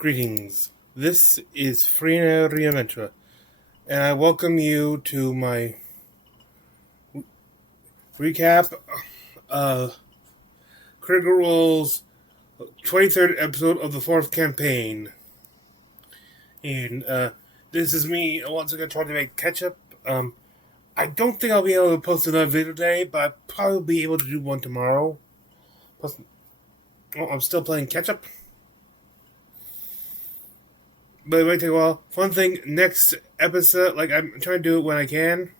Greetings. This is Frina Riametra, and I welcome you to my recap of Critical Role's 23rd episode of the 4th campaign. And this is me once again trying to make catch up. I don't think I'll be able to post another video today, but I'll probably be able to do one tomorrow. Plus, I'm still playing catch up. But it might take a while. Fun thing, next episode, I'm trying to do it when I can.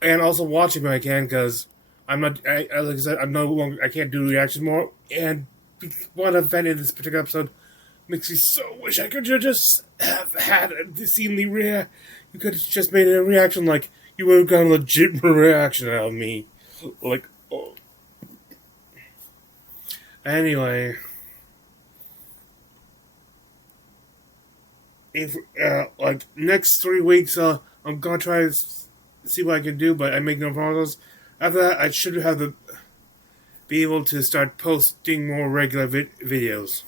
And also watching when I can, because I'm not, like I said, I'm no longer, I can't do reactions more. And one event in this particular episode makes me so wish I could just have had seen the you could have just made a reaction, like, you would have gotten a legit reaction out of me. Like, oh. Anyway. If next 3 weeks, I'm gonna try to see what I can do, but I make no promises. After that, I should have be able to start posting more regular videos.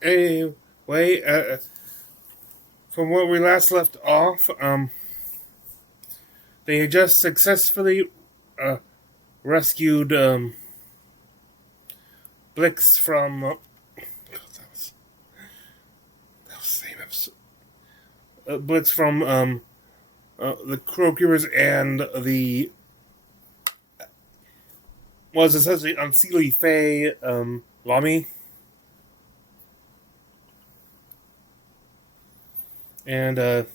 Anyway, from where we last left off, they had just successfully rescued Blix from that was the same episode. Blix from the Croakers and the was essentially Unseelie Fae Lami. And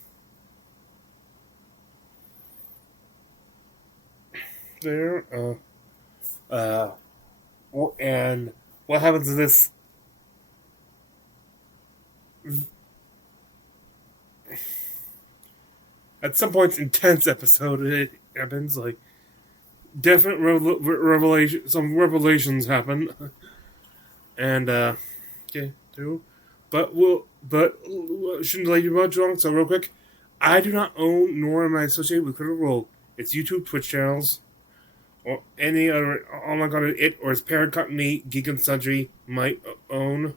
there and what happens in this at some point intense episode, it happens, like, definite revelation, some revelations happen. And okay, too. But shouldn't delay you much long, so real quick, I do not own nor am I associated with Critical Role. It's YouTube, Twitch channels, or any other online content it or its parent company, Geek and Sundry, might own.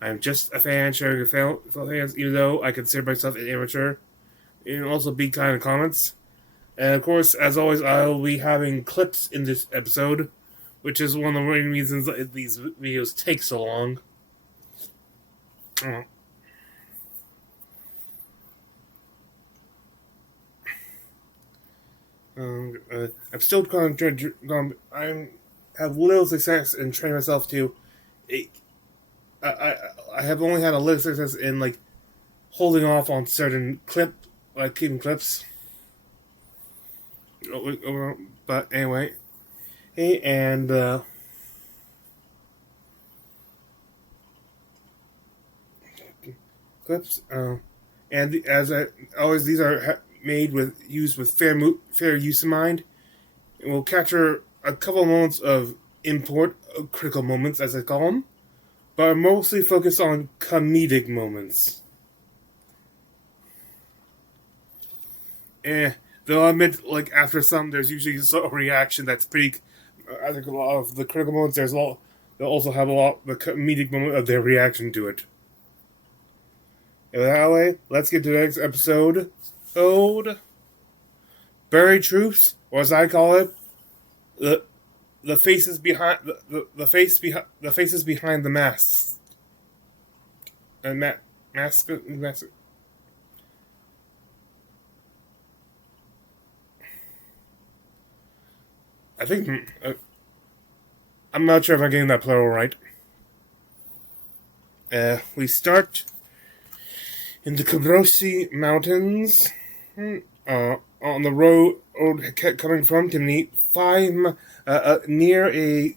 I'm just a fan sharing with fellow fans, even though I consider myself an amateur. And also be kind in comments. And of course, as always, I'll be having clips in this episode, which is one of the main reasons that these videos take so long. I'm still trying to. I have little success in training myself to. I have only had a little success in, like, holding off on certain keeping clips. But anyway, and clips. And as I always, these are used with fair use in mind. It will capture a couple moments of import, critical moments, as I call them, but are mostly focused on comedic moments. Though I admit, like, after some, there's usually a reaction that's pretty. I think a lot of the critical moments, they'll also have a lot the comedic moment of their reaction to it. And that way, let's get to the next episode. Buried Truths, or as I call it, the faces behind the faces behind the masks. And mask. I think I'm not sure if I'm getting that plural right. We start in the Cabrosi Mountains, on the road coming from Timney, near I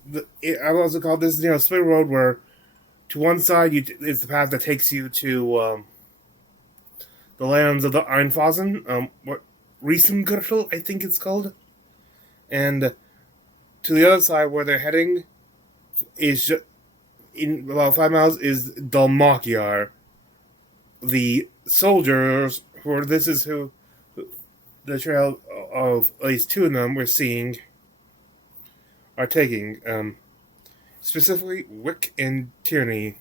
also call this a split road where to one side is the path that takes you to the lands of the Einfasen, what Riesengürtel, I think it's called, and to the other side where they're heading is in about 5 miles is Dalmakiar. The soldiers, this is who the trail of at least two of them we're seeing are taking. Specifically, Wick and Tierney.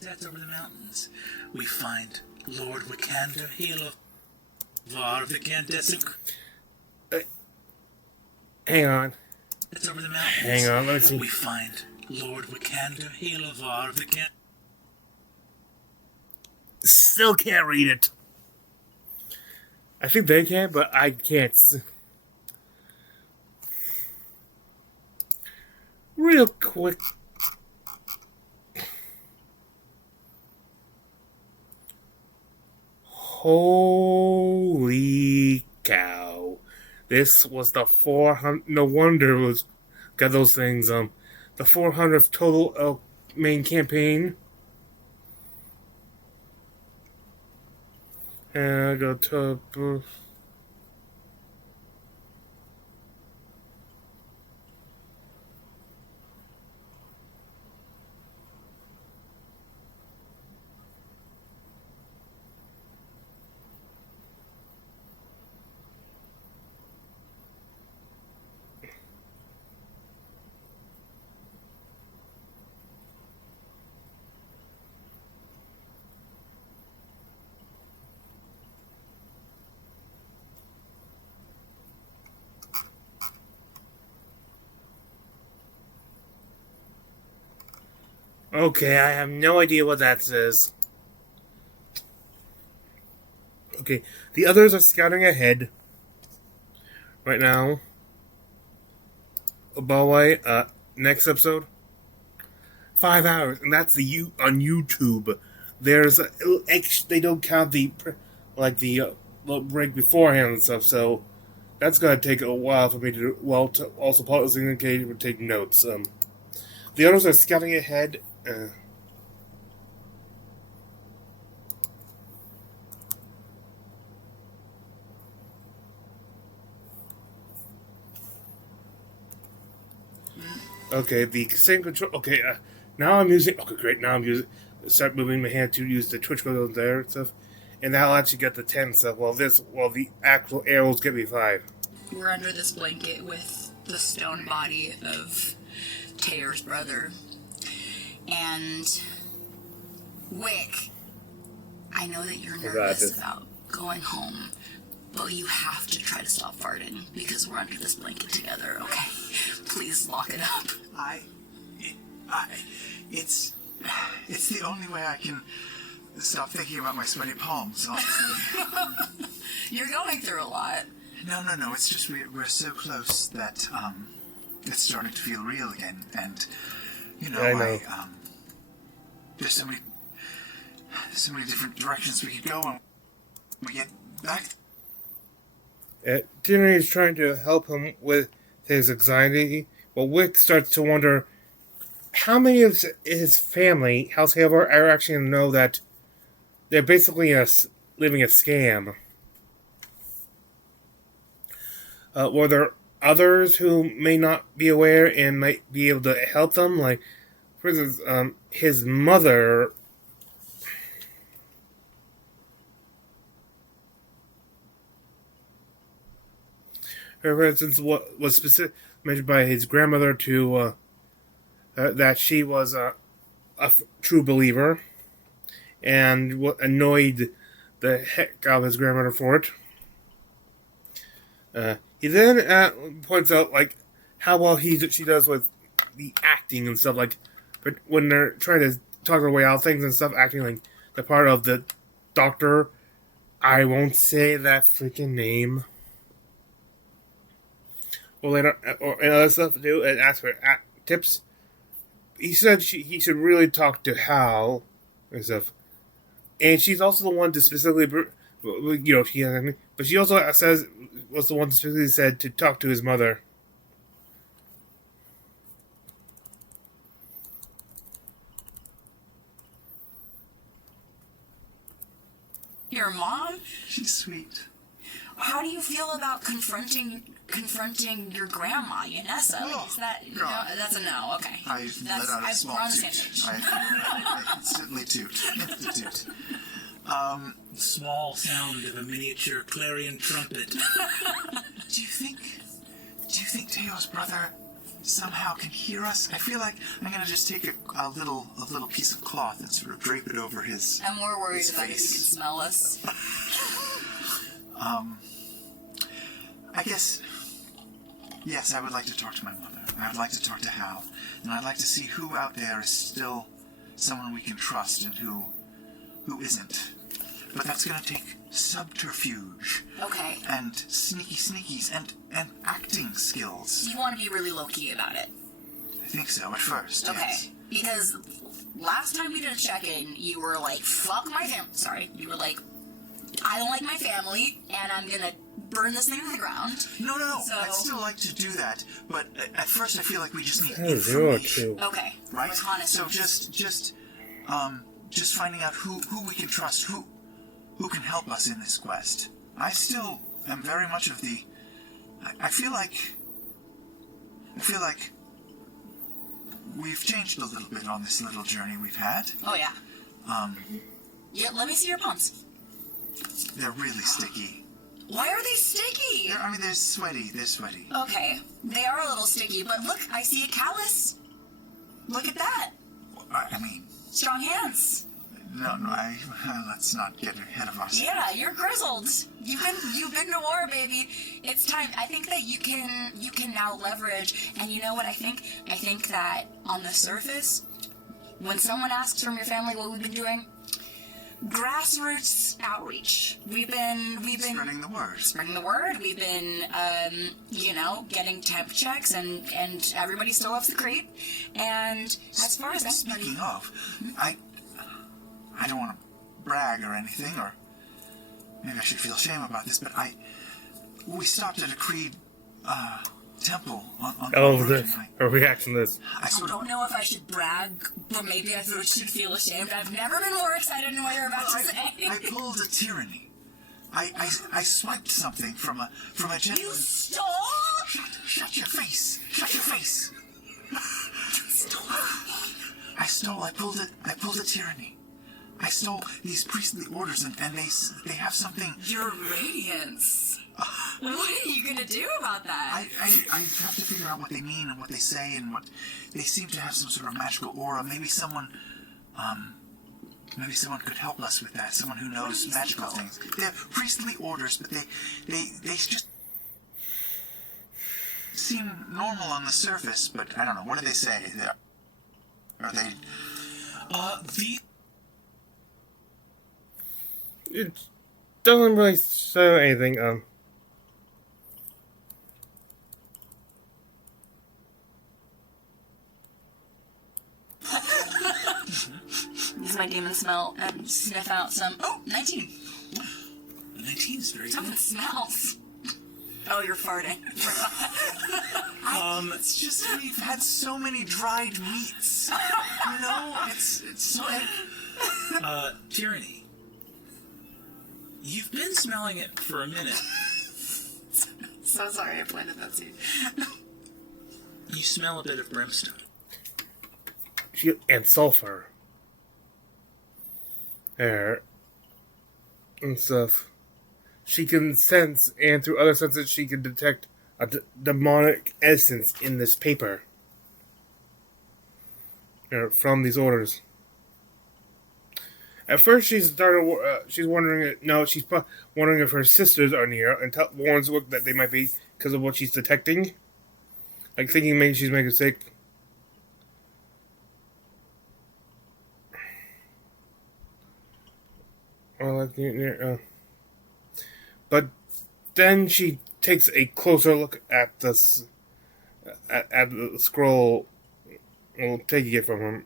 That's over the mountains. We find Lord Wickander, healer Var Vicandesuk. Hang on. That's over the mountains. Hang on, let me see. We find Lord Wickander, healer Var Vicand. Still can't read it. I think they can, but I can't. Real quick. Holy cow. This was the 400. No wonder it was. Got those things. The 400th total main campaign. And I go to. Okay, I have no idea what that says. Okay, the others are scouting ahead right now. By the way, next episode, 5 hours, and that's on YouTube. There's they don't count the little break beforehand and stuff, so that's gonna take a while for me to do. Well, to also pause in case you would take notes. The others are scouting ahead. Okay, the same control. Okay, now I'm using. Okay, great. Now I'm using. Start moving my hand to use the twitch wheel there and stuff, and that'll actually get the 10 stuff. While the actual arrows get me 5. We're under this blanket with the stone body of Taylor's brother. And Wick, I know that you're nervous about going home, but you have to try to stop farting because we're under this blanket together, okay? Please lock it up. It's the only way I can stop thinking about my sweaty palms, honestly. You're going through a lot. No, it's just we're so close that, it's starting to feel real again, and, you know, I know. There's so many different directions we could go when we get back. Tierney is trying to help him with his anxiety. Well, Wick starts to wonder how many of his family, householder, are actually going to know that they're basically living a scam. Were there others who may not be aware and might be able to help them? Like, for instance, his mother. For instance, what was mentioned by his grandmother to that she was a true believer, and what annoyed the heck out of his grandmother for it. He then points out like how well she does with the acting and stuff, like when they're trying to talk their way out of things and stuff, acting like the part of the doctor. I won't say that freaking name. Well, later, and other stuff to do, and ask for tips. He said he should really talk to Hal and stuff. And she's also the one to specifically, but she also was the one that specifically said to talk to his mother. Your mom? She's sweet. How do you feel about confronting your grandma, Yanessa? Oh, is that no, that's a no? Okay. I let out a small we're on the toot. same page. I instantly toot. Small sound of a miniature clarion trumpet. Do you think Teo's brother somehow can hear us? I feel like I'm gonna just take a little piece of cloth and sort of drape it over his. I'm more worried his about if he can face. smell us. I guess. Yes, I would like to talk to my mother. I would like to talk to Hal, and I'd like to see who out there is still someone we can trust and who isn't. But that's gonna take subterfuge. Okay. And sneaky sneakies and acting skills. You want to be really low-key about it. I think so, at first, Okay. yes. Because last time we did a check-in, you were like, fuck my family. Sorry. You were like, I don't like my family, and I'm gonna burn this thing to the ground. No. So- I'd still like to do that, but at first I feel like we just need Oh, you are information. too. Okay. Right? Reconnaissance. So just finding out who we can trust, who can help us in this quest. I still am very much of the. I feel like we've changed a little bit on this little journey we've had. Oh, yeah. Yeah, let me see your palms. They're really sticky. Why are they sticky? They're sweaty. They're sweaty. Okay, they are a little sticky, but look, I see a callus. Look at that. I mean, Strong hands. no. Let's not get ahead of ourselves. Yeah, you're grizzled. You've been to war, baby. It's time. I think that you can now leverage. And you know what I think? I think that on the surface, when someone asks from your family what we've been doing, grassroots outreach. We've been Spreading the word. spreading the word. We've been getting temp checks, and everybody still loves the creep. And as far as anybody, Speaking of, I don't want to brag or anything, or maybe I should feel shame about this, but we stopped at a Creed temple on I love Virgin this. Night. Her reaction to this. I I sort of don't know if I should brag, but maybe I should feel ashamed. I've never been more excited in what you're about to say. I pulled a tyranny. I swiped something from a You gentleman. stole? Shut your face! Shut your face! I pulled a tyranny. I stole these priestly orders, and they have something. Your radiance. What are you gonna do about that? I have to figure out what they mean and what they say, and what they seem to have some sort of magical aura. Maybe someone could help us with that. Someone who knows magical things. They're priestly orders, but they just seem normal on the surface. But I don't know. What do they say? Are they? It doesn't really say anything. Use my demon smell and sniff out some. Oh, 19. 19 is very Something good. smells. Oh, you're farting. It's just we've had so many dried meats. You know, it's like. Tyranny. You've been smelling it for a minute. So sorry I planted that seed. You smell a bit of brimstone. And sulfur. There. And stuff. She can sense, and through other senses, she can detect a demonic essence in this paper. From these orders. At first, she's wondering. She's wondering if her sisters are near, and warns Wick that they might be because of what she's detecting. Like thinking maybe she's making sick. But then she takes a closer look at this, at the scroll. Well, taking it from him.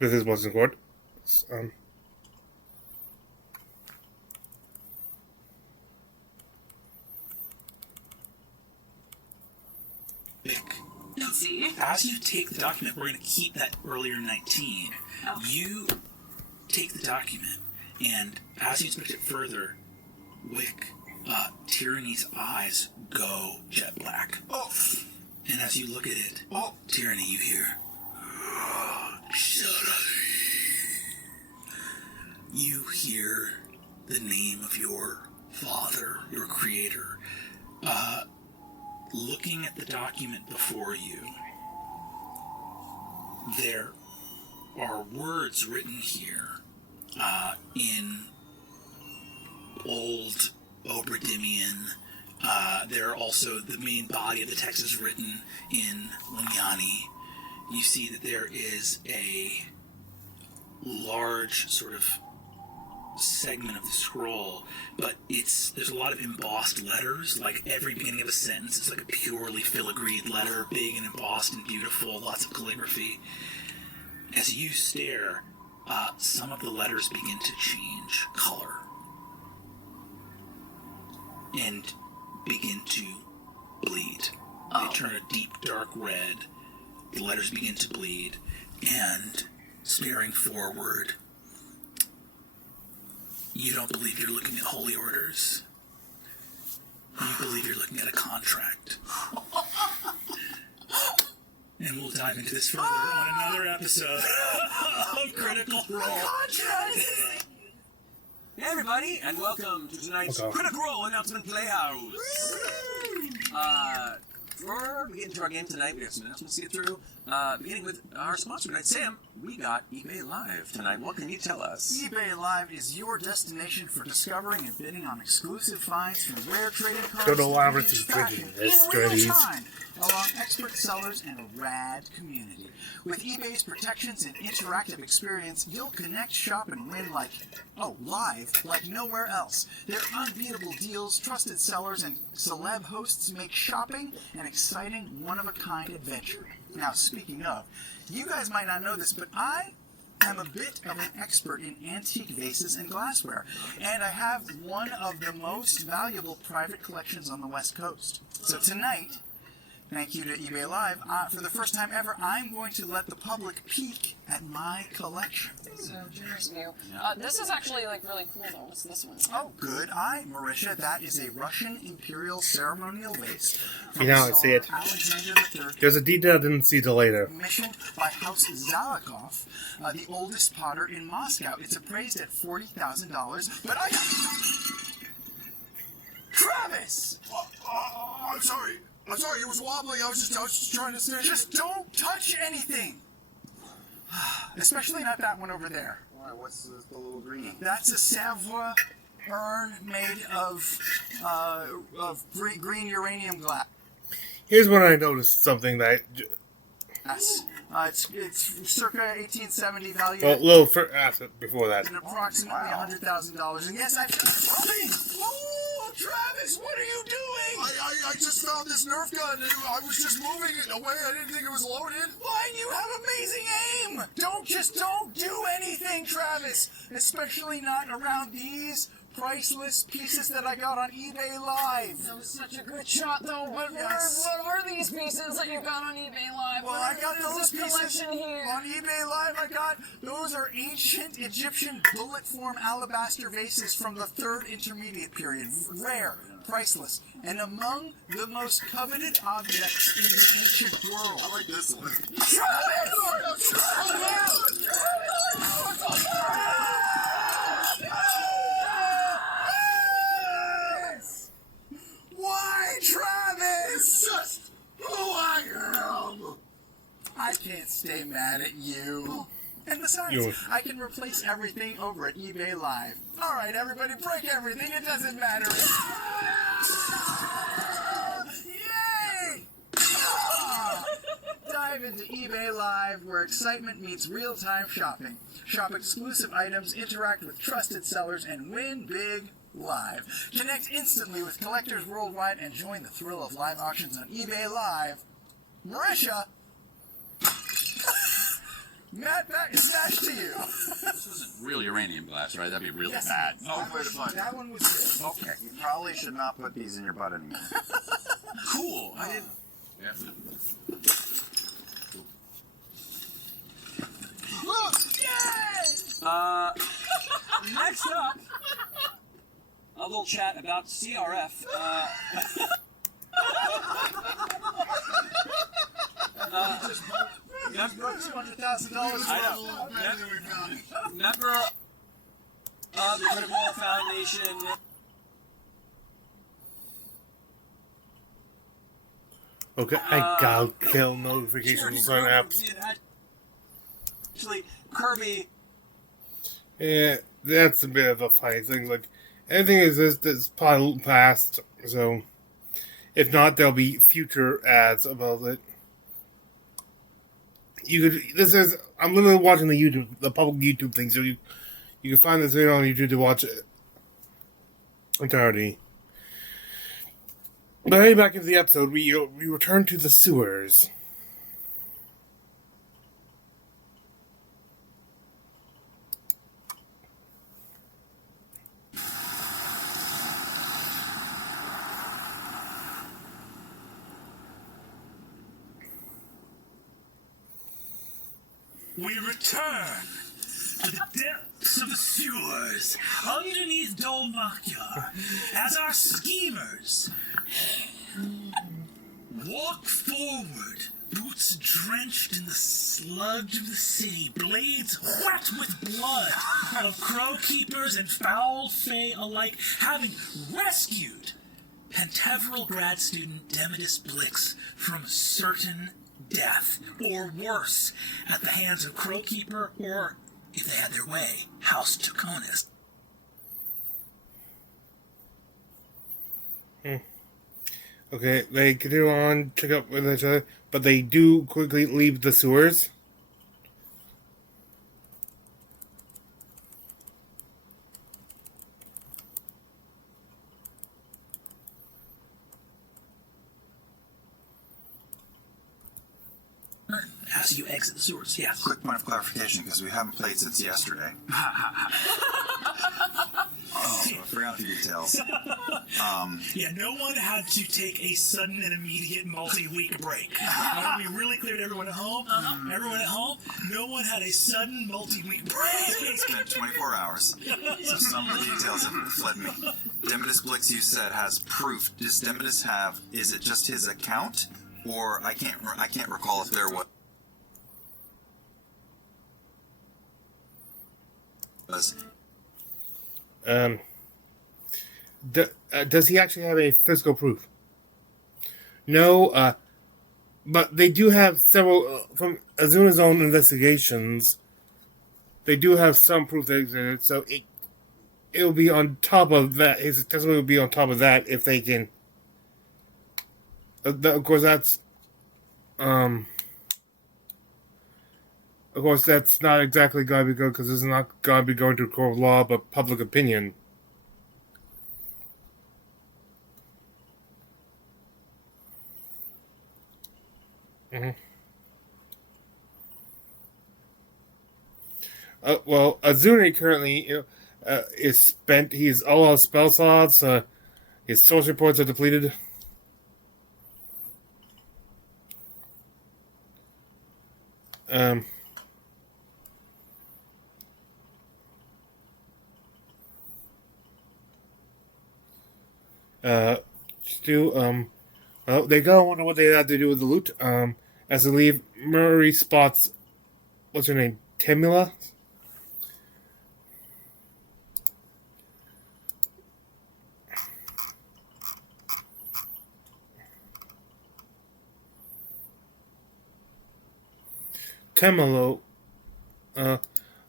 With his blessing cord. Vic, See? as you take the document, we're going to keep that earlier 19. Okay. You take the document, and as you inspect it further, Wick, Tyranny's eyes go jet black. Oh, And as you look at it, oh, Tyranny, you hear, shut up. you hear the name of your father, your creator, looking at the document before you. There are words written here in Old Oberdimian. There are also the main body of the text is written in Lunyani. You see that there is a large sort of segment of the scroll, but there's a lot of embossed letters. Like every beginning of a sentence is like a purely filigreed letter, big and embossed and beautiful, lots of calligraphy. As you stare, some of the letters begin to change color and begin to bleed. They turn a deep dark red. The letters begin to bleed, and staring forward, you don't believe you're looking at holy orders. You believe you're looking at a contract. And we'll dive into this further on another episode of Critical Role. Hey everybody, and welcome to tonight's Critical Role Announcement Playhouse. Before we get into our game tonight, we have some announcements to get through. Beginning with our sponsor tonight, Sam. We got eBay Live tonight. What can you tell us? eBay Live is your destination for discovering and bidding on exclusive finds from rare trading cards. Don't know why I'm vintage drinking fashion this, in real Grady's. time, along expert sellers and a rad community. With eBay's protections and interactive experience, you'll connect, shop, and win live like nowhere else. Their unbeatable deals, trusted sellers, and celeb hosts make shopping an exciting, one-of-a-kind adventure. Now, speaking of, you guys might not know this, but I am a bit of an expert in antique vases and glassware, and I have one of the most valuable private collections on the West Coast. So tonight, thank you to eBay Live, for the first time ever, I'm going to let the public peek at my collection. So generous of you. This is actually really cool though. What's this one? Oh, good eye, Marisha. That is a Russian imperial ceremonial vase. You know, I see it. Alexander III. There's a detail I didn't see till later. Commissioned by House Zalakov, the oldest potter in Moscow. It's appraised at $40,000, but Travis! I'm sorry. It was wobbly. I was just trying to stand. Just don't touch anything! Especially not that one over there. Why? What's the little green? That's a Savoy urn made of green uranium glass. Here's when I noticed something that... It's circa 1870 value. Well, a little before that. And approximately $100,000. And yes, Oh, Travis, what are you doing? I just found this Nerf gun. I was just moving it away. I didn't think it was loaded. Why, you have amazing aim! Don't do anything, Travis! Especially not around these priceless pieces that I got on eBay Live. That was such a good shot though, but Yes. what are these pieces that you got on eBay Live? Well, I got those this pieces collection here. on eBay Live. Those are ancient Egyptian bullet form alabaster vases from the 3rd Intermediate period. Rare, priceless, and among the most coveted objects in the ancient world. I like this one. Why, Travis? Just who I am. I can't stay mad at you. And besides, You- I can replace everything over at eBay Live. All right, everybody, break everything. It doesn't matter. Yay! Dive into eBay Live, where excitement meets real-time shopping. Shop exclusive items, interact with trusted sellers, and win big live. Connect instantly with collectors worldwide and join the thrill of live auctions on eBay Live. Marisha! Matt, back smash to you. This isn't real uranium glass, right? That'd be really Yes, bad. Oh, where to find it? That one was good. Okay, you probably should not put these in your butt anymore. Cool. I didn't. Yeah. Look! Yay! Next up, a little chat about CRF. $200,000. I know. Member of the Critical Role Foundation. Okay, I got kill notifications on apps. Actually, Kirby. Yeah, that's a bit of a funny thing. Like, anything is past, so if not, there'll be future ads about it. I'm literally watching the public YouTube thing, so you can find this video on YouTube to watch it entirety. But hey, back into the episode, we return to the sewers. We return to the depths of the sewers underneath Dolmakyar as our schemers walk forward, boots drenched in the sludge of the city, blades wet with blood of crow keepers and foul fae alike, having rescued Penteveral grad student Demidus Blix from certain death, or worse, at the hands of Crowkeeper, or, if they had their way, House Tuconis. Okay, they continue on, check up with each other, but they do quickly leave the sewers. As you exit the sewers, yes. Quick point of clarification, because we haven't played since yesterday. Oh, I forgot the details. Yeah, no one had to take a sudden and immediate multi-week break. We really cleared everyone at home. Everyone at home, no one had a sudden multi-week break. It's been 24 hours, so some of the details have fled me. Demidus Blix, you said, has proof. Does Demidus have, is it just his account? Or I can't recall if there was. Does he actually have a physical proof? No, but they do have several, from Azuna's own investigations, they do have some proof that exists, so it'll be on top of that, his testimony will be on top of that if they can, of course that's not exactly going to be good, because it's not going to be going to a court of law, but public opinion. Well, Azuni currently is spent. He's all out of spell slots. His source reports are depleted. Well, they go. Wonder what they had to do with the loot. As they leave, Murray spots, what's her name? Temula? Temula,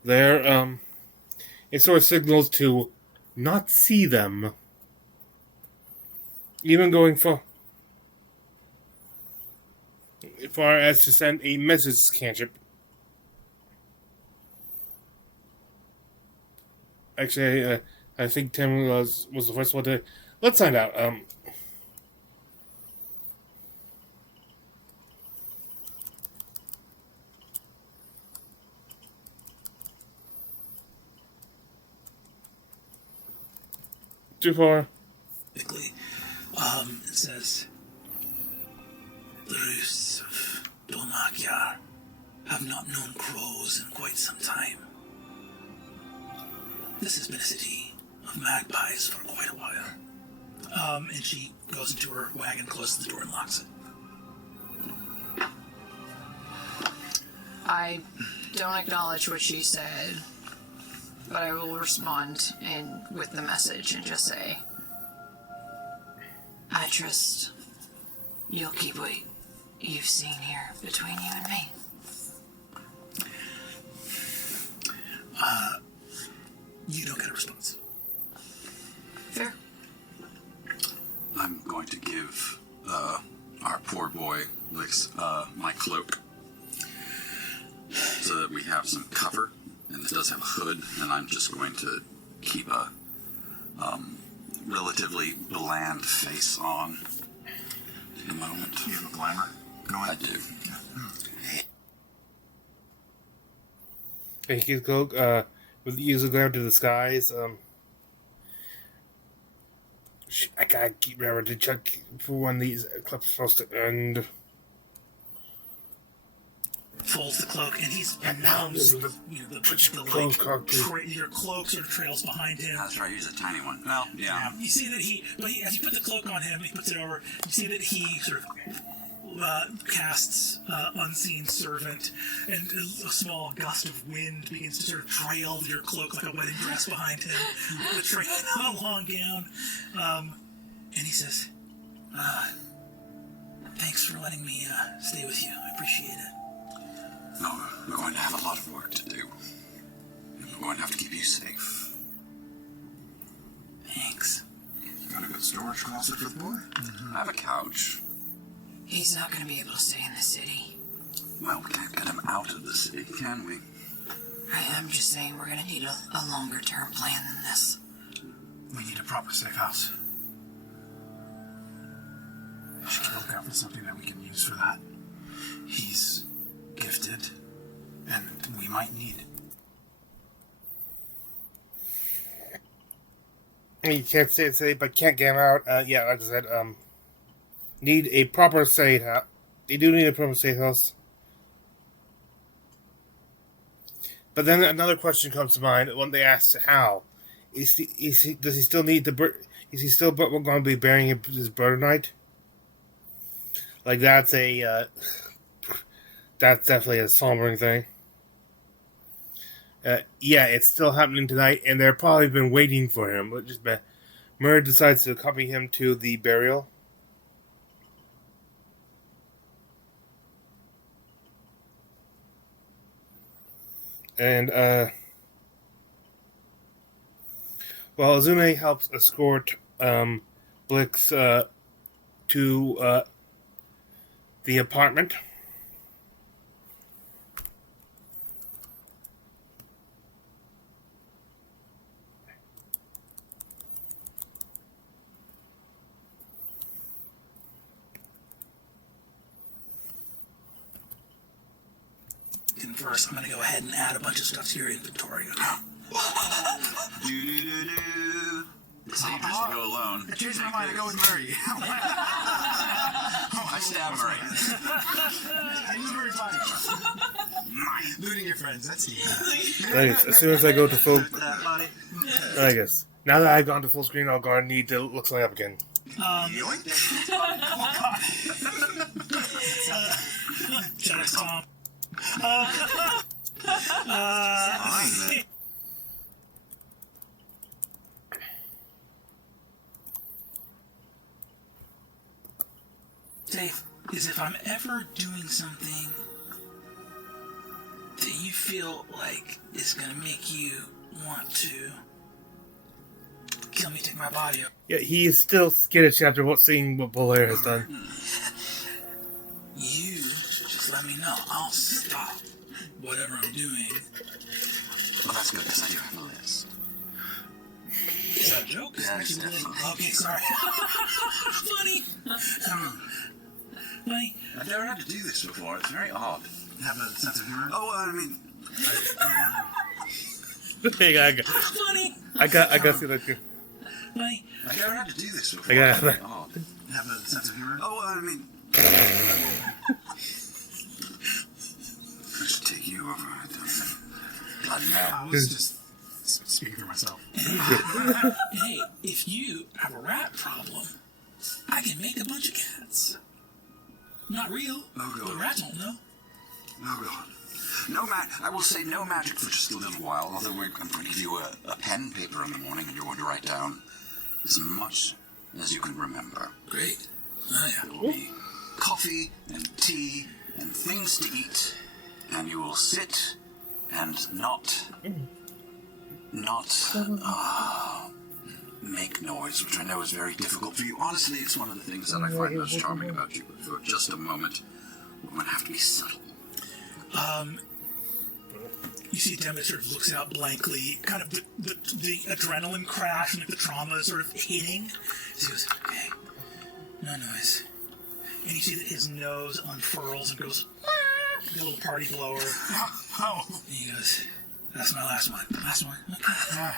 there, it sort of signals to not see them. Even going far as to send a message cantrip. Actually, I think Tim was the first one to. Let's find out. Too far. It says, the roosts of Dolmakyar have not known crows in quite some time. This has been a city of magpies for quite a while. And she goes into her wagon, closes the door, and locks it. I don't acknowledge what she said. But I will respond with the message and just say, I trust you'll keep what you've seen here between you and me. You don't get a response. Fair. I'm going to give our poor boy Lix my cloak so that we have some cover. And this does have a hood, and I'm just going to keep a relatively bland face on in a moment. You have a glamour going? I do. And he can go with use a glamour to disguise. I gotta keep remember to check for when these clips are supposed to end. Folds the cloak, and he's And your cloak sort of trails behind him. That's right, use a tiny one. Well, yeah. You see that as you put the cloak on him, he puts it over. You see that he sort of casts Unseen Servant, and a small gust of wind begins to sort of trail your cloak like a wedding dress behind him, with a trail a long gown. And he says, "Thanks for letting me stay with you. I appreciate it." No, we're going to have a lot of work to do. And we're going to have to keep you safe. Thanks. Got a good storage closet for the boy? I have a couch. He's not going to be able to stay in the city. Well, we can't get him out of the city, can we? I'm just saying we're going to need a longer term plan than this. We need a proper safe house. We should look out for something that we can use for that. He's gifted, and we might need it. You can't say it today, but can't get him out. Yeah, like I said, need a proper safe house. They do need a proper safe house. But then another question comes to mind when they ask how. Does he still need the? Is he still going to be burying his brother tonight? Like that's definitely a sombering thing. Yeah, it's still happening tonight, and they've probably been waiting for him. But just Murray decides to accompany him to the burial. And, well, Azune helps escort Blix to the apartment. And first, I'm going to go ahead and add a bunch of stuff to your inventory. Do-do-do-do. It's dangerous to go alone. I changed my mind to go with Murray. I stab Murray. I use Murray's body. Looting your friends, that's easy. As soon as I go to full... That buddy. I guess. Now that I've gone to full screen, I'll go and need to look something up again. Shut up, Tom. Dave, is if I'm ever doing something that you feel like is gonna make you want to kill me, take my body. Yeah, he is still skittish after seeing what Bolaire has done. You just let me know. I'll stop whatever I'm doing. Well, that's good, because I do have a list. Is that a joke? Yeah, it's definitely. Okay, sorry. Funny. Funny. I've never had to do this before. It's very odd. Have a sense of humor? Oh, I mean... Hey, Funny. I got to see that. Funny. I've never had to do this before. I got It's very odd. Have a sense of humor? Oh, I mean... I should take you over. I don't know. I was just speaking for myself. Hey, if you have a rat problem, I can make a bunch of cats. Not real, Oh, God. but rats don't know. Oh, God. I will say no magic for just a little while, although I'm going to give you a pen and paper in the morning, and you're going to write down as much as you can remember. Great. Oh, yeah. There will be coffee and tea and things to eat, and you will sit and not make noise, which I know is very difficult for you. Honestly, it's one of the things that I find most charming about you. But for just a moment, we're going to have to be subtle. You see Demet sort of looks out blankly, kind of the adrenaline crash and like the trauma is sort of hitting. So he goes, okay, no noise. And you see that his nose unfurls and goes, like a little party blower. Oh. And he goes, that's my last one. Last one. Okay.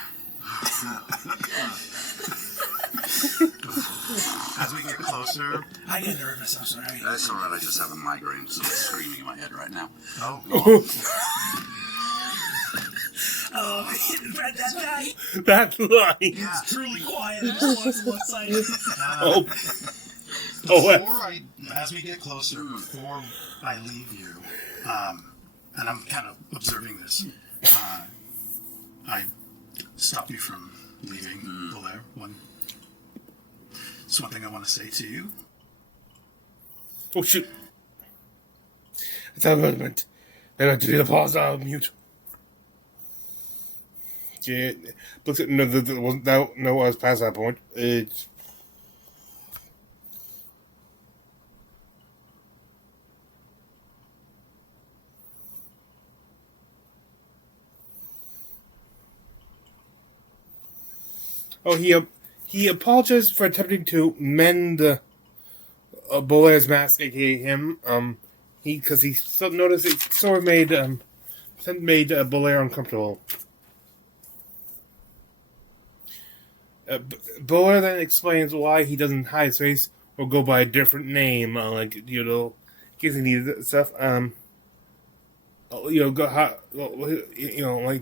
As we get closer. I get nervous, I'm sorry. That's all right, I just have a migraine, so it's screaming in my head right now. That line. It's truly quiet. I just walks alongside. As we get closer, before I leave you, and I'm kind of observing this, I stop you from leaving Belair. It's one thing I want to say to you. Oh, shoot. I thought I meant to do the pause mute. Yeah, looks at no, I was past that point. It's he apologized for attempting to mend Bolair's mask, aka him. Because he noticed it sort of made Bolair uncomfortable. Bolair then explains why he doesn't hide his face or go by a different name, in case he needs stuff.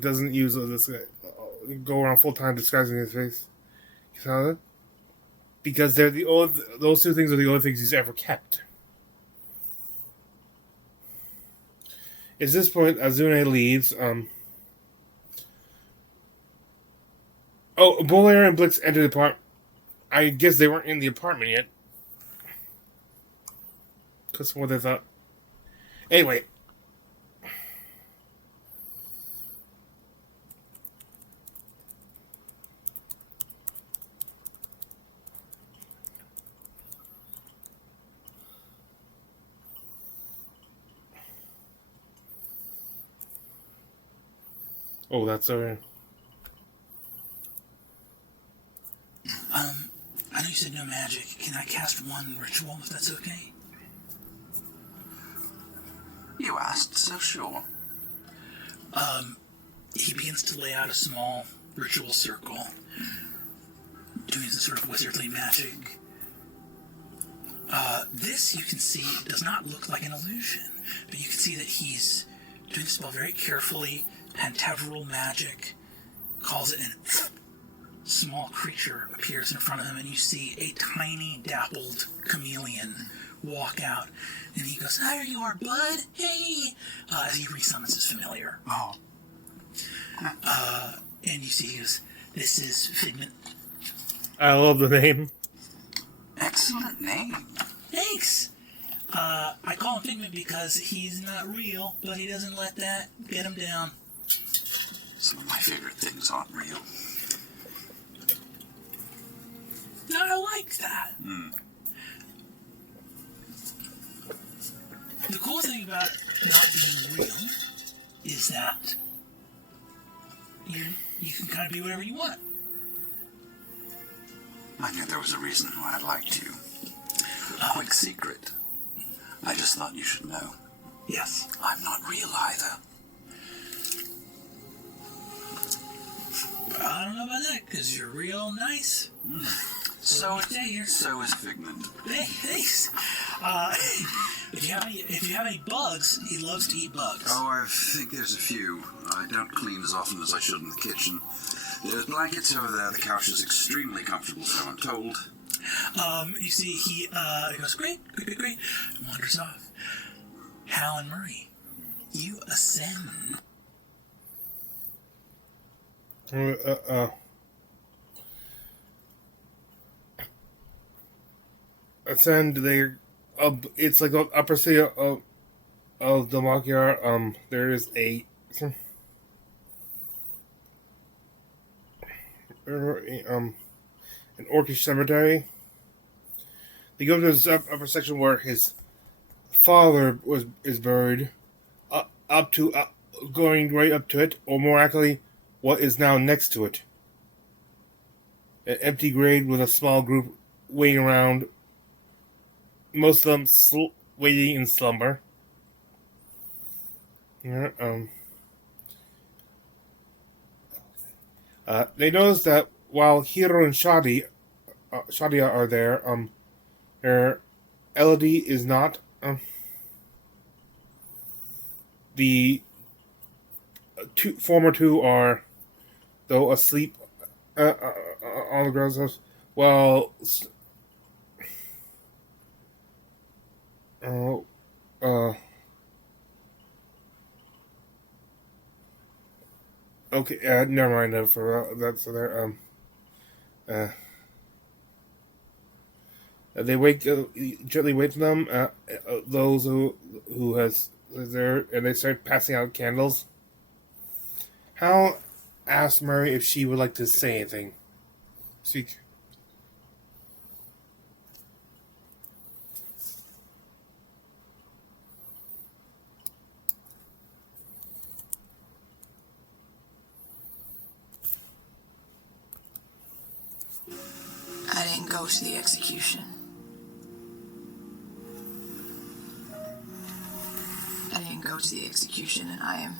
Doesn't use this, go around full time disguising his face. Because those two things are the only things he's ever kept. At this point, Azune leaves. Bolair and Blix enter the apartment. I guess they weren't in the apartment yet. Because what they thought. Anyway. Oh, that's over. I know you said no magic. Can I cast one ritual if that's okay? You asked, so sure. He begins to lay out a small ritual circle, doing some sort of wizardly magic. This, you can see, does not look like an illusion, but you can see that he's doing the spell very carefully. Pentaveral magic, calls it, and small creature appears in front of him, and you see a tiny dappled chameleon walk out, and he goes, "There you are, bud. Hey!" As he resummons his familiar. Oh. And you see he goes, "This is Figment." I love the name. Excellent name. Thanks. I call him Figment because he's not real, but he doesn't let that get him down. Some of my favorite things aren't real. I like that. The cool thing about not being real is that you can kind of be whatever you want. I knew there was a reason why I liked you. Quick secret. I just thought you should know. Yes. I'm not real either. I don't know about that, because you're real nice. So is Figment. Hey, thanks. If you have any bugs, he loves to eat bugs. Oh, I think there's a few. I don't clean as often as I should in the kitchen. There's blankets over there. The couch is extremely comfortable, so I'm told. You see, he goes, great, and wanders off. Hal and Murray. You ascend. Ascend. It's like the upper city of the Makyar. There is an orcish cemetery. They go to this upper section where his father is buried, going right up to it, or more accurately, what is now next to it. An empty grave with a small group waiting around. Most of them waiting in slumber. Yeah. They notice that while Hiro and Shadia are there, their Elodie is not. The former two are, though, asleep on the ground. Well, okay, never mind. That's there. They gently wake them. Those who is there, and they start passing out candles. Hal asked Murray if she would like to say anything. Speak. I didn't go to the execution. And I am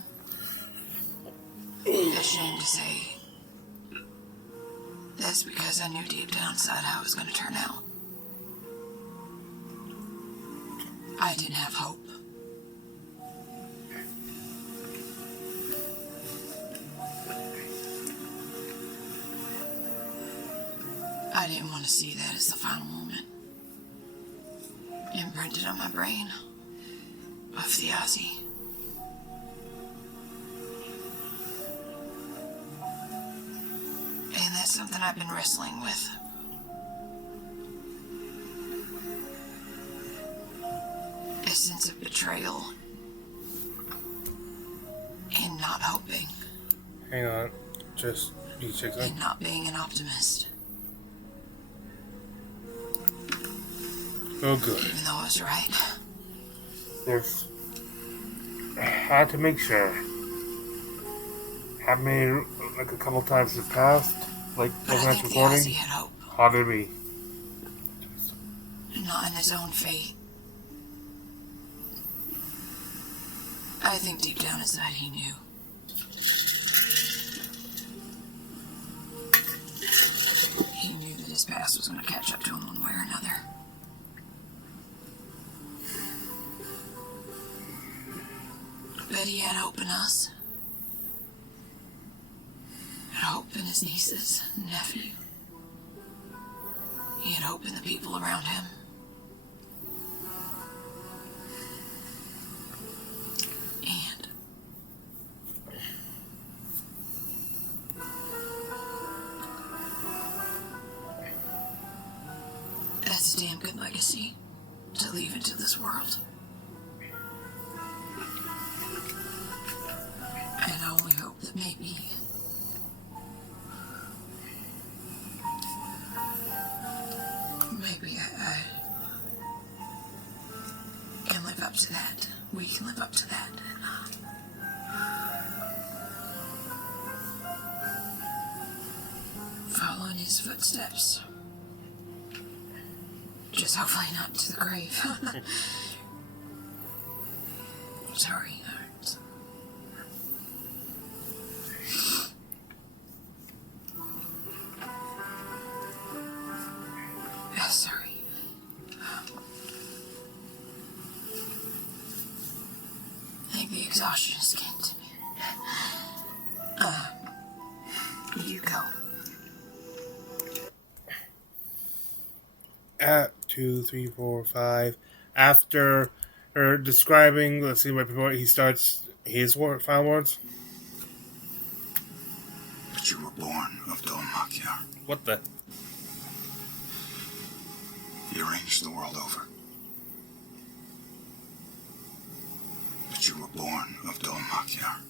ashamed to say that's because I knew deep down inside how it was going to turn out. I didn't have hope. I didn't want to see that as the final moment. Imprinted on my brain of the Aussie. And that's something I've been wrestling with. A sense of betrayal and not hoping. Hang on, just you check that. And not being an optimist. Oh, good. Even though I was right. Yes. I had to make sure. Have made like a couple times in the past, like But I think the recording. Aussie had hope. How did we? Not in his own fate. I think deep down inside he knew. He knew that his past was going to catch up to him one way or another. But he had hope in us. Had hope in his nieces and nephew. He had hope in the people around him. And that's a damn good legacy to leave into this world. And I only hope that maybe I can live up to that. We can live up to that. Follow in his footsteps. Just hopefully not to the grave. Sorry, that hurts. Sorry. I think the exhaustion is getting to me. You go. At 2, 3, 4, 5. After or describing the scene right before he starts his final words. But you were born of Dolmakyar. What the? He arranged the world over. But you were born of Dolmakyar.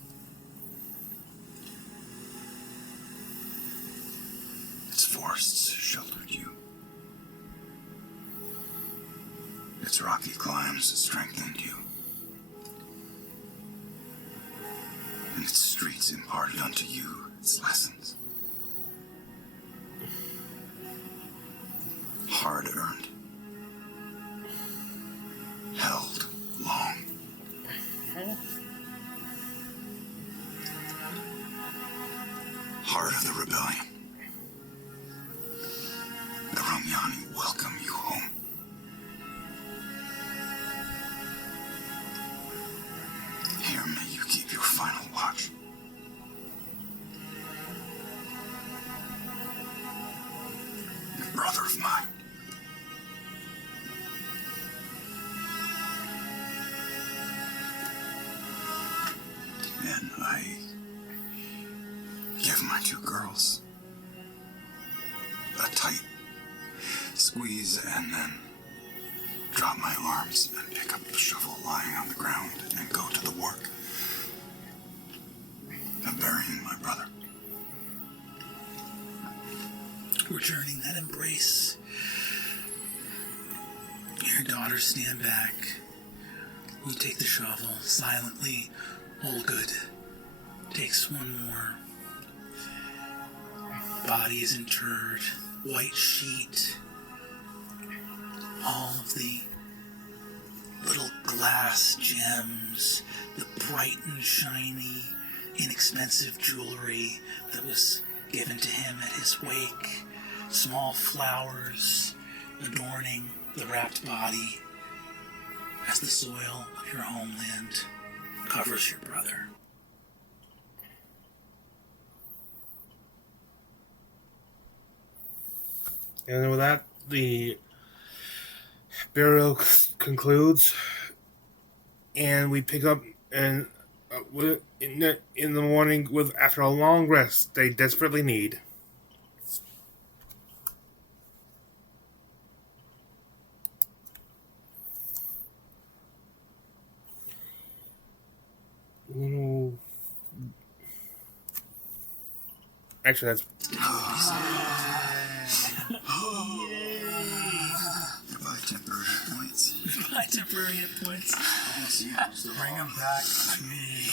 Its forests sheltered you. Its rocky climbs strengthened you. And its streets imparted unto you its lessons. Hard earned. Held long. Heart of the rebellion. The Romyani welcome you home. Here may you keep your final watch. A brother of mine. And I give my two girls a tight squeeze and then drop my arms and pick up the shovel lying on the ground and go to the work of burying my brother. Returning that embrace, your daughters stand back. You take the shovel silently. Olgood takes one more. Body is interred. White sheet. All of the little glass gems, the bright and shiny, inexpensive jewelry that was given to him at his wake. Small flowers adorning the wrapped body as the soil of your homeland covers your brother. And with that, the burial concludes, and we pick up and in the morning with after a long rest they desperately need. Actually, that's. Goodbye, temporary hit points. My temporary hit points. Bring them back to me.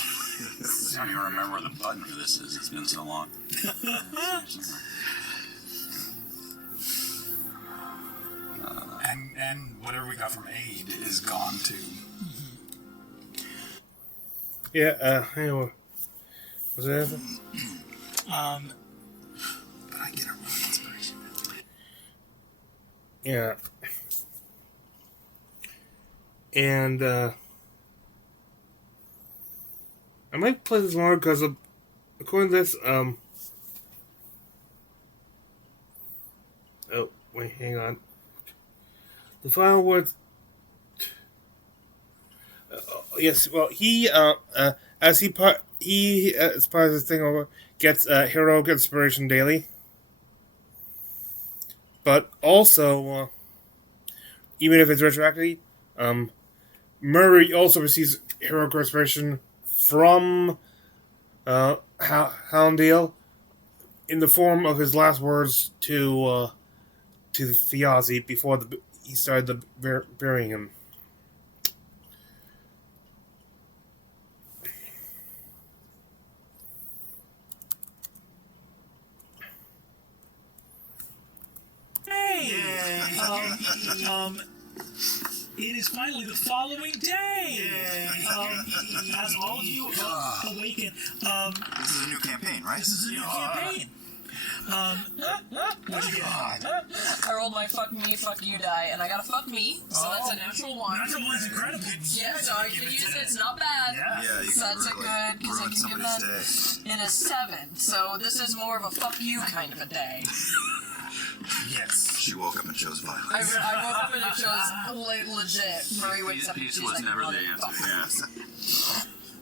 I don't even remember where the button for this is. It's been so long. And whatever we got from Aid is gone too. Yeah, anyway. Was there anything? But I get a rough inspiration. Yeah. And, I might play this longer because, according to this, oh, wait, hang on. The final words. Yes, well, he, as part of this thing over, gets heroic inspiration daily. But also, even if it's retroactively, Murray also receives heroic inspiration from Houndale in the form of his last words to Fiazi before he started burying him. It is finally the following day. As all of you awaken. This is a new campaign, right? This is a new campaign. What'd you get? I rolled my fuck me, fuck you die, and I got a fuck me, so that's a natural one. Natural one's incredible. Yeah, so I can use it. It's not bad. Yeah, you So can that's a good, because I ruin can give somebody's that day. in a 7. So this is more of a fuck you kind of a day. Yes. She woke up and chose violence. I woke up and it shows legit. Murray wakes up and Peace she's was like, never the "Motherfucker." answer.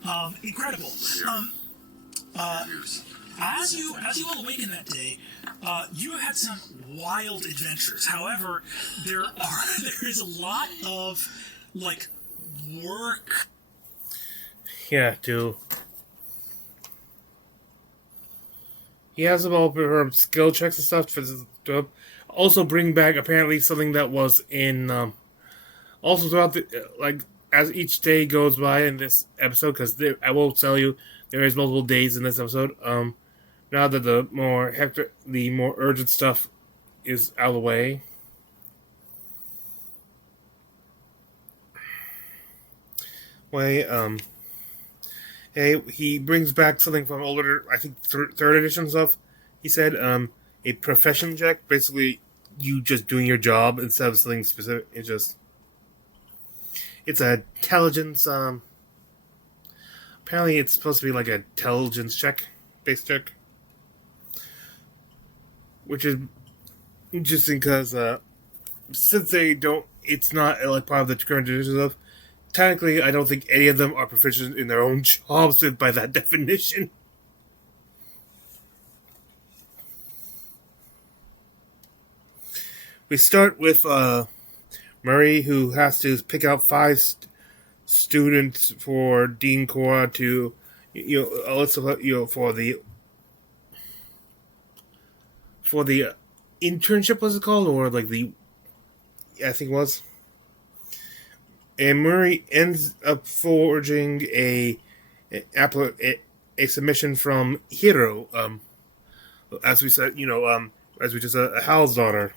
Yes. Incredible. Use. As you all awaken that day, you have had some wild adventures. However, there is a lot of work. Yeah, dude. He has them all for skill checks and stuff for this job. Also, bring back apparently something that was in. Also, throughout the as each day goes by in this episode, because I will tell you there is multiple days in this episode. Now that the more urgent stuff is out of the way. He brings back something from older, I think, third edition stuff. He said, a profession check. Basically, you just doing your job instead of something specific. It's a intelligence, apparently it's supposed to be like an intelligence check, base check. Which is interesting because, since it's not part of the current edition stuff, technically, I don't think any of them are proficient in their own jobs by that definition. We start with Murray, who has to pick out 5 students for Dean Cora to, for the internship, was it called, or I think it was. And Murray ends up forging a submission from Hiro, as we said, as we just Hal's daughter.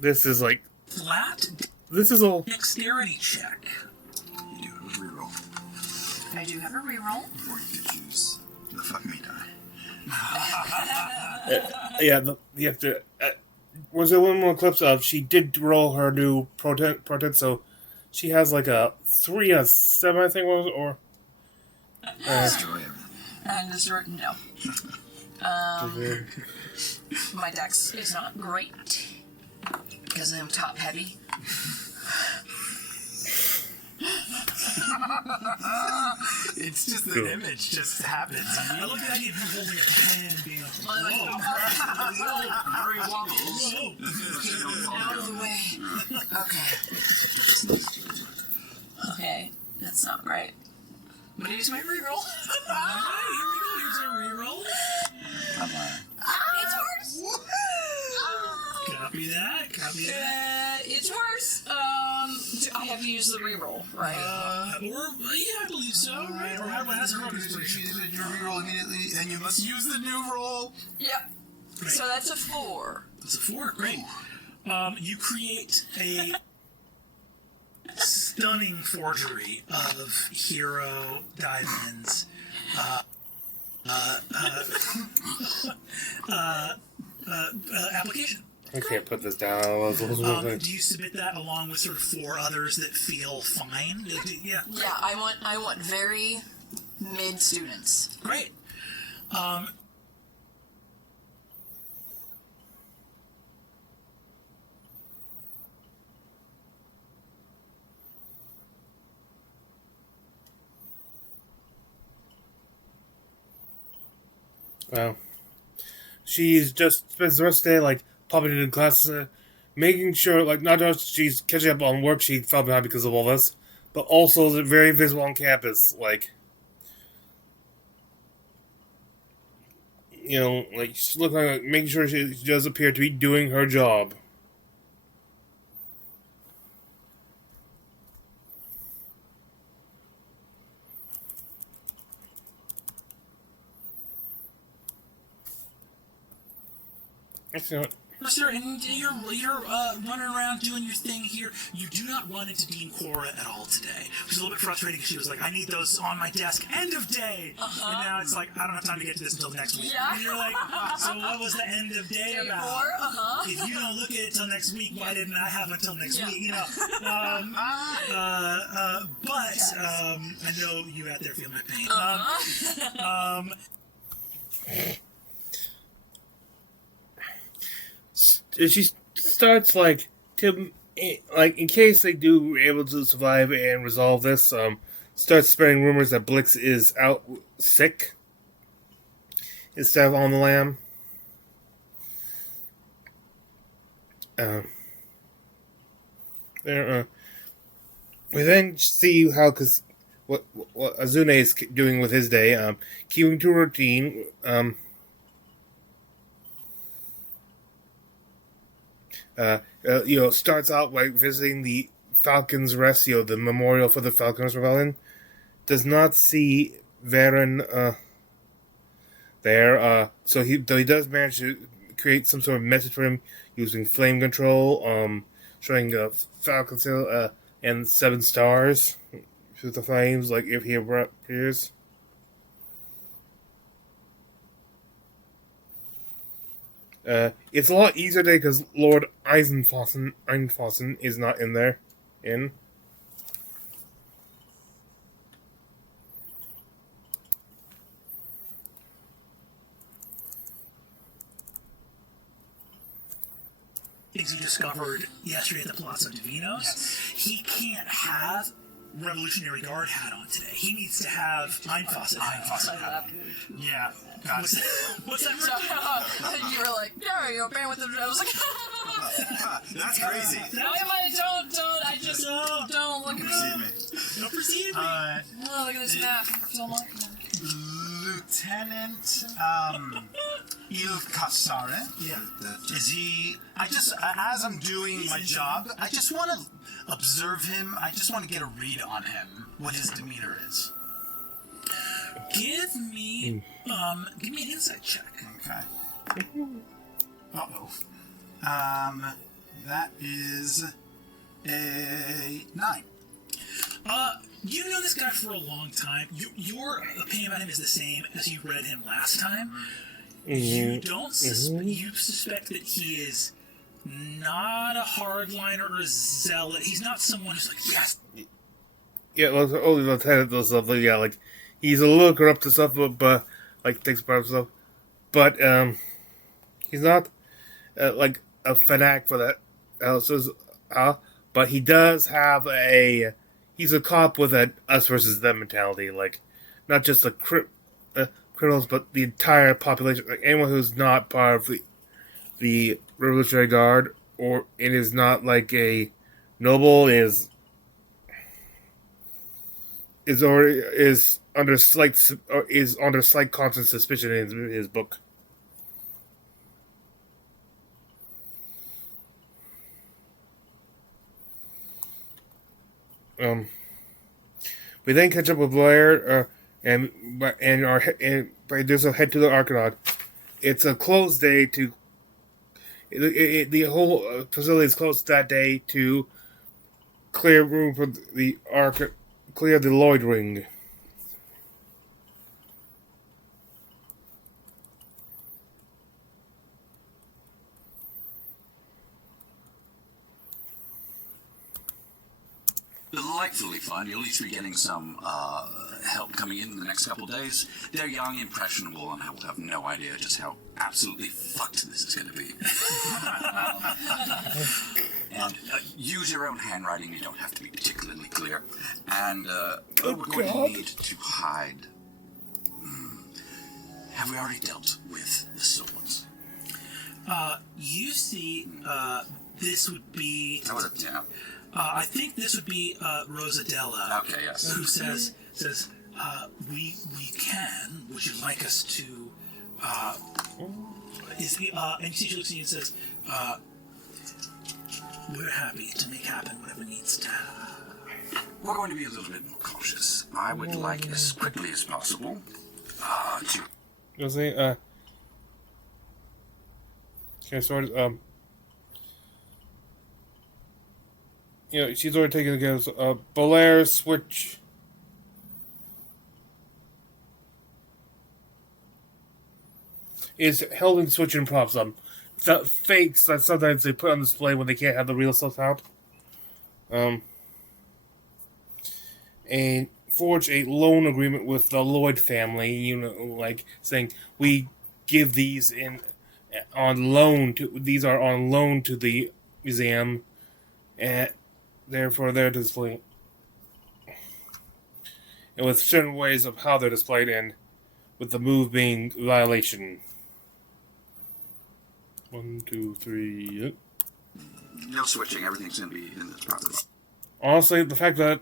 This is Flat this is all. dexterity check. You do have a reroll. I do have a reroll. Or you could use the fuck me die. You have to. Was there one more clips of she did roll her new portent, so she has a 3 and a 7, I think it was, or. Destroy everything. And it's written down. My dex is not great because I'm top heavy. It's just the image just happens. I love the idea of you holding a pen and being Out of the way. Okay, that's not right. I'm gonna use my reroll. Here's a reroll. Come on. It's worse. Copy that. It's worse. I have to use the reroll, right? I believe so, right? Or how has it She did your reroll immediately, and you must use the new roll. Yep. Right. So that's a 4. It's a 4, great. You create a stunning forgery of Hero Diamond's application. I can't put this down. Do you submit that along with sort of 4 others that feel fine? Yeah. Yeah, I want very mid students. Great. Wow. She's just spends the rest of the day popping into classes, making sure not just she's catching up on work she fell behind because of all this, but also very visible on campus. She looks making sure she does appear to be doing her job. Actually, you know what? Sir, and you're running around doing your thing here. You do not run into Dean Cora at all today. Which is a little bit frustrating because she was like, I need those on my desk, end of day. And now it's like, I don't have time to get to this until next week. Yeah. And you're like, so what was the end of day about? If you don't look at it till next week, why didn't I have until next week? You know. I know you out there feel my pain. She starts in case they do able to survive and resolve this, starts spreading rumors that Blix is out sick instead of on the lam. We then see how, because what Azune is doing with his day, keeping to a routine. Starts out by visiting the Falcon's Rest, the memorial for the Falcon's Rebellion. Does not see Varen there, so he does manage to create some sort of message for him using flame control, showing Falcon Seal and 7 stars through the flames, like if he appears. It's a lot easier today because Lord Einfossen is not in there. Things you discovered yesterday at the Palazzo Divinos. Yes. He can't have Revolutionary Guard hat on today. He needs to have Einfossen hat on. Yeah. What's that? You were like, yeah, you're paying with the. I was like, That's crazy. don't. I just don't look at me. Don't perceive me. Oh, look at this map. So much. Lieutenant Ilkasare. Yeah. Is he? As I'm doing my job, I just want to observe him. I just want to get a read on him, what his demeanor is. Give me an insight check. Okay. Uh-oh. That is a 9. You know this guy for a long time. Your opinion about him is the same as you read him last time. You don't you suspect that he is not a hardliner or a zealot. He's not someone who's like, yes. Yeah, Lieutenant does stuff. Yeah, like he's a little corrupt to stuff, but like takes part of stuff. But he's not like a fanatic for that. But he does have he's a cop with a us versus them mentality. Like not just the criminals, but the entire population. Like anyone who's not part of the Revolutionary Guard or it is not like a noble is under slight constant suspicion in his book. We then catch up with Blair, and there's a head to the Arcanaut. It's a closed day to. The whole facility is closed that day to clear room for the clear the Lloyd Ring. Delightfully fun. You'll at least be getting some help coming in the next couple of days. They're young, impressionable, and I will have no idea just how absolutely fucked this is going to be. And use your own handwriting. You don't have to be particularly clear. And we're going to need to hide. Have we already dealt with the swords? You see, this would be. Yeah. I think this would be Rosadella. Okay, yes. Who says, we can. Would you like us to? And she looks at you and says, we're happy to make happen whatever needs to happen. We're going to be a little bit more cautious. I would like as quickly as possible to. You'll see. Okay, so she's already taken against Belair switch. Is held in switch and props them. The fakes that sometimes they put on display when they can't have the real stuff out. And forge a loan agreement with the Lloyd family, like saying we give these on loan to the museum, and therefore they're displayed. And with certain ways of how they're displayed, and with the move being violation. 1, 2, 3. No switching. Everything's going to be in this properly. Honestly, the fact that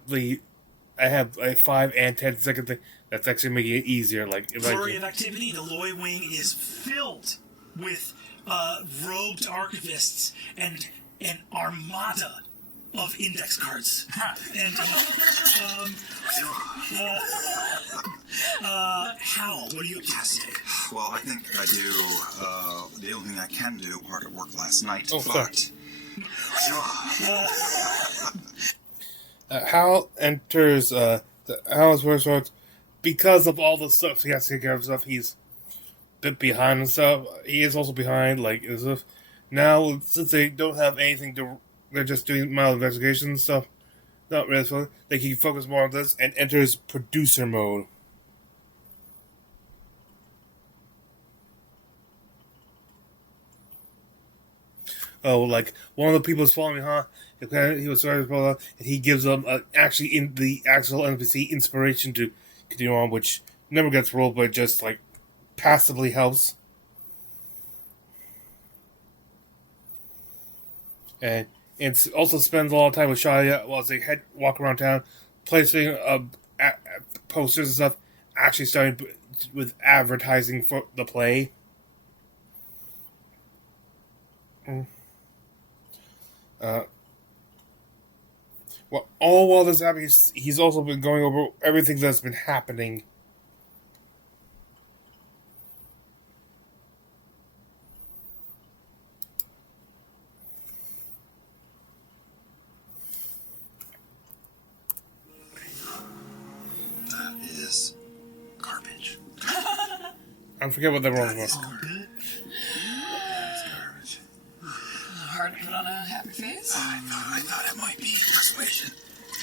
I have a 5 and 10-second thing, that's actually making it easier. Like, flurry of activity, the Loy Wing is filled with robed archivists and an armada of index cards. And Hal, what are you up to today? Well, I think I do the only thing I can do. Hard at work last night. Oh, but Hal enters Hal's workshop because of all the stuff he has to take care of. Stuff he's a bit behind and stuff. He is also behind, like as if now since they don't have anything to, they're just doing mild investigation and stuff. Not really fun. They can focus more on this and enters producer mode. Oh, like one of the people is following me, huh? He was starting to follow, and he gives them actually in the actual NPC inspiration to continue on, which never gets rolled, but just like passively helps. And it also spends a lot of time with Shia while they walk around town, placing posters and stuff. Actually, starting with advertising for the play. Well, all while this is happening, he's also been going over everything that's been happening. that is garbage. I forget what the wrong was. Hard to put on a happy face. I thought it might be persuasion,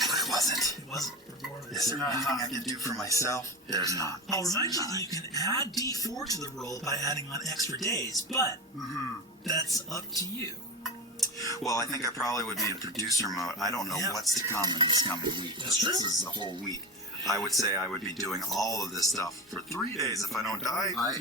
but it wasn't. It wasn't. Is there anything I can do for myself? There's not. I'll remind you that you can add D4 to the roll by adding on extra days, but that's up to you. Well, I think I probably would be in producer mode. I don't know what's to come in this coming week. That's true. This is the whole week. I would say I would be doing all of this stuff for 3 days if I don't die. I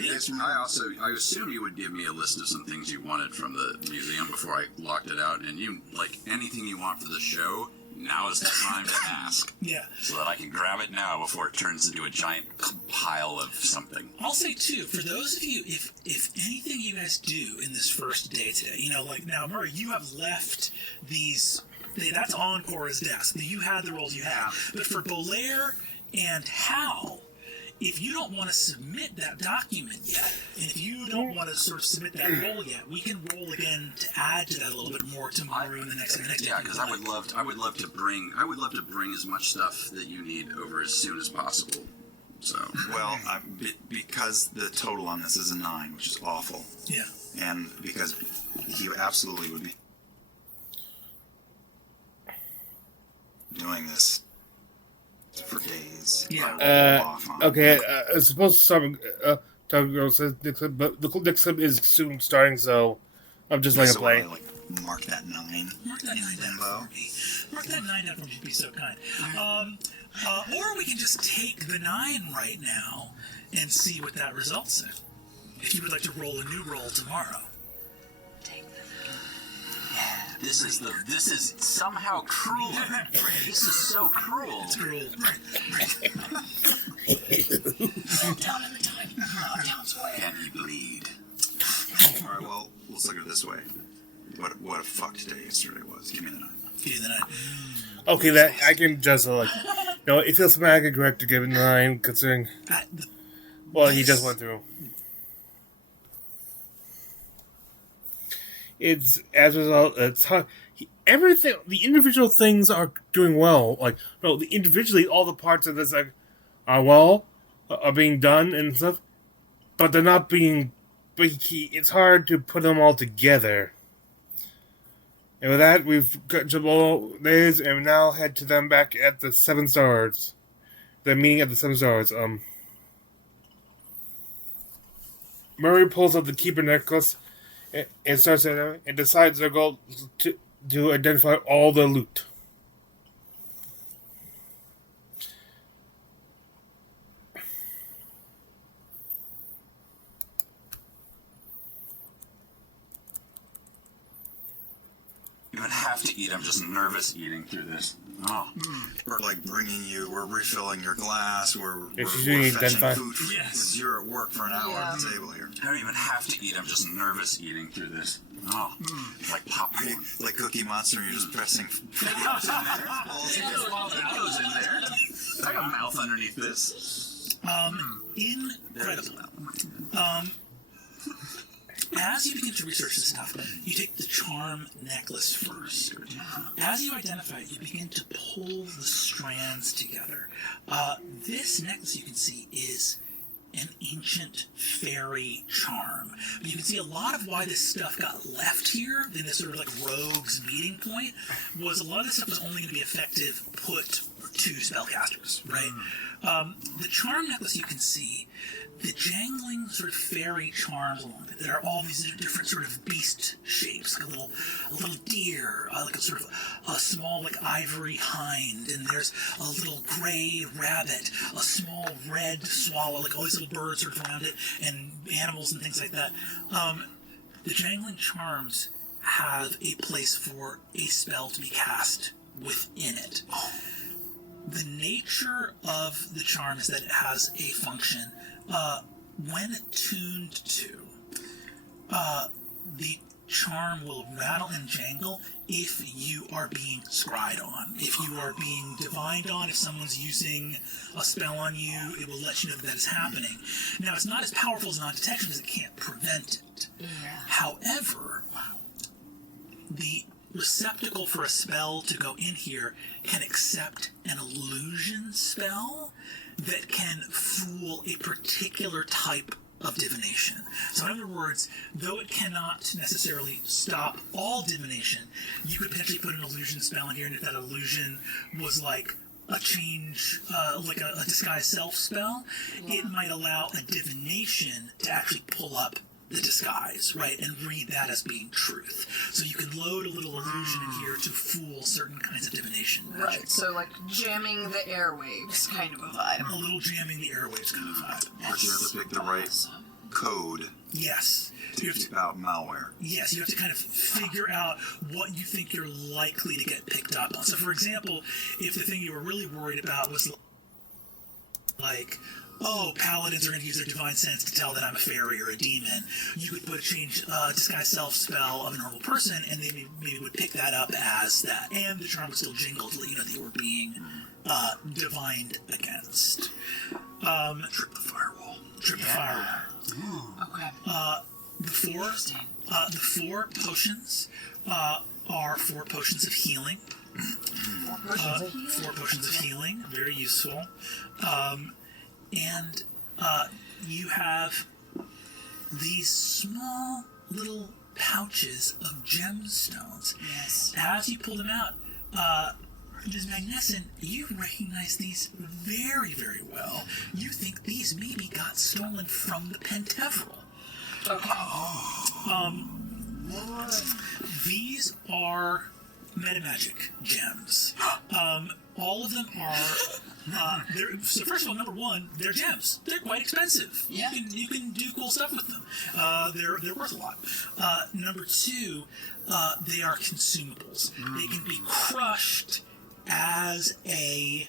assume you would give me a list of some things you wanted from the museum before I locked it out, and you, like, anything you want for the show, now is the time to ask. Yeah. So that I can grab it now before it turns into a giant pile of something. I'll say, too, for those of you, if anything you guys do in this first day today, like, now, Murray, you have left these, that's on Cora's desk. You had the rolls you had. But for Belair and Hal, if you don't want to submit that document yet, and if you don't want to sort of submit that roll yet, we can roll again to add to that a little bit more tomorrow and the next day. Yeah, because I would love to bring as much stuff that you need over as soon as possible. So Well, because the total on this is a 9, which is awful. Yeah. And because he absolutely would be doing this for days. Yeah. Okay, it's supposed to start. Girl says Nixon, but the next clip is soon starting, so I'm just letting it play. Mark that 9. Mark that 9 down for me. Mark that 9 down for me, if you'd be so kind. Or we can just take the 9 right now and see what that results in. If you would like to roll a new roll tomorrow. this is somehow cruel. This is so cruel. It's cruel. Down in the tiny town's way. Can he bleed? Alright, well, let's look at it this way. What a fucked day yesterday was. Give me the 9. Give you the 9. Okay, that I can just it feels smack and correct to give it 9, considering he just went through. It's as a result. everything, the individual things are doing well. Like, no, individually, all the parts of this are being done and stuff, but they're not being. But it's hard to put them all together. And with that, we've got to all days, and we now head to them back at the Seven Stars. The meeting at the Seven Stars. Murray pulls out the keeper necklace and starts at it and decides their goal to identify all the loot. You don't have to eat. I'm just nervous eating through this. Oh. We're like we're refilling your glass, we're she's doing fetching identify. food for you. Yes. You're at work for an hour at the table here. I don't even have to eat. I'm just nervous eating through this. Oh. Like popcorn. Are you like Cookie Monster and you're just pressing videos in there? I got a mouth underneath this. Incredible. As you begin to research this stuff, you take the charm necklace first. As you identify it, you begin to pull the strands together. This necklace, you can see, is an ancient fairy charm. But you can see a lot of why this stuff got left here in this sort of like rogue's meeting point was a lot of this stuff was only going to be effective put to spellcasters, right? The charm necklace, you can see the jangling sort of fairy charms along it. There are all these different sort of beast shapes, like a little deer, like a sort of a small like ivory hind, and there's a little gray rabbit, a small red swallow, like all these little birds sort of around it, and animals and things like that. The jangling charms have a place for a spell to be cast within it. The nature of the charm is that it has a function. When attuned to, the charm will rattle and jangle if you are being scryed on. If you are being divined on, if someone's using a spell on you, it will let you know that is happening. Now, it's not as powerful as non-detection because it can't prevent it. Yeah. However, the receptacle for a spell to go in here can accept an illusion spell that can fool a particular type of divination. So in other words, though it cannot necessarily stop all divination, you could potentially put an illusion spell in here, and if that illusion was like a change, like a disguise self spell, it might allow a divination to actually pull up the disguise, right, and read that as being truth. So you can load a little illusion in here to fool certain kinds of divination magic. Right, so like jamming the airwaves kind of a vibe. A little jamming the airwaves kind of vibe. But you have to pick the right code. Yes. To keep out malware. Yes, you have to kind of figure out what you think you're likely to get picked up on. So for example, if the thing you were really worried about was like, oh, paladins are going to use their divine sense to tell that I'm a fairy or a demon, you could put a disguise self spell of a normal person, and they maybe would pick that up as that, and the charm would still jingle to let you know that you were being divined against. Trip the firewall. Trip the firewall. Okay. The four potions are 4 potions of healing. 4 potions of healing, very useful. And you have these small little pouches of gemstones. Yes. As you pull them out, Ms. Magnesson, you recognize these very, very well. You think these maybe got stolen from the Penteveral. Okay. These are metamagic gems. All of them are. So first of all, number one, they're gems. They're quite expensive. Yeah. You can do cool stuff with them. They're worth a lot. Number two, they are consumables. They can be crushed as a.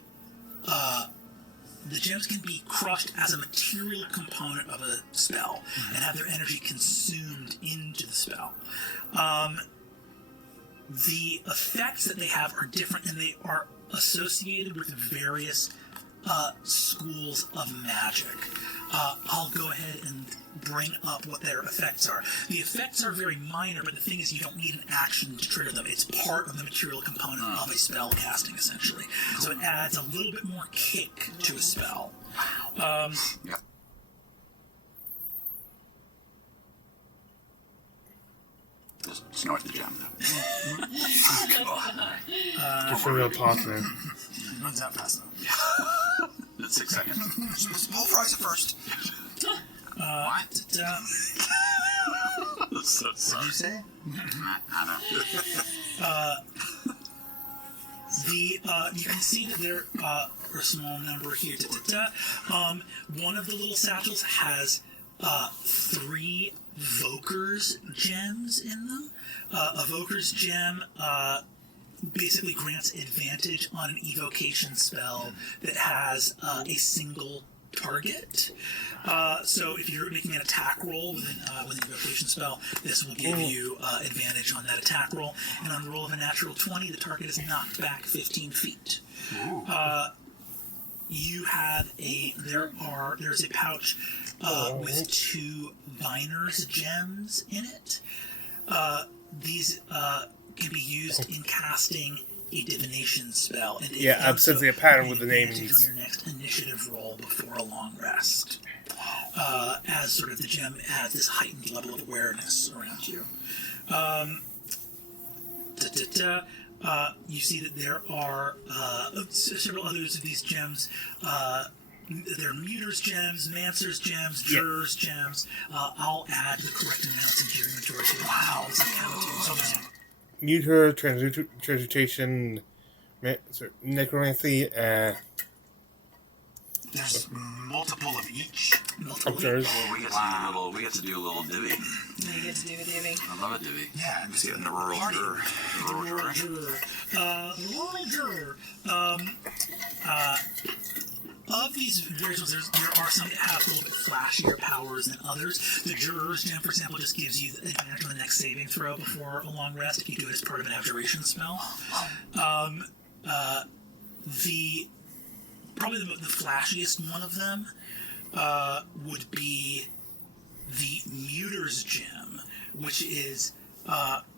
The gems can be crushed as a material component of a spell and have their energy consumed into the spell. The effects that they have are different, and they are associated with various schools of magic. I'll go ahead and bring up what their effects are. The effects are very minor, but the thing is you don't need an action to trigger them. It's part of the material component of a spell casting, essentially. So it adds a little bit more kick to a spell. Yep. Just snort the gem now. Just for real talk, man. Runs out fast though. That's 6 seconds. Pulverize it first. What? So What sorry. did you say? I know. You can see that there are a small number here. One of the little satchels has 3 Voker's gems in them. A Voker's gem basically grants advantage on an evocation spell that has a single target. So if you're making an attack roll with an evocation spell, this will give you advantage on that attack roll. And on the roll of a natural 20, the target is knocked back 15 feet. You have there's a pouch with 2 Viner's gems in it. These can be used in casting a divination spell. And I'm sensing a pattern with the namings. namings. On your next initiative roll before a long rest. As sort of the gem adds this heightened level of awareness around you. You see that there are several others of these gems. There are Muter's gems, Mancer's gems, Juror's gems. I'll add the correct amounts into your inventory. Wow. Muter, transmutation, necromancy, There's multiple of each. upstairs. Oh, we get to do a little divvy. You get to do a divvy. I love a divvy. Yeah, and Just getting the rural juror. Rural juror. Of these various ones, there are some that have a little bit flashier powers than others. The Juror's Gem, for example, just gives you the advantage on the next saving throw before a long rest if you do it as part of an abjuration spell. Probably the flashiest one of them would be the Muter's Gem, which is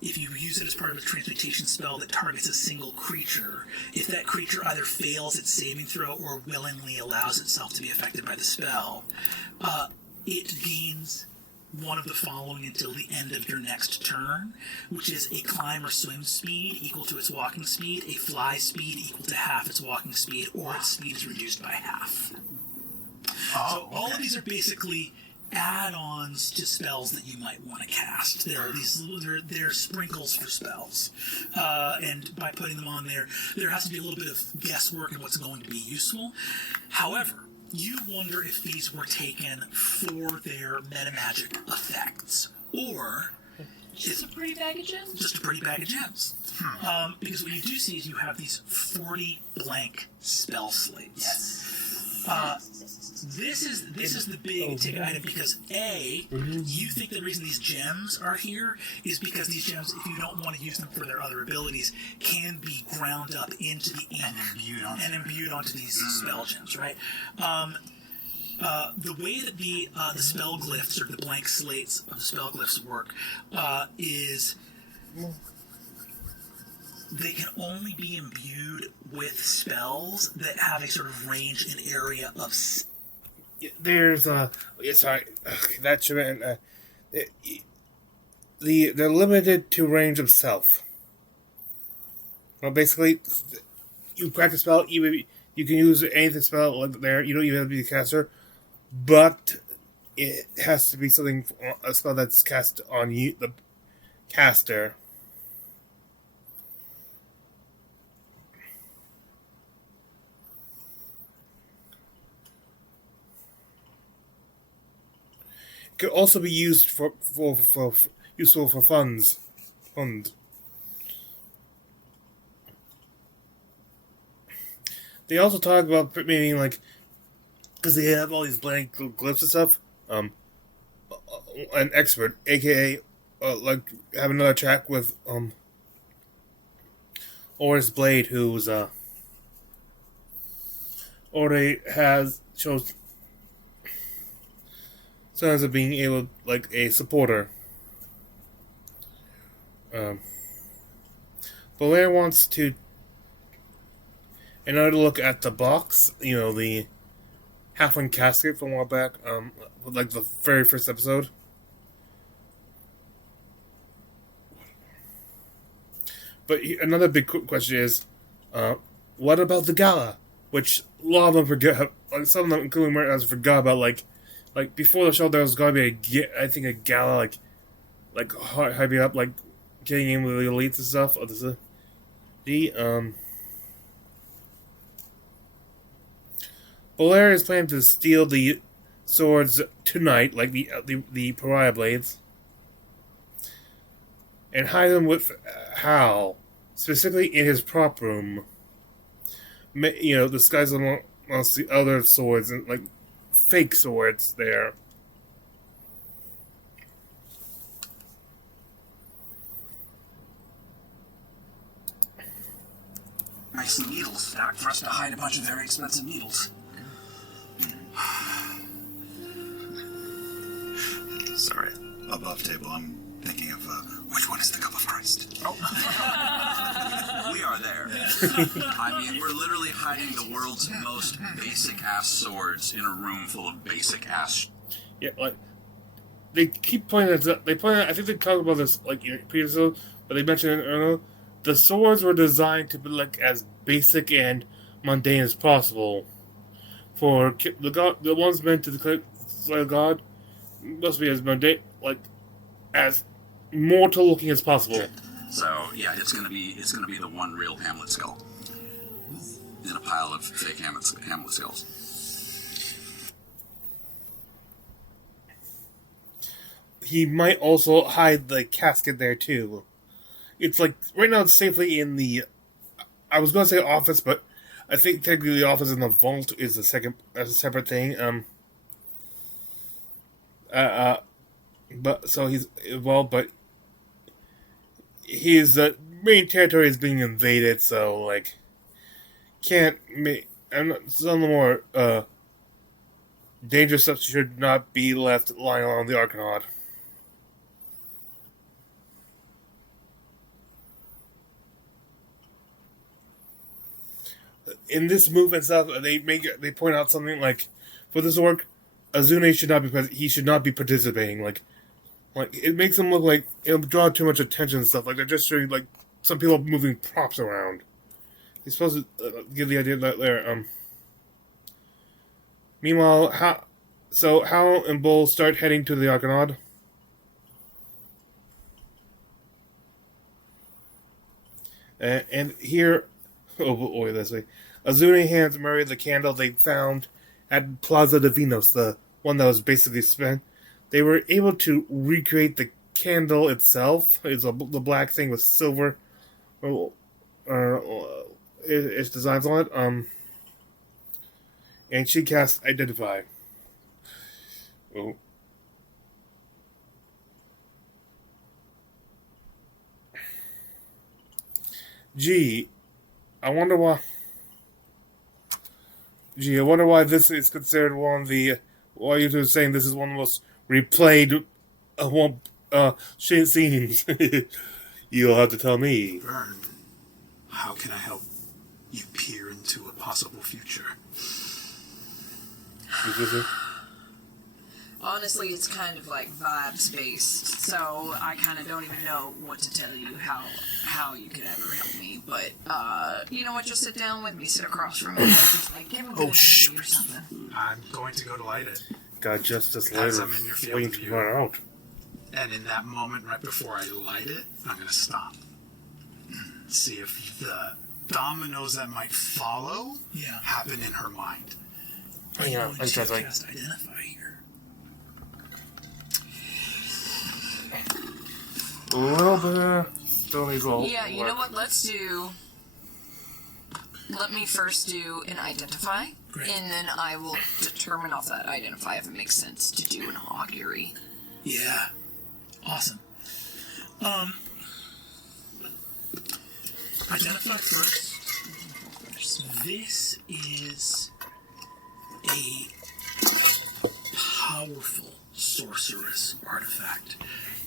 if you use it as part of a transmutation spell that targets a single creature, if that creature either fails its saving throw or willingly allows itself to be affected by the spell, it gains one of the following until the end of your next turn, which is a climb or swim speed equal to its walking speed, a fly speed equal to half its walking speed, or its speed is reduced by half. So all of these are basically add-ons to spells that you might want to cast. There are they're sprinkles for spells, and by putting them on there has to be a little bit of guesswork in what's going to be useful. However, you wonder if these were taken for their metamagic effects, or Just a pretty bag of gems? just a pretty bag of gems. Because what you do see is you have these 40 blank spell slates. Yes. This is the big ticket item because you think the reason these gems are here is because these gems, if you don't want to use them for their other abilities, can be ground up into the ink and imbued onto these spell gems, right? The way that the spell glyphs or the blank slates of the spell glyphs work is they can only be imbued with spells that have a sort of range and area of. There's sorry, that should they're limited to range of self. Well, basically, you practice spell. You can use anything spell there. You don't even have to be the caster, but it has to be a spell that's cast on you, the caster. Could also be used for useful for funds. They also talk about maybe because they have all these blank glyphs and stuff. An expert, aka have another track with Oris Blade, who's already has shows signs of being able, like, a supporter. Belair wants to, in order to look at the box, the halfling casket from a while back, like the very first episode. But another big question is, what about the gala? Which a lot of them forget. Like some of them, including Martin, forgot about. Like before the show, there was going to be a gala, like hyping up, like getting in with the elites and stuff. Belair is planning to steal the swords tonight, like the pariah blades, and hide them with Hal, specifically in his prop room. Disguise them amongst the other swords and like fake swords there. Nice needles stacked for us to hide a bunch of very expensive needles. Sorry, above table, I'm thinking of which one is the cup of Christ? Oh. We are there. I mean, we're literally hiding the world's most basic-ass swords in a room full of basic-ass... Yeah, like, they keep pointing at... I think they talked about this, like, in previous episodes, but they mentioned it earlier. The swords were designed to be, like, as basic mundane as possible. For the ones meant to declare God must be as mundane, like as mortal looking as possible. So yeah, it's gonna be the one real Hamlet skull in a pile of fake Hamlet skulls. He might also hide the casket there too. It's like right now it's safely in the. I was going to say office, but I think technically the office in the vault is a separate thing. But so but his main territory is being invaded, so like can't make. Some of the more dangerous stuff should not be left lying along the Arcanaut. In this move and stuff, they point out something like, for this to work, Azune should not be he should not be participating. Like it makes him look like it'll draw too much attention and stuff. Like they're just showing like some people moving props around. He's supposed to give the idea that there. Meanwhile, Hal and Bull start heading to the Arcanaut. And here, oh boy, this way. Azune hands Murray the candle they found at Plaza de Vinos, the one that was basically spent. They were able to recreate the candle itself. It's the black thing with silver, its designs on it. And she casts Identify. Oh. Gee, I wonder why this is considered one of the. Why you two saying this is one of the most replayed shit scenes? You'll have to tell me. Vern, how can I help you peer into a possible future? Honestly, it's kind of like vibes based, so I kind of don't even know what to tell you how you could ever help me. But you know what? Just sit down with me, sit across from me, and just like give him a good energy or something. I'm going to go to light it. Got justice As later, I'm in your field waiting of to view. run out. And in that moment, right before I light it, I'm going to stop. See if the dominoes that might follow happen in her mind. Yeah, I'm just like. Cast Identify here. A little bit. Still needs a little. Yeah, you know what? Let me first do an Identify, Great. and then I will determine off that Identify if it makes sense to do an Augury. Yeah. Awesome. Identify first. This is a powerful sorceress artifact.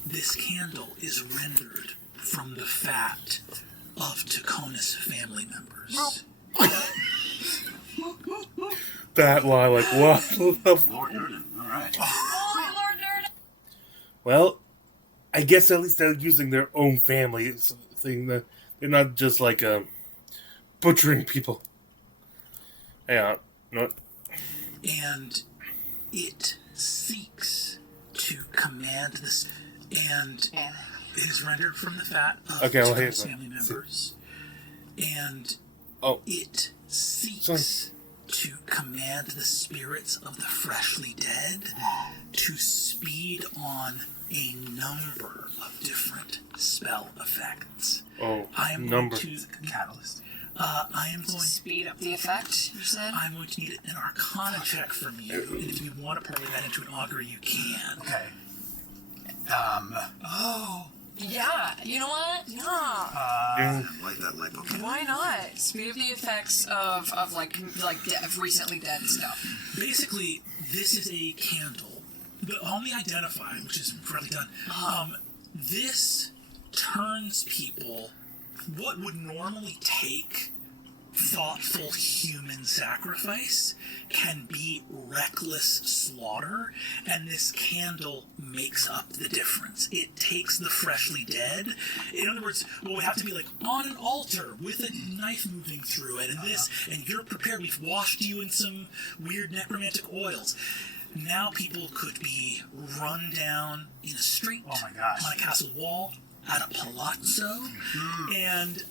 This candle is rendered from the fat of Taconis family members. That lie, like, what? Lord Durden, alright. Well, I guess at least they're using their own family thing. That they're not just like butchering people. Yeah, no. And it seeks to command this, and it is rendered from the fat of Taconis family members. And it seeks to command the spirits of the freshly dead to speed on a number of different spell effects. I am going to catalyst. I am going to speed up the effect, you said? I'm going to need an Arcana check from you, and if you want to parlay that into an augury, you can. Okay. Yeah, you know what? I like that light book. Why not? Speed up the effects of recently dead stuff. Basically, this is a candle, but on the identify, which is correctly done, this turns people, what would normally take thoughtful human sacrifice can be reckless slaughter, and this candle makes up the difference. It takes the freshly dead. In other words, what would have to be like on an altar with a knife moving through it, and this, and you're prepared. We've washed you in some weird necromantic oils. Now people could be run down in a street, on a castle wall, at a palazzo, and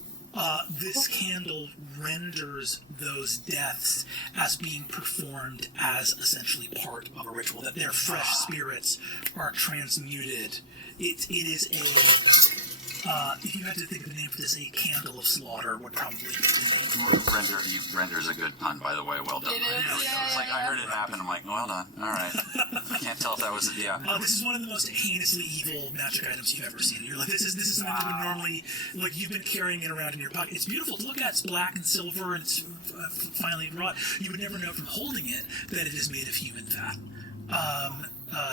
this candle renders those deaths as being performed as essentially part of a ritual, that their fresh spirits are transmuted. It is a... if you had to think of the name for this, a candle of slaughter would probably be the name. Render's a good pun, by the way. Well done. It is, It's like, I heard it happen. I'm like, well done. All right. Can't tell if that was it. Yeah. This is one of the most heinously evil magic items you've ever seen. You're like, this is something you would normally, like, you've been carrying it around in your pocket. It's beautiful to look at. It's black and silver, and it's finely wrought. You would never know from holding it that it is made of human fat.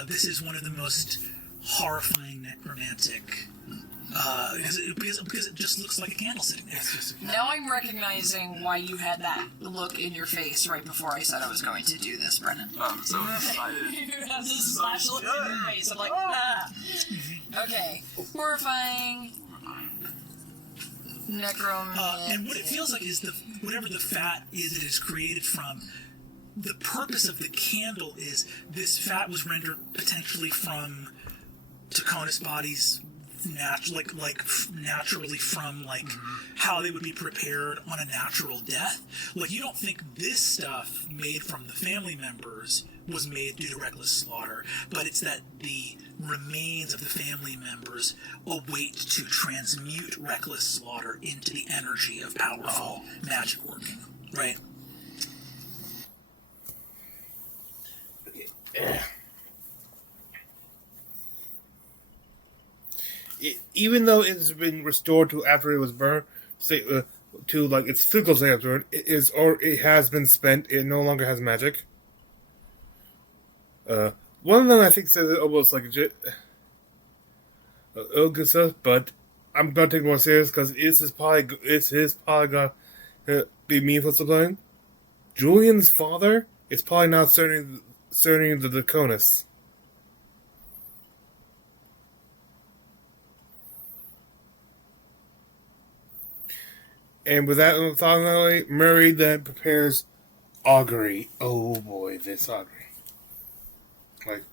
This is one of the most horrifying necromantic. Because it just looks like a candle sitting there. Now I'm recognizing why you had that look in your face right before I said I was going to do this, Brennan. I'm so excited. You have this slash look in your face. I'm like, Okay. Horrifying. Necromantic. And what it feels like is whatever the fat is it is created from, the purpose of the candle is this fat was rendered potentially from Taconis bodies, naturally from how they would be prepared on a natural death. Like, you don't think this stuff made from the family members was made due to reckless slaughter, but it's that the remains of the family members await to transmute reckless slaughter into the energy of powerful magic working, right? Even though it's been restored to after it was burned, to like its physical state after it has been spent, it no longer has magic. One of them I think says it almost like good stuff, but I'm gonna take it more serious because it's his polygon be meaningful to something. Julian's father is probably not certain the Draconis. And with that finally, Murray then prepares augury. Oh boy, this augury. Like,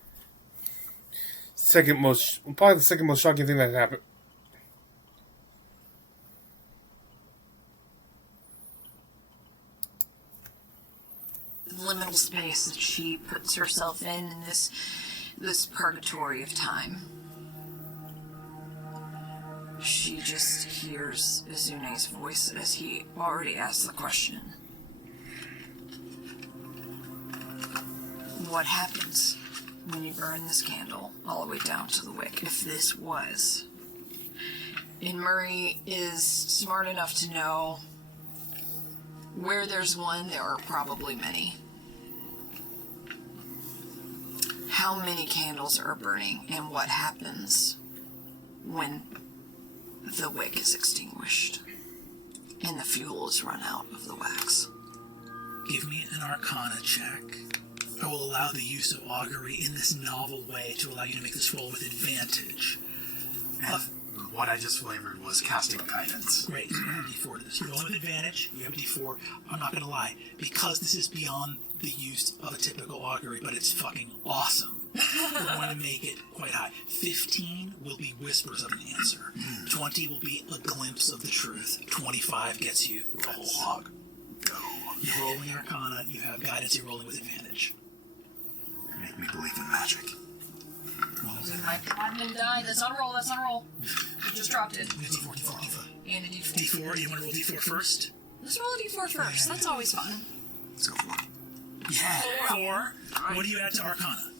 probably the second most shocking thing that happened. The liminal space that she puts herself in this purgatory of time. She just hears Izune's voice as he already asked the question. What happens when you burn this candle all the way down to the wick? If this was... And Murray is smart enough to know where there's one, there are probably many. how many candles are burning and what happens when the wick is extinguished and the fuel is run out of the wax. Give me an Arcana check. I will allow the use of augury in this novel way to allow you to make this roll with advantage. And what I just flavored was casting guidance. Great. So you have a D4 to this. You're rolling with advantage. You have a D4. I'm not going to lie. Because this is beyond the use of a typical augury, but it's fucking awesome. We're going to make it quite high. 15 will be whispers of an answer. 20 will be a glimpse of the truth. 25 gets you the whole hog. Go. You're rolling Arcana. You have guidance. You're rolling with advantage. Make me believe in magic. My platinum die. That's not a roll. That's not a roll. You just dropped it. D4, D4, D4. And a D4. D4. You want to roll D4 first? Let's roll a D4 first. That's always fun. Let's go for it. Yeah. 4. What do you add to Arcana?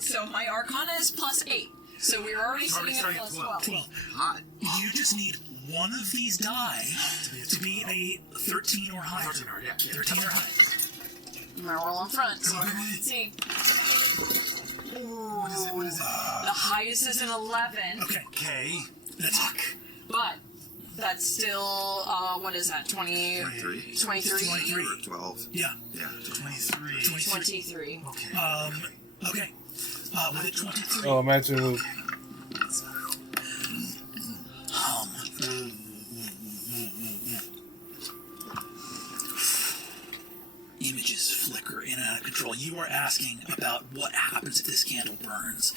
So my Arcana is +8. So we're already sitting at +12. 12. Hot. You just need one of these die to be a 13 or higher. 13 or, yeah. 13 or higher. I'm gonna roll in front. So let's see. What is it? What is it? The highest is an 11. Okay. That's But that's still, what is that? 23. 23? Or 12. Yeah. Yeah. 23. 23. Okay. Okay. With it 23. Oh, imagine move. Images flicker in and out of control. You are asking about what happens if this candle burns.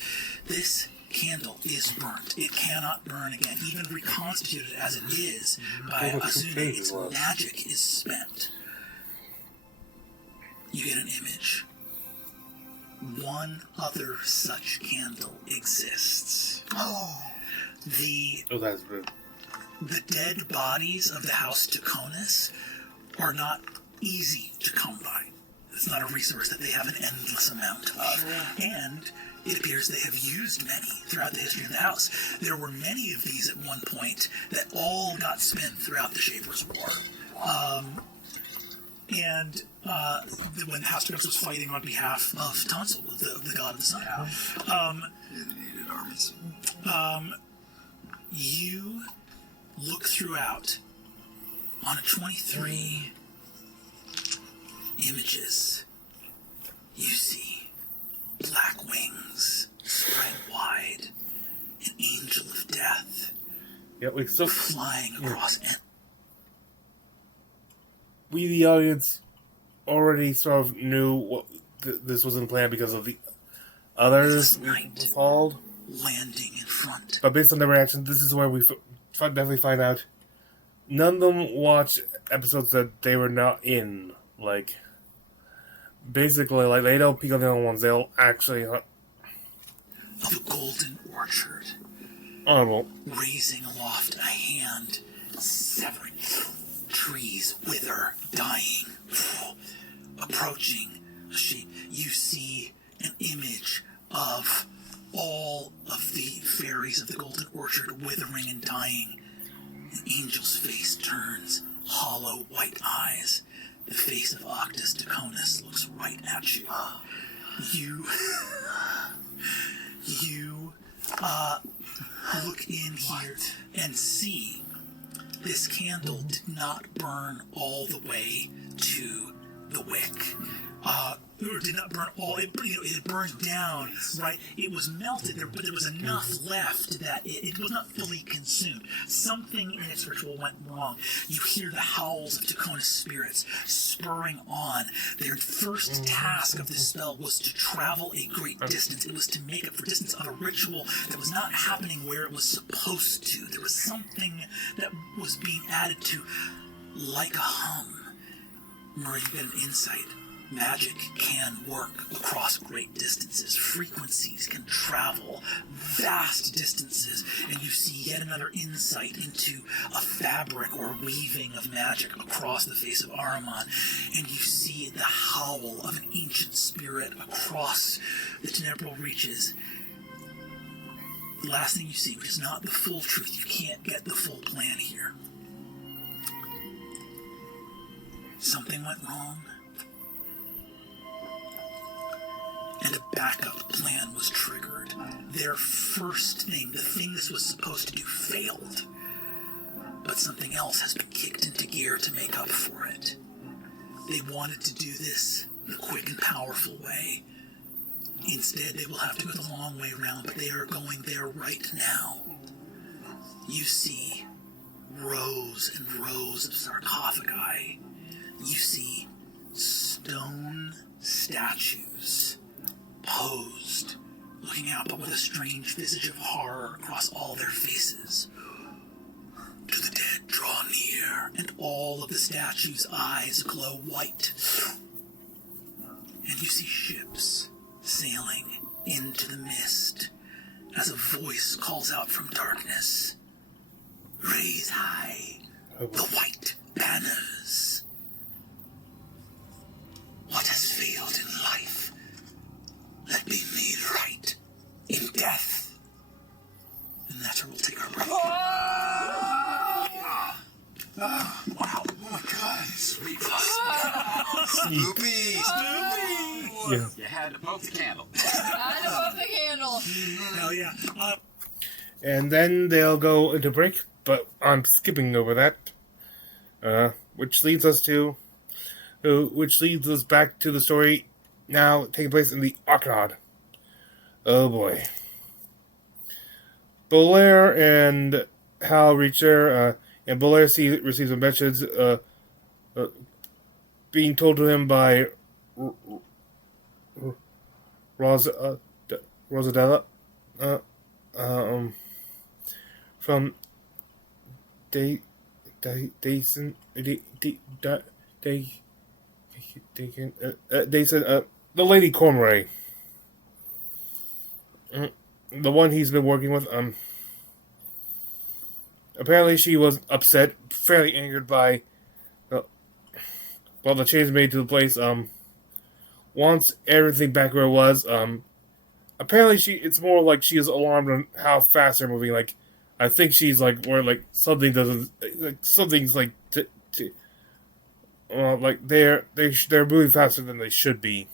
This candle is burnt. It cannot burn again, even reconstituted as it is, by assuming its magic is spent. You get an image. One other such candle exists. Oh, that's good. The dead bodies of the House Taconis are not easy to come by. It's not a resource that they have an endless amount of. And it appears they have used many throughout the history of the house. There were many of these at one point that all got spent throughout the Shaper's War. When House Taconis was fighting on behalf of Tonsil, the god of the sun. It needed armies. You look throughout on a 23 images. You see black wings spread wide, an angel of death Yeah, we still flying across. We, the audience, already sort of knew what this wasn't planned because of the others followed. Landing in front. But based on their reaction, this is where we definitely find out none of them watch episodes that they were not in. Like, basically, like, they don't pick on the other ones. They'll actually Of a golden orchard, honorable. raising aloft a hand, severing. Trees wither, dying, approaching. You see an image of all of the fairies of the Golden Orchard withering and dying. An angel's face turns, hollow white eyes. The face of Octus Taconis looks right at you. You look in here and see this candle did not burn all the way to the wick. Or did not burn all. It burned down, right? It was melted there, but there was enough left that it was not fully consumed. Something in its ritual went wrong. You hear the howls of Taconis spirits spurring on. Their first task of this spell was to travel a great distance. It was to make up for distance of a ritual that was not happening where it was supposed to. There was something that was being added to, like a hum. Murray, you get an insight. Magic can work across great distances. Frequencies can travel vast distances, and you see yet another insight into a fabric or weaving of magic across the face of Araman, and you see the howl of an ancient spirit across the tenebral reaches. The last thing you see, which is not the full truth, you can't get the full plan here. Something went wrong. and a backup plan was triggered. Their first thing, the thing this was supposed to do, failed. But something else has been kicked into gear to make up for it. They wanted to do this the quick and powerful way. Instead, they will have to go the long way around, but they are going there right now. You see rows and rows of sarcophagi. You see stone statues posed, looking out but with a strange visage of horror across all their faces. To the dead draw near, and all of the statues' eyes glow white. And you see ships sailing into the mist as a voice calls out from darkness. Raise high the white banners. What has failed in life, let be made right in death. And that's where we'll take our break. Wow. Oh my god. Sweet. Spoopy. Yeah. You had to poke the candle. I love the candle. Hell yeah. And then they'll go into break, but I'm skipping over that. Which leads us back to the story now taking place in the Arcade. Oh boy. Belair and Hal reach there, and Belair receives a message being told to him by Rosadella from Dason. The Lady Cormorant. The one he's been working with. Apparently she was upset, fairly angered by the changes made to the place. Wants everything back where it was. Apparently it's more like she is alarmed on how fast they're moving. Like, I think she's like, where like something doesn't, like something's like, like they're moving faster than they should be.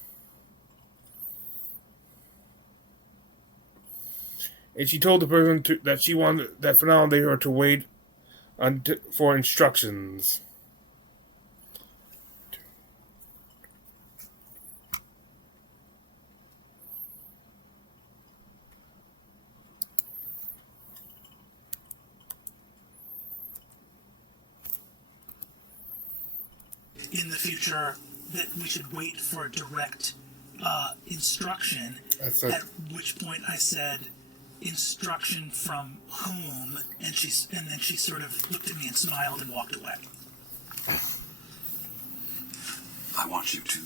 And she told the person that she wanted that for now they were to wait for instructions. In the future, that we should wait for direct instruction. At which point I said, instruction from whom? And then she sort of looked at me and smiled and walked away. I want you to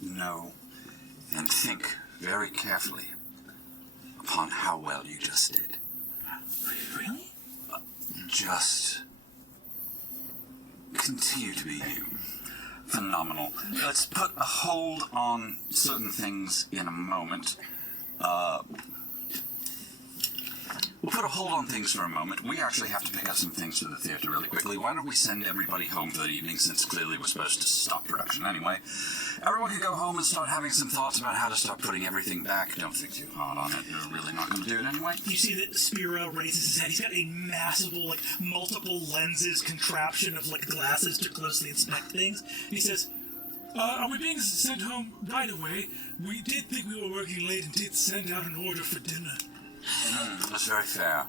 know and think very carefully upon how well you just did. Really? Just continue to be you. Phenomenal. Let's put a hold on certain things in a moment. We'll put a hold on things for a moment. We actually have to pick up some things for the theater really quickly. Why don't we send everybody home for the evening, since clearly we're supposed to stop production anyway. Everyone can go home and start having some thoughts about how to start putting everything back. Don't think too hard on it. You're really not going to do it anyway. You see that Spiro raises his head. He's got a massive, like, multiple lenses contraption of, like, glasses to closely inspect things. He says, are we being sent home right away? We did think we were working late and did send out an order for dinner. That's very fair.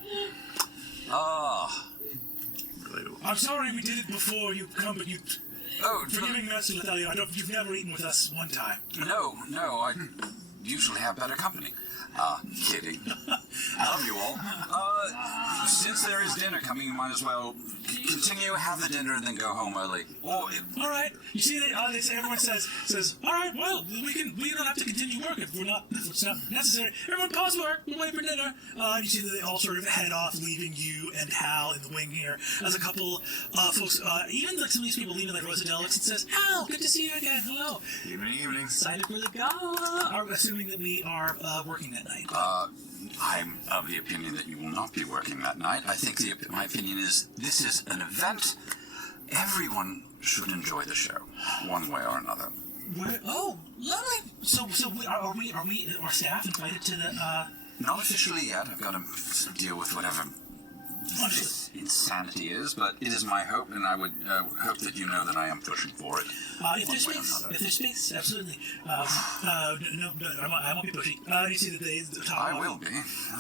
I'm sorry we did it before you come, but you... Oh, forgiving Master Lethalio, you've never eaten with us one time. No, I usually have better company. Kidding. Love you all. Since there is dinner coming, you might as well continue, have the dinner, and then go home early. All right. You see that everyone says, all right, well, we don't have to continue work if it's not necessary. Everyone pause work. We'll wait for dinner. You see that they all sort of head off, leaving you and Hal in the wing here. As a couple folks, even like some of these people leaving, like Rosadella looks and says, Hal, good to see you again. Hello. Evening. Excited for the gala. Are assuming that we are working that night. I'm of the opinion that you will not be working that night. I think my opinion is this is an event. Everyone should enjoy the show, one way or another. Oh, lovely. Are we our staff invited to the? Not officially yet. I've got to deal with whatever this insanity is, but it is my hope, and I would hope that you know that I am pushing for it. If there's space, absolutely. No, I won't be pushing. You see the top. I will be.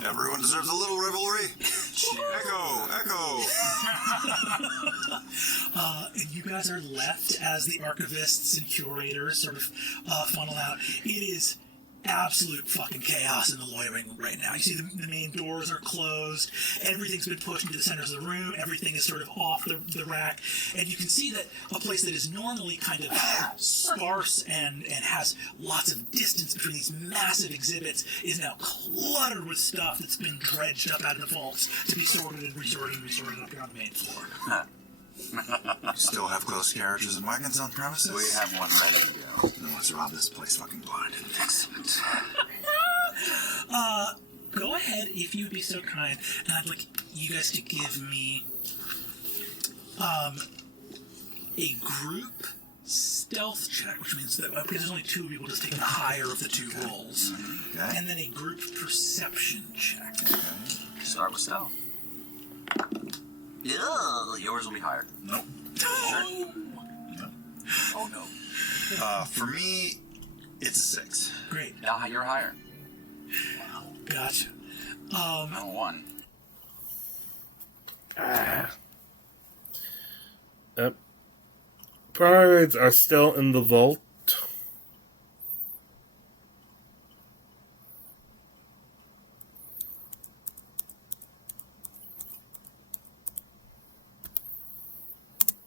Everyone deserves a little revelry. Echo. And you guys are left as the archivists and curators sort of funnel out. It is absolute fucking chaos in the lawyering room right now. You see the main doors are closed, everything's been pushed into the centers of the room, everything is sort of off the rack, and you can see that a place that is normally kind of sparse and has lots of distance between these massive exhibits is now cluttered with stuff that's been dredged up out of the vaults to be sorted and resorted up here on the main floor. Still have close carriages and wagons on premises? We have one ready to go. Then let's rob this place fucking blind. Excellent. Go ahead, if you'd be so kind, and I'd like you guys to give me a group stealth check, which means that because there's only two of you, we'll just take the higher of the two rolls, Okay. and then a group perception check. Start with stealth. Yeah, yours will be higher. Nope. Sure. Oh no. For me, it's a 6. Great, Yeah, you're higher. gotcha. No, 1. Pirates are still in the vault.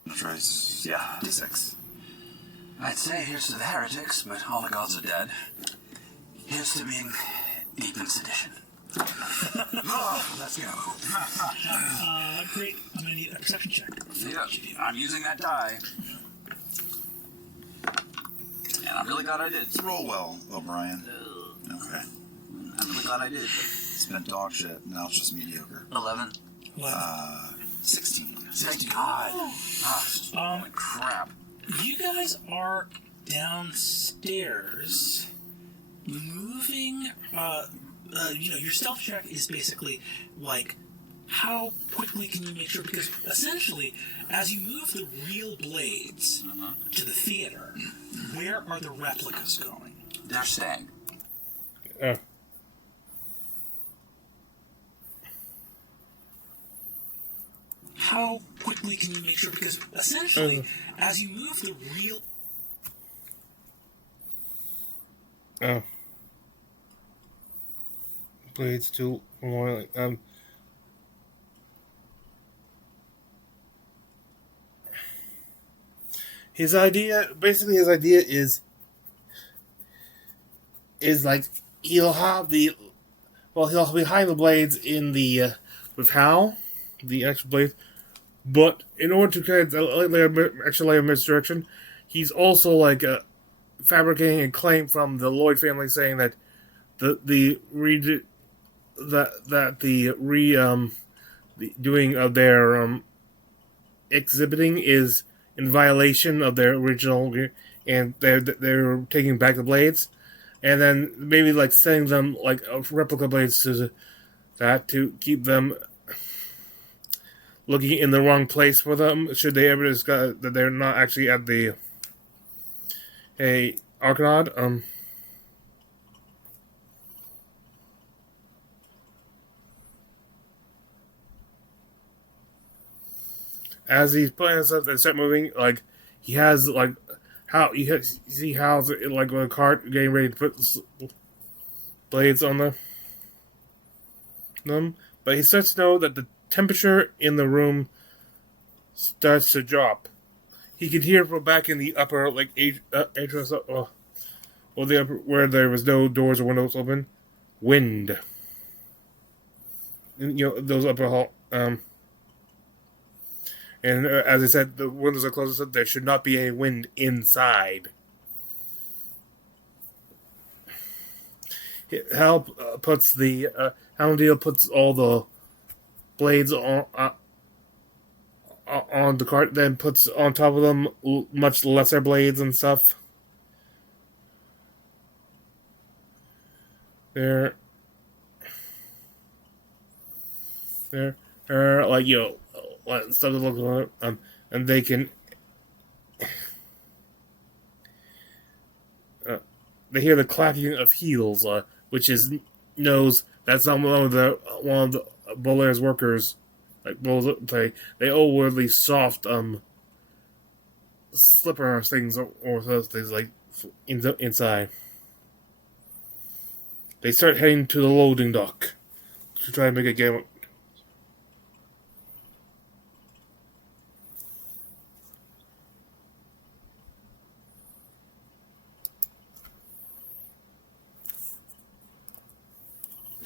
That's right. Yeah, D6. I'd say here's to the heretics, but all the gods are dead. Here's to being deep in sedition. Let's go. Great, I'm gonna need a perception check. Yeah, I'm using that die. And I'm really glad I did. Roll well, O'Brien. Okay. I'm really glad I did. It's been dog shit. Now it's just mediocre. 11. 16. Thank God. Holy crap. You guys are downstairs, moving. Your stealth check is basically like, how quickly can you make sure? Because essentially, as you move the real blades to the theater, where are the replicas going? They're staying. How quickly can you make sure? Because essentially, as you move the real... Blades too loyally. His idea is like he'll have he'll be hiding the blades in the with Hal, the extra blades, but in order to kind of extra layer of misdirection, he's also like fabricating a claim from the Lloyd family saying that the doing of their exhibiting is in violation of their original, and they're taking back the blades, and then maybe like sending them like replica blades to to keep them looking in the wrong place for them should they ever discover that they're not actually at the Arcanaud. As he's playing stuff and start moving, like he has like how you see how's like with a cart getting ready to put blades on them, but he starts to know that the temperature in the room starts to drop. He can hear from back in the upper like atrium, or the upper where there was no doors or windows open, wind. Those upper hall. And as I said, the windows are closed, so there should not be any wind inside. Hal puts Hallandale puts all the blades on the cart, then puts on top of them much lesser blades and stuff. they're like, you know, stuff to look at, and they can. They hear the clacking of heels, which knows that's not one of the Bolair's workers. Like they overly soft slipper things or those things like inside. They start heading to the loading dock to try and make a game.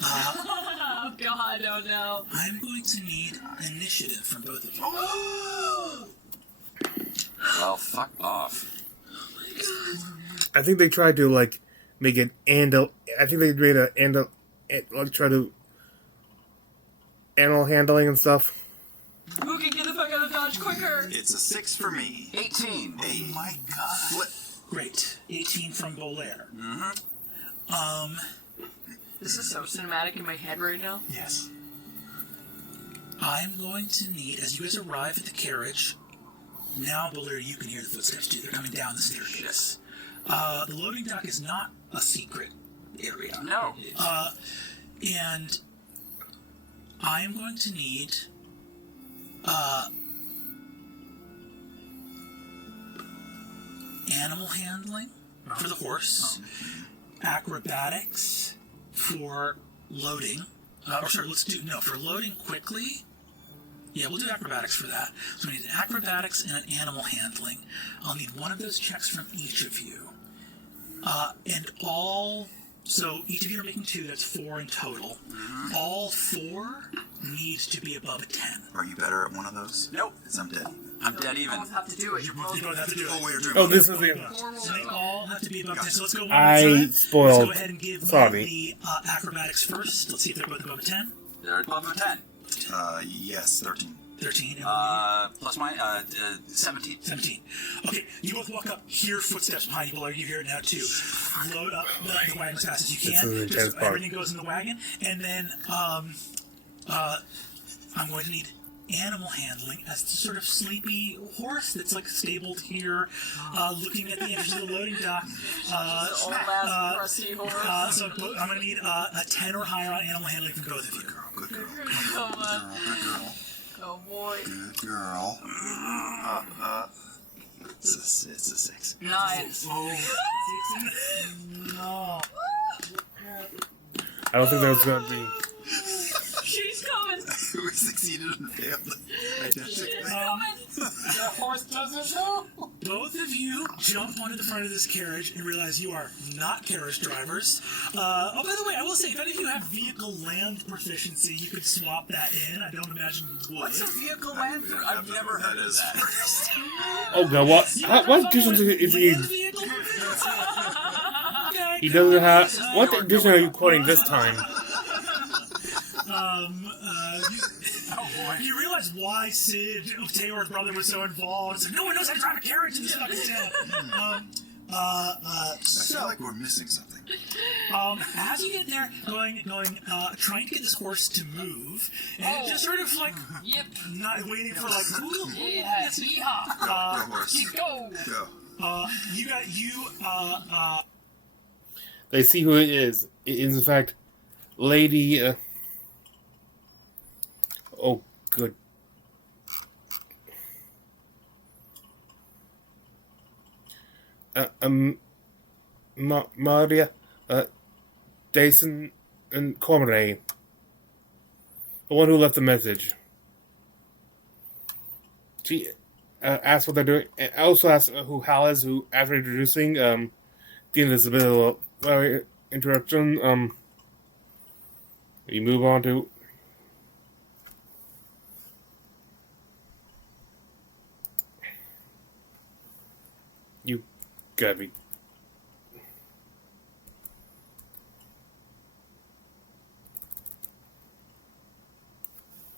Oh God, oh no. I'm going to need initiative from both of you. Well, fuck off. I think they tried to like make it I think they made like try to animal handling and stuff. Who can get the fuck out of Dodge quicker? It's a 6 for me. 18. Oh my god. Great. 18 from Bolair. This is so cinematic in my head right now. Yes. I'm going to need, as you guys arrive at the carriage, now, Bolair, you can hear the footsteps too. They're coming down the staircase. The loading dock is not a secret area. No. And I am going to need animal handling for the horse, acrobatics for loading. For loading quickly. Yeah, we'll do acrobatics for that. So we need an acrobatics and an animal handling. I'll need one of those checks from each of you. So each of you are making 2, that's 4 in total. All 4 need to be above a 10. Are you better at one of those? Nope. Because I'm dead. I'm dead even. You both have to do it. You both have to do it. Oh, wait, you're doing Oh, this is So they all have to be above 10. So let's go one I at a time. spoiled. Let's go ahead and give Sorry. the acrobatics first. Let's see if they're both above a 10. They're above a 10. Yes, 13. 13. Plus my 17. 17. Okay, you both walk up, hear footsteps behind you, Bolair, you hear it now too. Load up the wagon as fast as you This can. is the intense part. Everything goes in the wagon, and then I'm going to need animal handling as the sort of sleepy horse that's like stabled here, looking at the entrance of the loading dock. Old ass crusty horse. So I'm going to need a 10 or higher on animal handling from both of you. Good girl. Oh, Good girl. oh boy. Good girl. It's a 6. Nice. No. I don't think that was gonna be. She's coming. We succeeded and failed. The horse doesn't know. Both of you jump onto the front of this carriage and realize you are not carriage drivers. By the way, I will say, if any of you have vehicle land proficiency, you could swap that in. I don't imagine you would. What's a vehicle land? I've never heard of that. Oh god, what difference is he? Land vehicle proficiency? Okay. He doesn't have. What edition are you quoting this time? You realize why Sid, Taylor's brother, was so involved. It's like, no one knows how to drive a carriage in this fucking town. I feel like we're missing something. As you get there, trying to get this horse to move, and just sort of like, Yep. not waiting for like, ooh, Yeah. Yeehaw. Go, horse. You go. Go. They see who it is. It is in fact Lady. Oh, good. Maria, Jason, and Cormier. The one who left the message. She asked what they're doing. And also asked who Hal is, who, after introducing, there's a bit of a interruption. We move on to. You gotta be.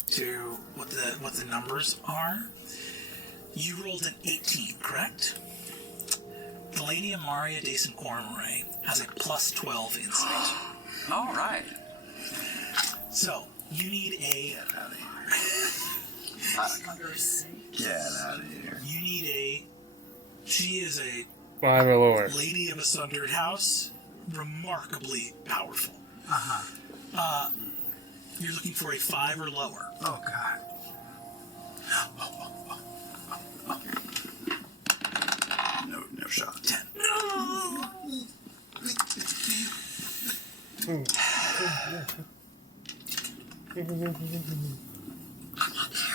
To what the numbers are. You rolled an 18, correct? The Lady Amaria Dason Cormier has a plus 12 insight. All right. So, you need a... Get out of here. You need a... She is a 5 or lower. lady of a sundered house, remarkably powerful. You're looking for a 5 or lower. Oh, God. No shot. 10.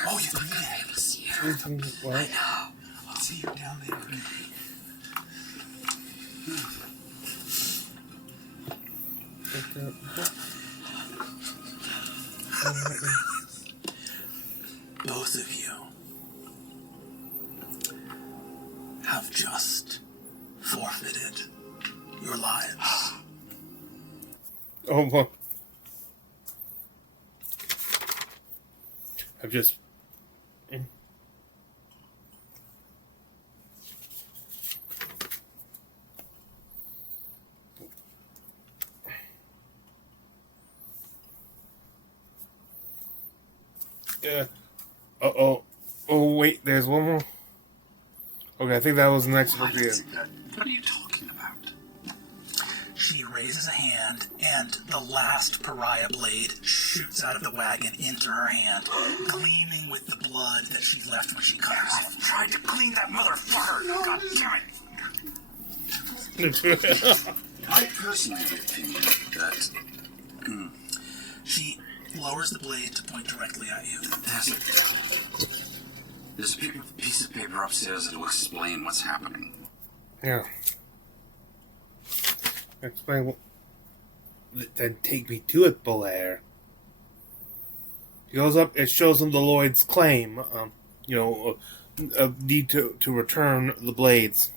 Oh, you can read it. What? I'll see you down there. Both of you have just forfeited your lives. Oh, boy. I've just... Uh-oh. Oh, wait, there's one more. Okay, I think that was the next one. What are you talking about? She raises a hand, and the last pariah blade shoots out of the wagon into her hand, gleaming with the blood that she left when she cut herself. I've tried to clean that motherfucker. God damn it. I personally think that... She lowers the blade to point directly at you. There's a piece of paper upstairs that will explain what's happening. Yeah. Explain what... Then take me to it, Belair. He goes up, it shows him the Lloyd's claim, need to return the blades.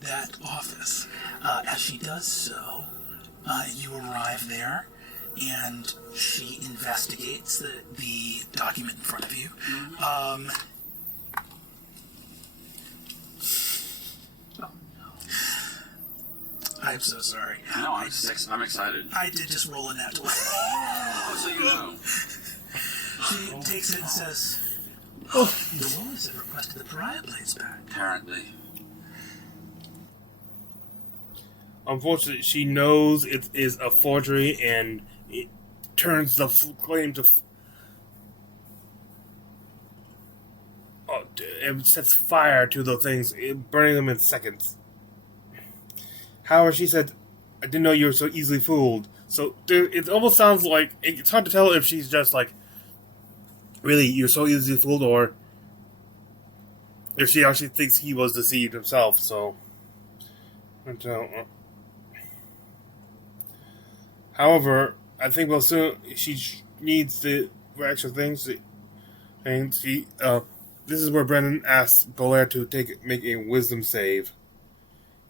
That office. As she does so, you arrive there, and she investigates the document in front of you. I'm so sorry. No, I'm excited. I did just roll a nat 20. Oh, so you know. She takes it and says, the Lords have requested the pariah blades back. Apparently. Unfortunately, she knows it is a forgery, and it turns the claim to... it sets fire to the things, burning them in seconds. However, she said, I didn't know you were so easily fooled. So, it almost sounds like... It's hard to tell if she's just like, really, you're so easily fooled, or if she actually thinks he was deceived himself, so... However, I think we'll soon... She needs the extra things. This is where Brendan asks Belair to make a wisdom save.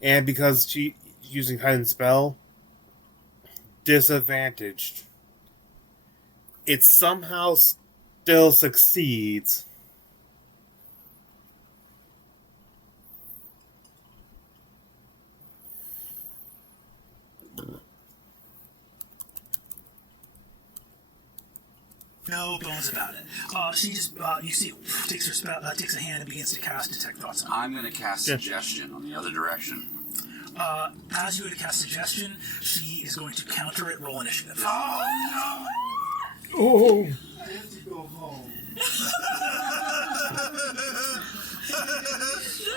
And because she's using hidden spell, disadvantaged. It somehow still succeeds. No bones about it. She just, you see, takes her spell, takes a hand and begins to cast Detect Thoughts on. I'm going to cast Suggestion on the other direction. As you would cast Suggestion, she is going to counter it. Roll initiative. Oh! I have to go home.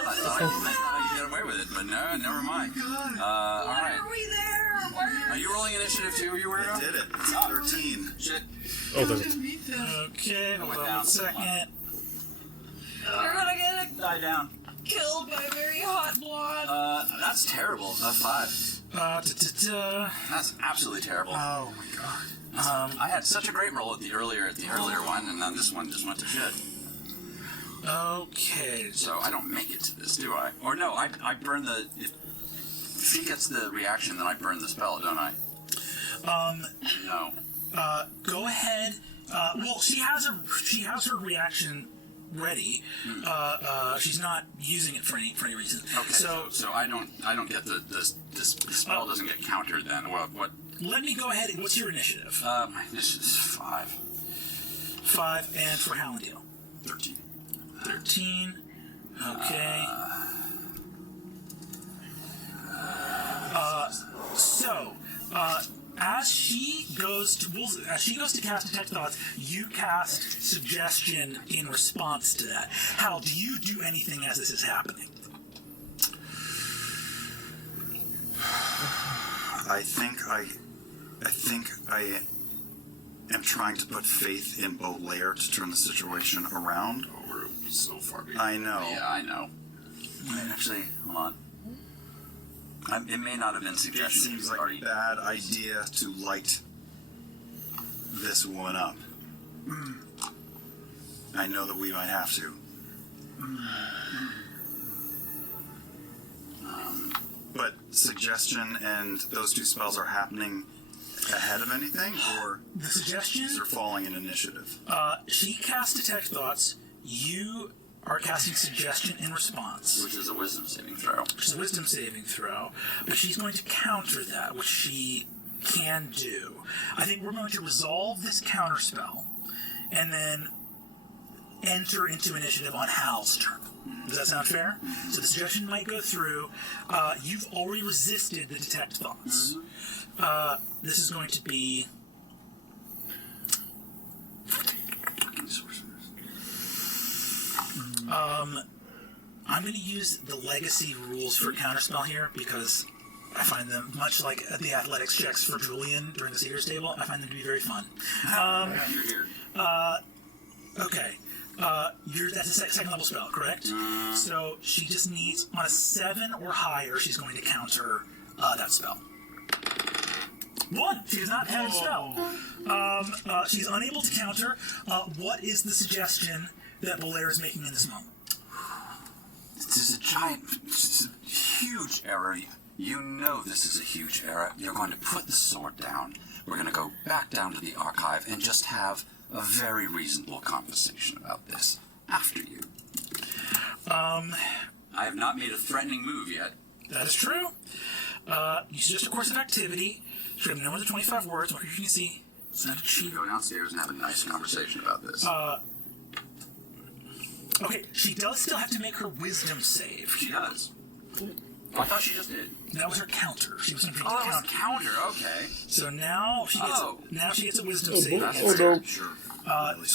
I thought you get away with it, but no, never mind. All right. Are we there? Are you rolling initiative too, you weirdo? I did it. It's 13. Shit. Oh, there's Okay, hold went on down. a second. We're gonna get Die down. killed by a very hot blonde. That's terrible. A 5. That's absolutely terrible. Oh my god. I had such a great roll at the earlier one, and then this one just went to shit. Okay. So I don't make it to this, do I? Or no, I burn the... If she gets the reaction, then I burn the spell, don't I? No. Go ahead. Well, she has her reaction ready. She's not using it for any reason. Okay. So I don't get the spell doesn't get countered then. What? Let me go ahead. What's your initiative? My initiative is 5. 5, and for Hallandale? 13. 13. Okay. As she goes to cast Detect Thoughts, you cast Suggestion in response to that. Hal, do you do anything as this is happening? I think I am trying to put faith in Bolaire to turn the situation around. Oh, we're so far behind. I know. Yeah, I know. Actually, hold on. It may not have been It suggestion. seems like a bad idea to light this woman up. I know that we might have to. But Suggestion and those 2 spells are happening ahead of anything, or The Suggestion? they're falling in initiative? She casts Detect Thoughts. You are casting Suggestion in response. Which is a wisdom saving throw. But she's going to counter that, which she can do. I think we're going to resolve this counter spell, and then enter into initiative on Hal's turn. Does that sound fair? So the suggestion might go through. You've already resisted the Detect Thoughts. This is going to be... I'm going to use the legacy rules for counterspell here because I find them, much like the athletics checks for Julian during the Seeker's Table, I find them to be very fun. Okay. That's a second level spell, correct? So she just needs, on a 7 or higher, she's going to counter that spell. 1! She does not have a spell. She's unable to counter. What is the suggestion that Bolaire is making in this moment? This is a huge error. You know this is a huge error. You're going to put the sword down. We're going to go back down to the archive and just have a very reasonable conversation about this after you. I have not made a threatening move yet. That is true. You suggest a course of activity. Should have no more than 25 words. What you can see. Send a sheet. Go downstairs and have a nice conversation about this. Okay, she does still have to make her wisdom save. She does. I thought she just did. That was her counter. She was going to Oh, that was counter. Okay. So now she gets a wisdom save. No. Sure.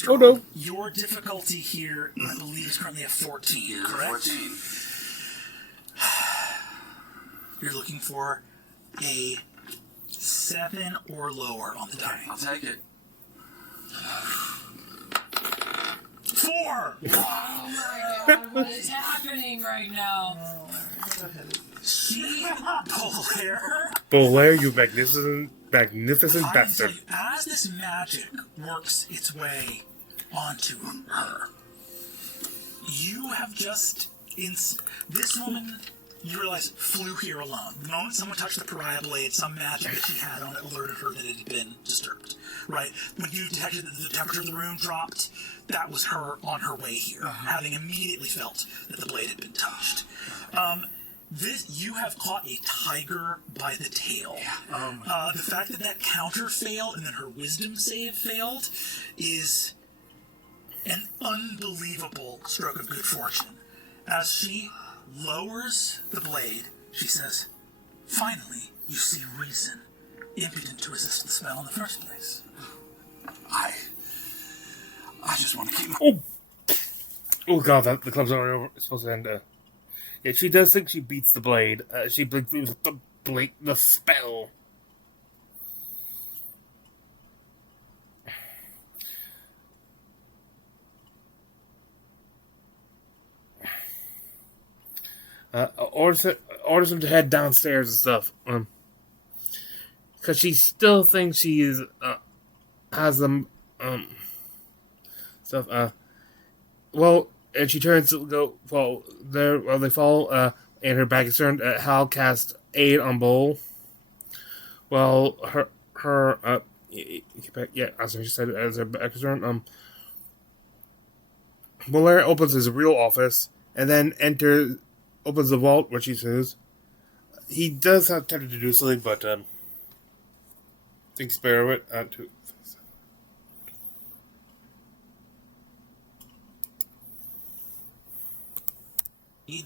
Oh no. Your difficulty here, I believe, is currently a 14, correct? 14. You're looking for a 7 or lower on the die. I'll take it. 4! Oh my god, what is happening right now? She, Bolaire, you magnificent I can tell bastard. you, as this magic works its way onto her, you have just... this woman, you realize, flew here alone. The moment someone touched the pariah blade, some magic that she had on it alerted her that it had been disturbed. Right? When you detected that the temperature of the room dropped, that was her on her way here, having immediately felt that the blade had been touched. You have caught a tiger by the tail. The fact that counter failed and then her wisdom save failed is an unbelievable stroke of good fortune. As she lowers the blade, she says, "Finally, you see reason. Impotent to resist the spell in the first place." I just want to keep... Oh god, the club's already over. It's supposed to end. Yeah, she does think she beats the blade. She blinks the spell. Orders him to head downstairs and stuff. Because she still thinks she is has them stuff. Well, and she turns to go. Well, they fall. And her back is turned. Hal casts aid on Bull. Well, her as I said, as a background, Blair opens his real office and then opens the vault, which he says he does have tempted to do something, but thinks better of it.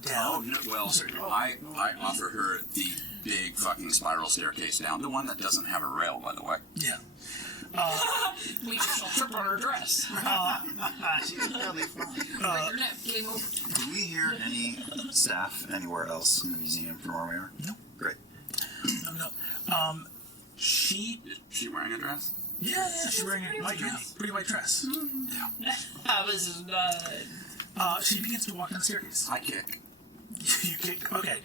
Down. Oh, no, well, I offer her the big fucking spiral staircase down, the one that doesn't have a rail, by the way. Yeah. We just will trip on her dress. She's probably fine. Break her neck. Game over. Do we hear any staff anywhere else in the museum from where we are? No. Great. No. She. Is she wearing a dress? Yeah, she's wearing a pretty white dress. Yeah. This is not. She begins to walk down the staircase. I kick. You kick? Okay.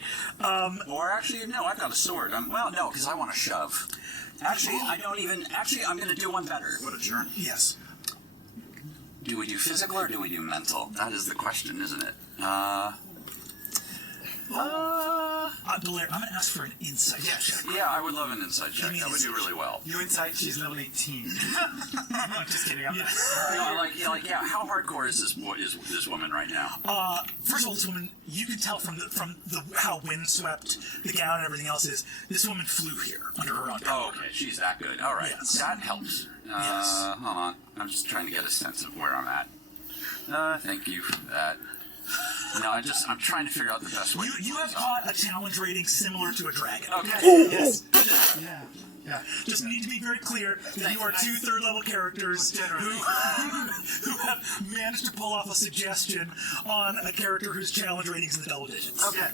Or actually, no, I've got a sword. Well, no, because I want to shove. Actually, I don't even... Actually, I'm going to do one better. What a journey. Yes. Do we do physical or do we do mental? That is the question, isn't it? Blair, I'm going to ask for an insight check. Yeah, I would love an insight check. That would do really well. You insight, she's level 18. I'm just kidding. Yeah. How hardcore is this woman right now? First of all, this woman, you can tell from how windswept the gown and everything else is. This woman flew here under her own power. Oh, okay, she's that good. All right, Yes. that helps. Yes. Hold on, I'm just trying to get a sense of where I'm at. Thank you for that. No, I'm trying to figure out the best way. You have caught a challenge rating similar to a dragon. Okay. Yes. Yeah. Just need to be very clear that you are two third-level characters who have managed to pull off a suggestion on a character whose challenge rating is in the double digits. Okay.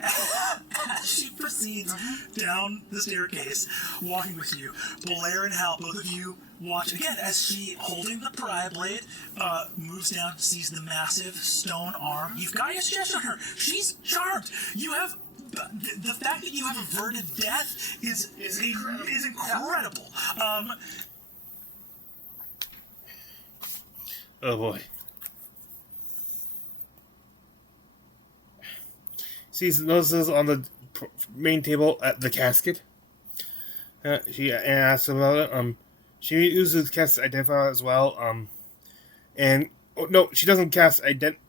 As she proceeds down the staircase, walking with you, Blair and Hal, both of you watch again as she, holding the pry blade, moves down, sees the massive stone arm. You've got your suggestion on her. She's charmed. You have the fact that you have averted death is incredible. Oh boy. She notices on the main table at the casket. She asks about it. She uses cast identify as well. No, she doesn't cast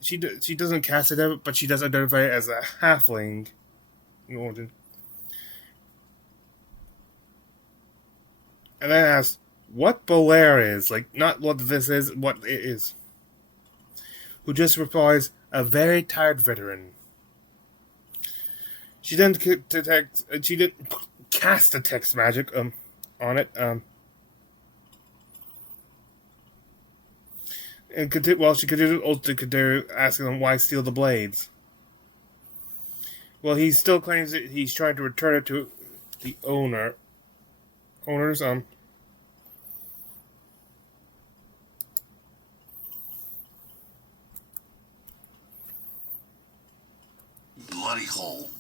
She doesn't cast identify, but she does identify as a halfling. And then asks what Belair is, like not what this is, what it is. Who just replies, a very tired veteran. She then detects. She did cast detect magic on it and she continued also to asking him why steal the blades. Well, he still claims that he's trying to return it to the owners. Bloody hole.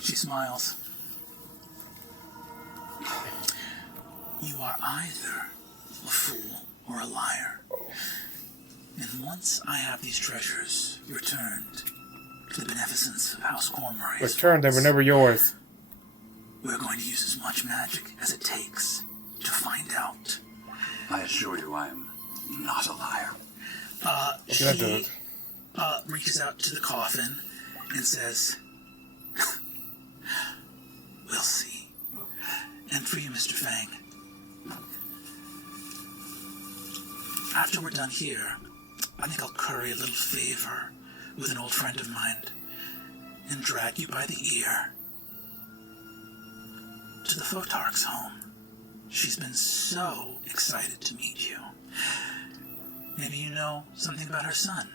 She smiles. You are either a fool or a liar. And once I have these treasures returned to the beneficence of House Cormorant, Returned, they were never yours. we're going to use as much magic as it takes to find out. I assure you, I am not a liar. She reaches out to the coffin and says, we'll see. And for you, Mr. Fang, after we're done here, I think I'll curry a little favor with an old friend of mine and drag you by the ear to the Photarch's home. She's been so excited to meet you. Maybe you know something about her son.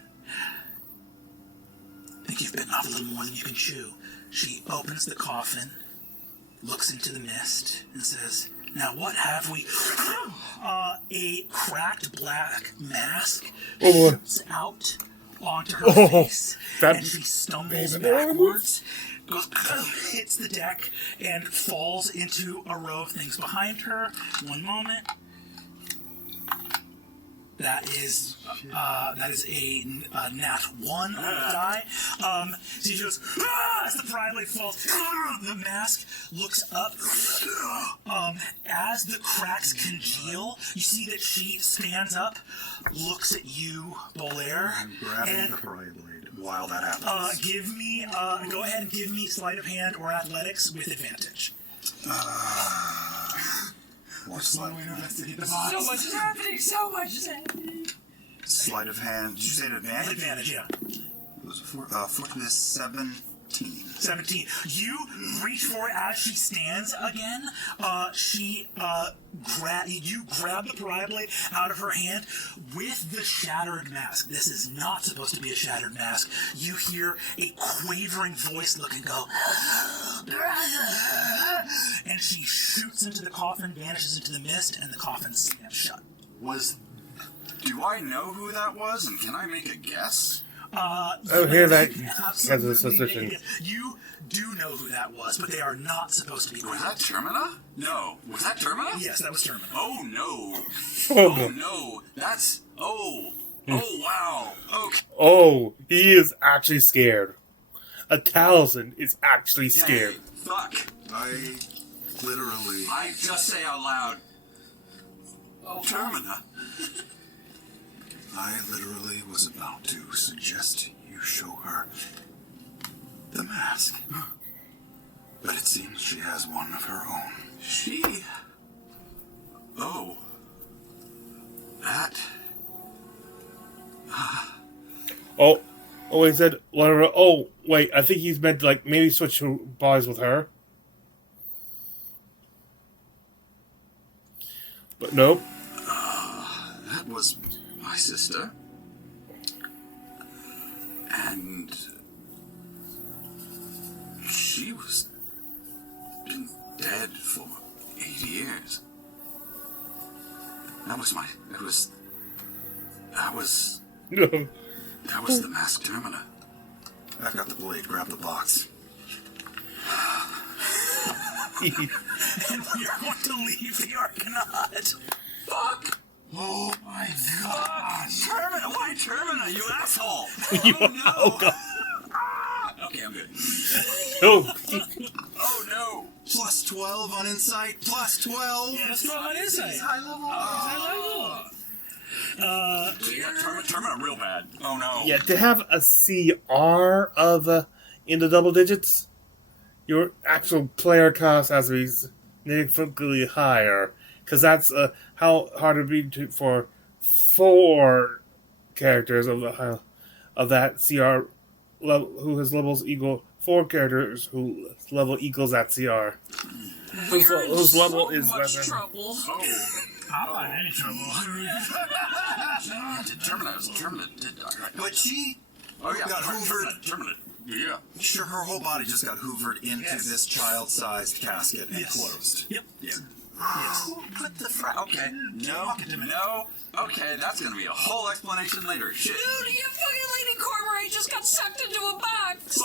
I think you've bitten off a little more than you can chew. She opens the coffin, looks into the mist, and says, now what have we? A cracked black mask shoots out onto her face, and she stumbles backwards, hits the deck, and falls into a row of things behind her. One moment. That is a nat 1 die. So she goes, as the pry blade falls, the mask looks up. As the cracks congeal, you see that she stands up, looks at you, Bolaire. I'm grabbing the pry blade while that happens. Go ahead and give me sleight of hand or athletics with advantage. What's sleight? So much is happening. So much is happening. Sleight of hand. Did you say advantage? Advantage, yeah. It was fortunate 17. 17. You reach for it as she stands again. You grab the pry blade out of her hand with the shattered mask. This is not supposed to be a shattered mask. You hear a quavering voice look and go, and she shoots into the coffin, vanishes into the mist, and the coffin slams shut. Do I know who that was, and can I make a guess? Hear that has a suspicion. You do know who that was, but they are not supposed to be. Was that Termina? No. Was that Termina? Yes, that was Termina. Oh no. Oh No. That's... Oh wow. Okay. Oh, he is actually scared. A Taliesin is actually scared. Hey, fuck. I just say out loud. Termina. I literally was about to suggest you show her the mask. But it seems she has one of her own. She... Oh. That... Oh, he said whatever. Oh, wait, I think he's meant to, like, maybe switch bodies with her. But nope. That was my sister. And... she was... been dead for 8 years. That was the masked Termina. I've got the blade. Grab the box. And you're going to leave the Argonaut. Fuck! Oh my god! Termina! Why Termina, you asshole! Oh god. Okay, I'm good. Oh. Oh no! Plus 12 on insight. Plus 12. Yeah, that's not on insight. High level. You got Termina real bad. Oh no. Yeah, to have a CR of in the double digits, your actual player cost has to be significantly higher, because that's how hard it would be for 4 characters of that CR level who has levels equal 4 characters whose level equals that CR. Whose level is much better. trouble. Oh. I'm not in any trouble. Termina did die, right? But she Oh yeah, got hoovered. Termina. Yeah. Sure, her whole body just got hoovered into this child-sized casket and closed. Yep. Yeah. Yes. Who put the Okay. No. Okay, that's gonna be a whole explanation later. Shit. Dude, you fucking lady Cormorant just got sucked into a box.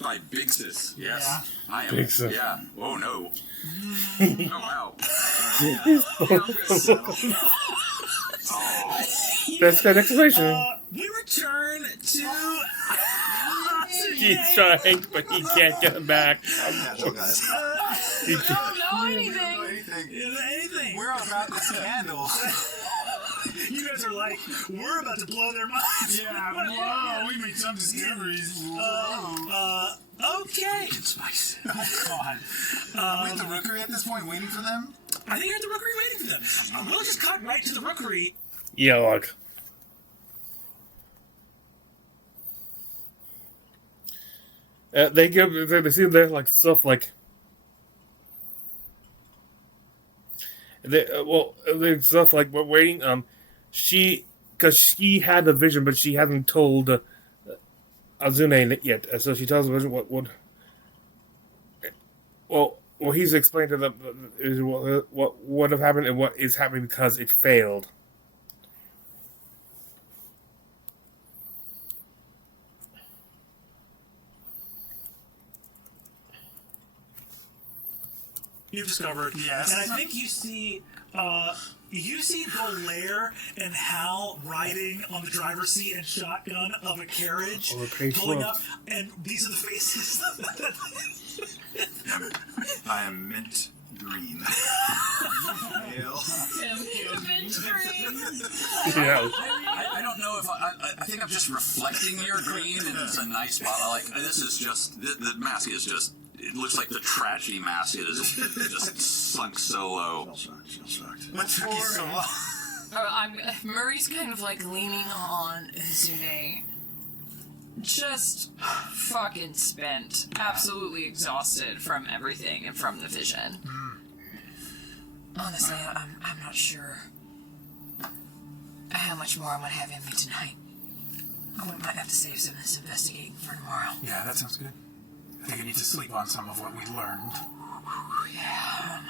By Big Sis. Yes. Yeah. I am. Big Sis. Yeah. Oh no. Oh wow. That's that explanation. We return to... He's trying, but he can't get him back. Natural guys. I don't know anything. Anything. We're about the scandal. You guys are like, we're about to blow their minds. Yeah, whoa, we made some discoveries. Okay. Spice. Oh, God. We're at the rookery at this point, waiting for them? I think you're at the rookery waiting for them. We'll just cut right to the rookery. Yeah, look. They seem there like stuff like they stuff like we're waiting. Because she had the vision, but she hasn't told Azune yet. So she tells the vision what he's explained to them is what would have happened and what is happening because it failed. You've discovered, yes, and I think you see You see Bolaire and Hal riding on the driver's seat and shotgun of a carriage, pulling up, and these are the faces. I am mint green. Mint green. Yeah. I don't know if I think I'm just reflecting your green, and it's a nice spot. Like this is just the mask is just. It looks like the trashy mask is just sunk so low. What took you so long? Murray's kind of like leaning on Zune. Just fucking spent. Absolutely exhausted from everything and from the vision. Honestly, I'm not sure how much more I'm gonna have in me tonight. I might have to save some of this investigating for tomorrow. Yeah, that sounds good. I think I need to sleep on some of what we learned. Yeah.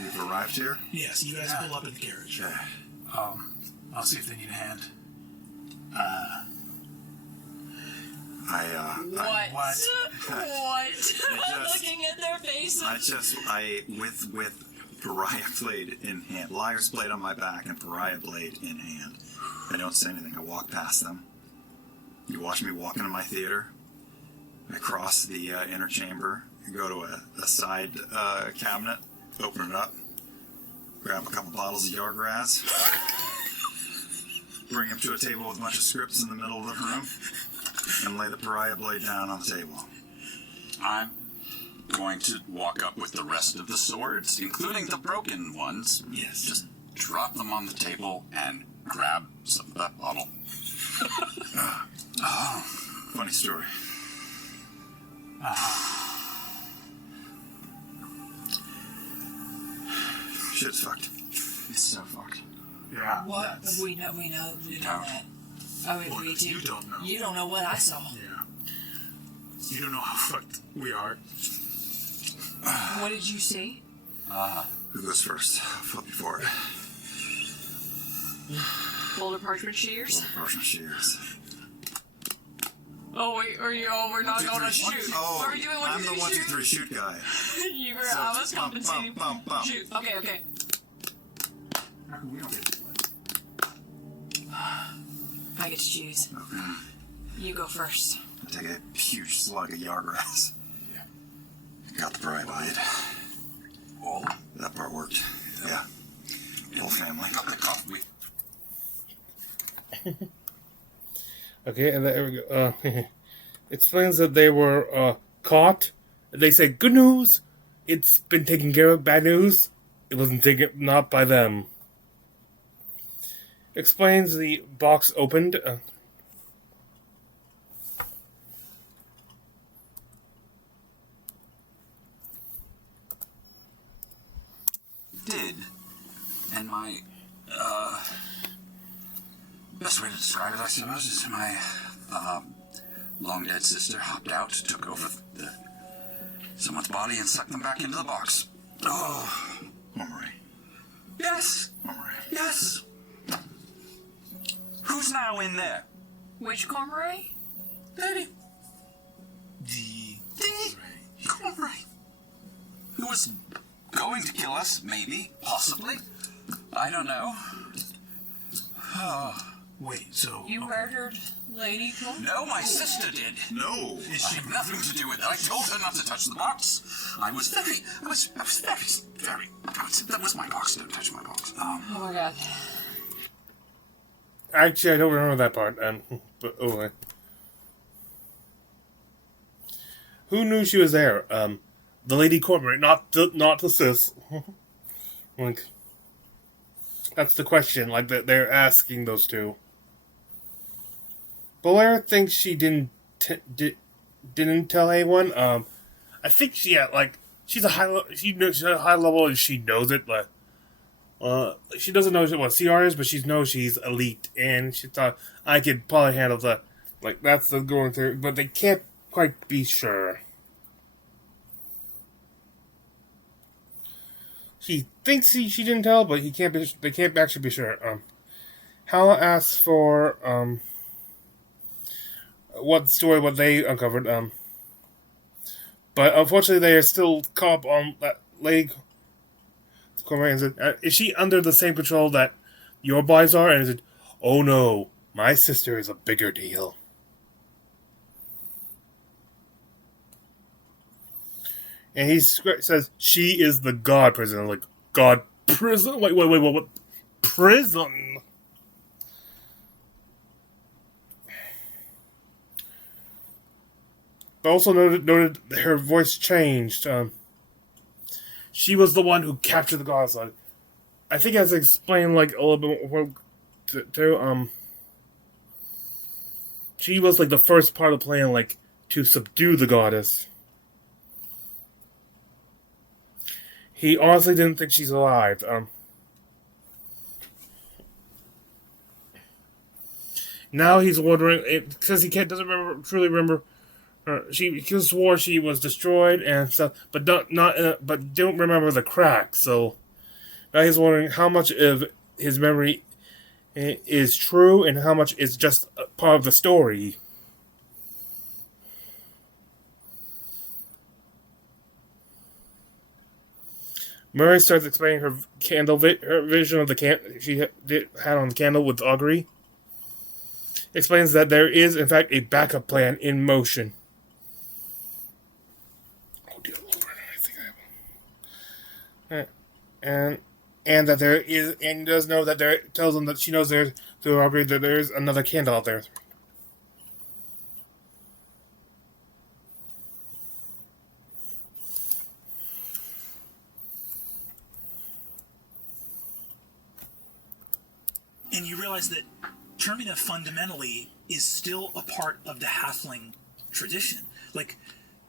You've arrived here? Yes, you guys pull up in the carriage. Okay. I'll see if they need a hand. What? I'm looking at their faces. With Pariah blade in hand, Liar's blade on my back and Pariah blade in hand. I don't say anything. I walk past them. You watch me walk into my theater. I cross the inner chamber, go to a side cabinet, open it up, grab a couple bottles of Yargraz, bring him to a table with a bunch of scripts in the middle of the room, and lay the Pariah blade down on the table. I'm going to walk up with the rest of the swords, including the broken ones. Yes. Just drop them on the table and grab some of that bottle. Funny story. Shit's fucked. It's so fucked. Yeah. What? We know that. Oh, we do. You don't know. You don't know what I saw. Yeah. You don't know how fucked we are. What did you see? Who goes first? I'll flip you for it. Boulder parchment shears? Russian shears. Oh wait, we're not going to shoot. Oh, Are we doing I'm the 1, 2, 3 shoot guy. You were, I was compensating. Bump. Shoot. Okay. We don't get I get to choose. Okay. You go first. I take a huge slug of Yargraz. Yeah. Got the Pariah blade. All That part worked. Yeah. Whole family. got the coffee. Okay, and there we go. Explains that they were caught. They say, good news, it's been taken care of. Bad news, it wasn't taken, not by them. Explains the box opened. Did, and my best way to describe it, I suppose, is my long dead sister hopped out, took over someone's body, and sucked them back into the box. Oh, Homebrew. Yes, Homebrew. yes. Who's now in there? Which Cormoray? Daddy. The Right. Who was going to kill us, maybe, possibly. I don't know. wait, so You murdered Lady Cormoray? No, my sister did. No. is I she? had nothing to do with it. I told her not to touch the box. That was my box. Don't touch my box. Oh my god. Actually, I don't remember that part. But who knew she was there? The Lady Cormoray, not the sis. Like, that's the question. Like that, they're asking those two. Blair thinks she didn't tell anyone. I think she's a high she's at a high level and she knows it. But she doesn't know what CR is, but she knows she's elite, and she thought I could probably handle the that's the going through. But they can't quite be sure. He thinks she didn't tell, but he can't be. They can't actually be sure. Hal asks for what they uncovered. But unfortunately, they are still caught on that Lady Cormac and said, "Is she under the same control that your boys are?" And he said, "Oh no, my sister is a bigger deal." And he says, "She is the God prison." Like, God prison? Wait, what? Prison? But also noted her voice changed. She was the one who captured the gods. I think as explained like a little bit more too. She was like the first part of the plan, like to subdue the goddess. He honestly didn't think she's alive. Now he's wondering because he doesn't truly remember. She swore she was destroyed and stuff, but don't remember the crack. So now he's wondering how much of his memory is true and how much is just a part of the story. Murray starts explaining her her vision of the she had on the candle with augury. Explains that there is, in fact, a backup plan in motion. Oh dear Lord, I think I have one. And that there is, and does know that there tells them that she knows there's through augury that there's another candle out there. And you realize that Termina fundamentally is still a part of the halfling tradition. Like,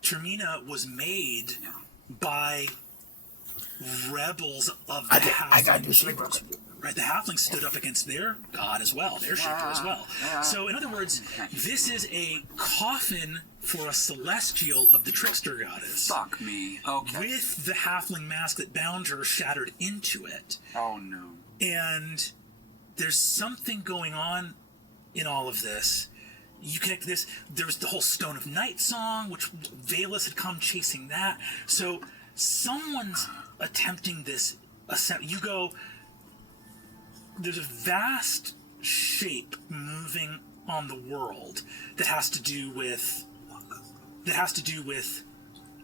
Termina was made by rebels of the halfling. Right, the halflings stood up against their god as well, their shaper as well. So, in other words, this is a coffin for a celestial of the trickster goddess. Fuck me. Okay. With the halfling mask that bound her shattered into it. Oh no. And there's something going on in all of this. You connect this, there was the whole Stone of Night song, which Valus had come chasing that. So someone's attempting this. You go, there's a vast shape moving on the world that has to do with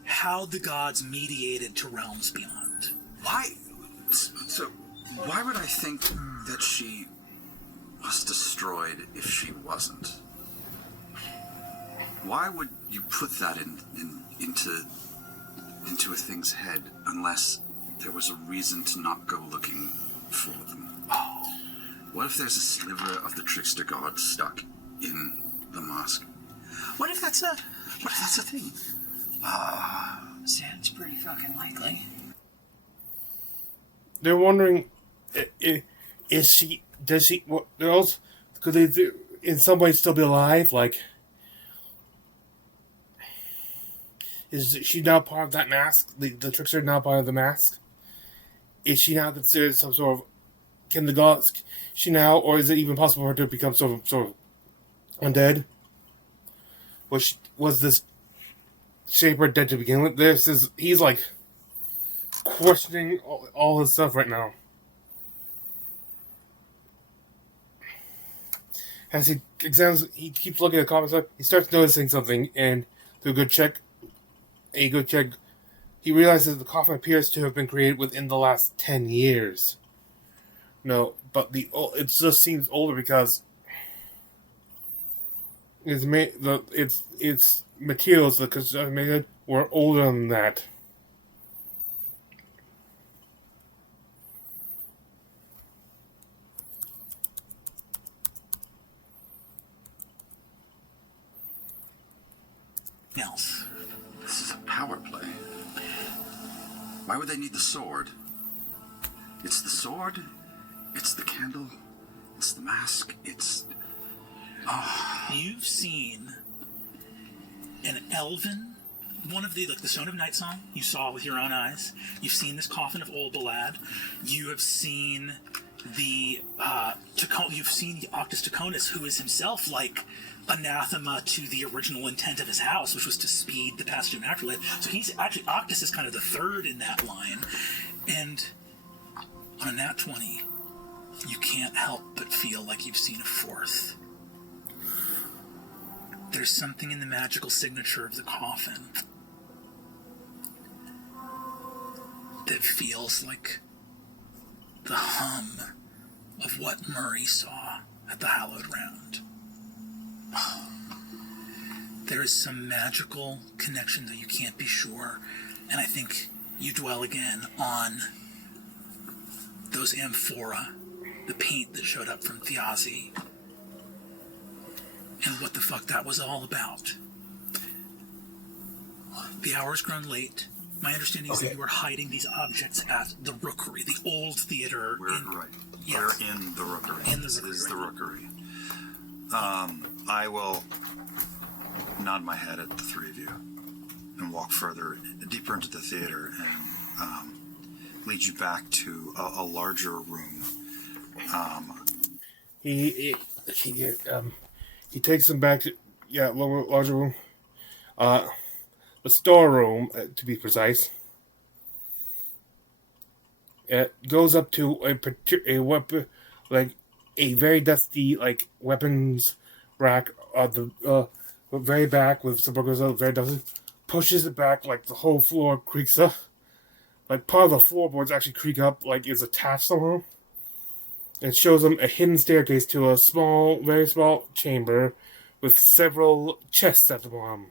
how the gods mediated to realms beyond. Why? So, why would I think that she was destroyed if she wasn't? Why would you put that into a thing's head unless there was a reason to not go looking for them? Oh. What if there's a sliver of the trickster god stuck in the mask? What if that's a thing? Sounds pretty fucking likely. They're wondering, is she? Does she? What else could they do? In some way, still be alive? Like, is she now part of that mask? The trickster now part of the mask? Is she now considered some sort of? Can the gods? She now, or is it even possible for her to become sort of undead? Was this shaper dead to begin with? He's like questioning all his stuff right now. As he examines, he keeps looking at the comics. He starts noticing something, and through a good check, he realizes the coffin appears to have been created within the last 10 years. No, but it just seems older because its materials that made it were older than that. Else. This is a power play. Why would they need the sword? It's the sword, it's the candle, it's the mask, it's... Oh. You've seen an elven, one of the Stone of Night song you saw with your own eyes. You've seen this coffin of Old Balad. You have seen the you've seen the Octus Taconis, who is himself like anathema to the original intent of his house, which was to speed the passage of an afterlife. So he's actually, Octus is kind of the third in that line. And On a nat 20, you can't help but feel like you've seen a fourth. There's something in the magical signature of the coffin that feels like the hum of what Murray saw at the Hallowed Round. There is some magical connection, though you can't be sure, and I think you dwell again on those amphora, the paint that showed up from Thiazi, and what the fuck that was all about. The hour's grown late. My understanding is that you were hiding these objects at the Rookery, the old theater. Right. Yes. We're in the Rookery. This is the Rookery. I will nod my head at the three of you and walk further, deeper into the theater, and lead you back to a larger room. He takes them back to larger room, the storeroom to be precise. It goes up to a weapon, like a very dusty weapons rack at the very back with some burgers out very dusty. Pushes it back the whole floor creaks up. Part of the floorboards actually creak up it's attached somehow. It shows them a hidden staircase to a small, very small chamber with several chests at the bottom.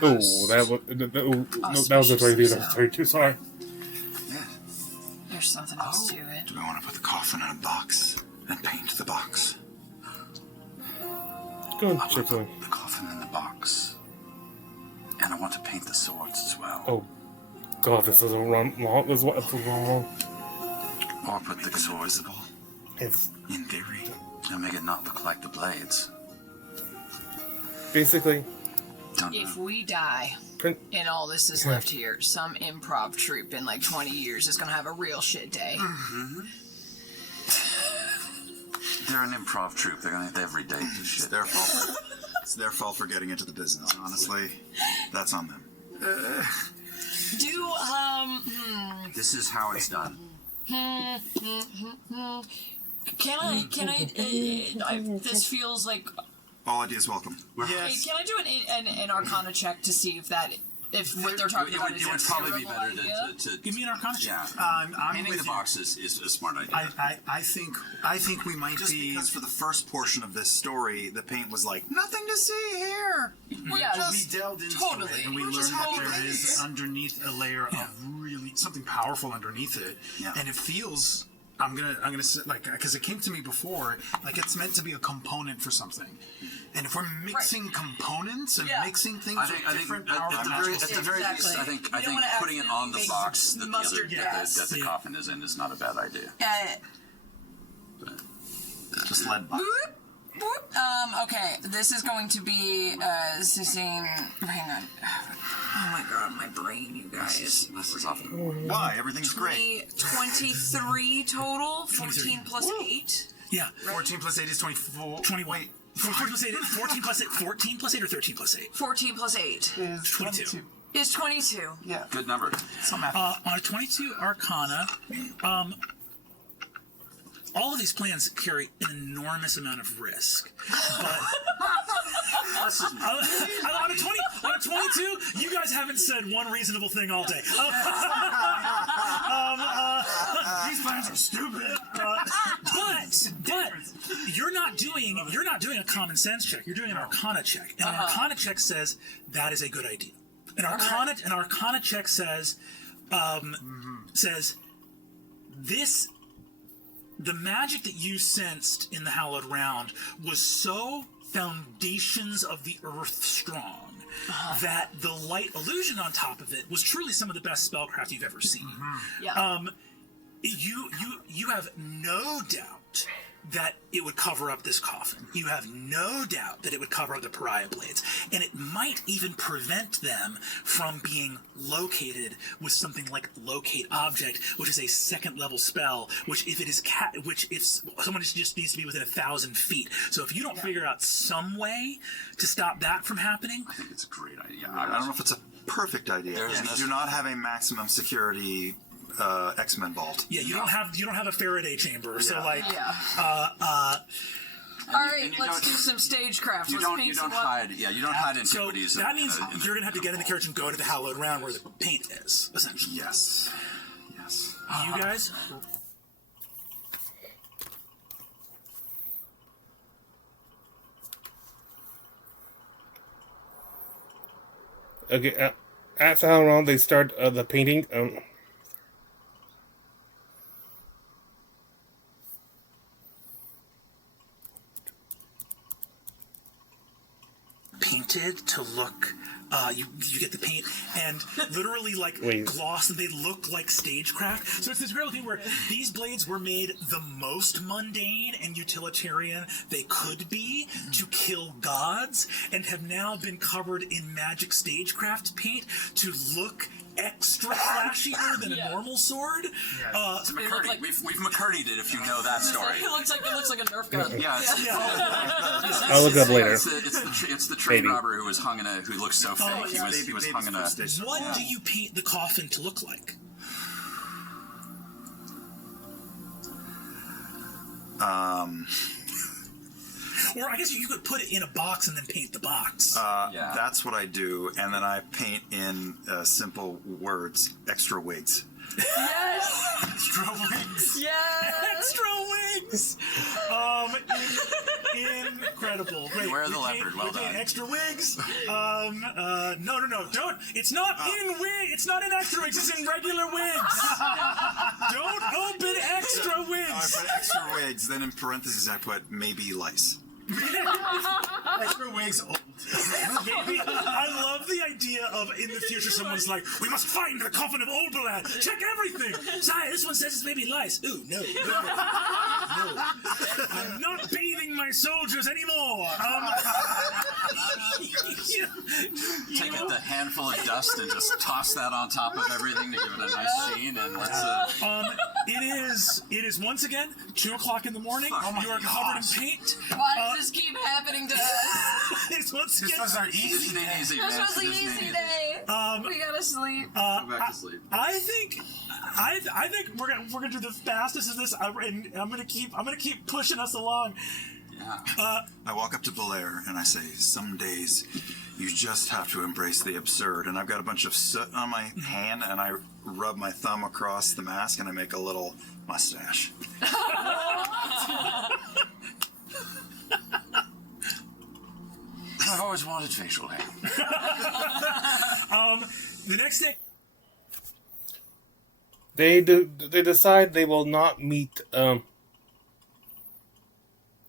That was a 23. That was 32. Sorry. Yeah. There's something else to it. Do we want to put the coffin in a box and paint the box? Go I on, want check to put the coffin in the box. And I want to paint the swords as well. Oh, God, this isn't wrong. This is wrong. Or put the swords It's in theory and make it not look like the blades. basically. If we die and all this is left here, some improv troupe in 20 years is going to have a real shit day. Mm-hmm. They're an improv troupe. They're going to have every day do shit. It's their fault. It's their fault for getting into the business. Honestly, that's on them. This is how it's done. Can I, this feels like, All ideas welcome. Yes. can I do an Arcana check to see if what they're talking about is It would a probably be terrible better idea? to Give me an Arcana check. Yeah. I'm Painting with the you. box is a smart idea. I think we might Just be. because for the first portion of this story, the paint was nothing to see here. Yeah, We delved into totally. it, and we We're learned just that there hoping. is underneath a layer of really something powerful underneath it, Yeah. and it feels. I'm gonna say, because it came to me before, it's meant to be a component for something, and if we're mixing components and mixing things I think with different at powerful the very least, Exactly. I You don't think wanna putting it on the accidentally box make that mustard gas. the coffin is in is not a bad idea. Just lead box. Okay, this is going to be, Sissine, hang on. Oh my god, my brain, you guys. This is often. Why? Everything's great. 23 total, 14 plus 8. Yeah, 14 plus 8 is 24. 20. Wait, 14 plus 8. 14 plus 8. 14 plus 8 or 13 plus 8. 14 plus 8 is 22. is 22. Yeah. Good number. On a 22 Arcana, all of these plans carry an enormous amount of risk. But on a 22, you guys haven't said one reasonable thing all day. These plans are stupid. But you're not doing a common sense check. You're doing an Arcana check, and an Arcana check says that is a good idea. An Arcana check says this. The magic that you sensed in the Hallowed Round was so foundations of the earth strong that the light illusion on top of it was truly some of the best spellcraft you've ever seen. Yeah. You have no doubt that it would cover up this coffin. You have no doubt that it would cover up the pariah blades. And it might even prevent them from being located with something like locate object, which is a second level spell, which if it is if someone just needs to be within 1,000 feet. So if you don't figure out some way to stop that from happening, I think it's a great idea. I don't know if it's a perfect idea. You do not have a maximum security X-Men vault. Yeah, you don't have a Faraday chamber. So like, All right, let's do some stagecraft. You don't hide antiquities. So that means you're gonna have to get in the carriage and go to the hallowed round where the paint is, essentially. Yes. You guys. Okay, at the hallowed round they start the painting. Painted to look, you get the paint and literally like gloss, and they look like stagecraft. So it's this real thing where these blades were made the most mundane and utilitarian they could be to kill gods, and have now been covered in magic stagecraft paint to look extra flashier than a normal sword. It's a McCurdy. Like, we've McCurdy'd it, if you know that story. It looks like a Nerf gun. I'll look up later. It's the train robber who was hung in who looks so fake. He was hung in a. What do you paint the coffin to look like? Or I guess you could put it in a box and then paint the box. That's what I do, and then I paint in simple words, extra wigs. Yes! Extra wigs! Yes! Extra wigs! Incredible. Great. Wear the leopard, well done. Extra wigs. No, don't. It's not it's not in extra wigs, it's in regular wigs. Don't open extra wigs. I put extra wigs, then in parentheses I put maybe lice. Extra wigs old. I love the idea of in the future someone's like, we must find the coffin of Olberlad. Check everything. Sorry, this one says it's maybe lice. Ooh, no. I'm not bathing my soldiers anymore. Take the handful of dust and just toss that on top of everything to give it a nice sheen, and that's it is once again 2:00 in the morning. You are covered in paint. Why does this keep happening to us? This was our easy day. This was the easy day. We gotta sleep. Go back to sleep. I think we're gonna do the fastest of this, and I'm gonna keep pushing us along. Yeah. I walk up to Belair and I say, some days you just have to embrace the absurd. And I've got a bunch of soot on my hand, and I rub my thumb across the mask and I make a little mustache. I've always wanted facial hair. The next day, They decide they will not meet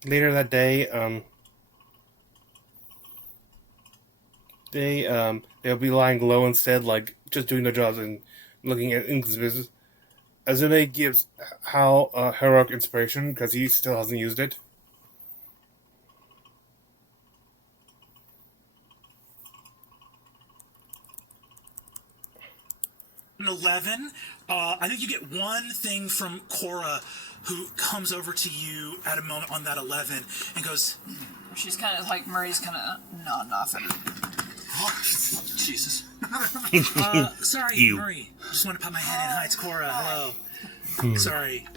later that day. They'll be lying low instead, like just doing their jobs and looking at Inkl's business. Azune gives Hal heroic inspiration because he still hasn't used it. 11. I think you get one thing from Cora, who comes over to you at a moment on that 11 and goes. She's kind of like Murray's kind of nodding off at her. Jesus. Sorry, Murray. Just want to pop my head in. Hi, it's Cora. Hello. Sorry.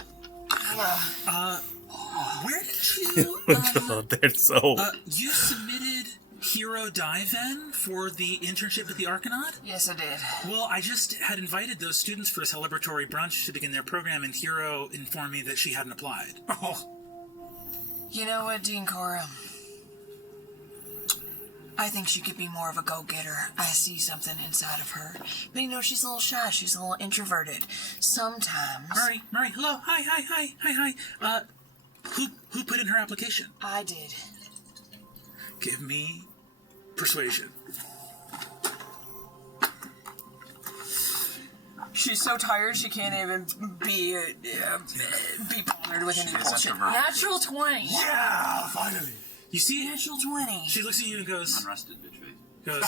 Where did you? God, they're so. You submitted Hero Diven for the internship at the Arcanaut? Yes, I did. Well, I just had invited those students for a celebratory brunch to begin their program, and Hero informed me that she hadn't applied. Oh. You know what, Dean Cora? I think she could be more of a go-getter. I see something inside of her. But you know, she's a little shy. She's a little introverted. Sometimes... Murray, hello. Hi. Who put in her application? I did. Give me persuasion. She's so tired she can't even be Weird with any She is bullshit. extroverted. Natural 20. Yeah, finally. You see, Natural 20. she looks at you and goes, Unrested bitch face. goes,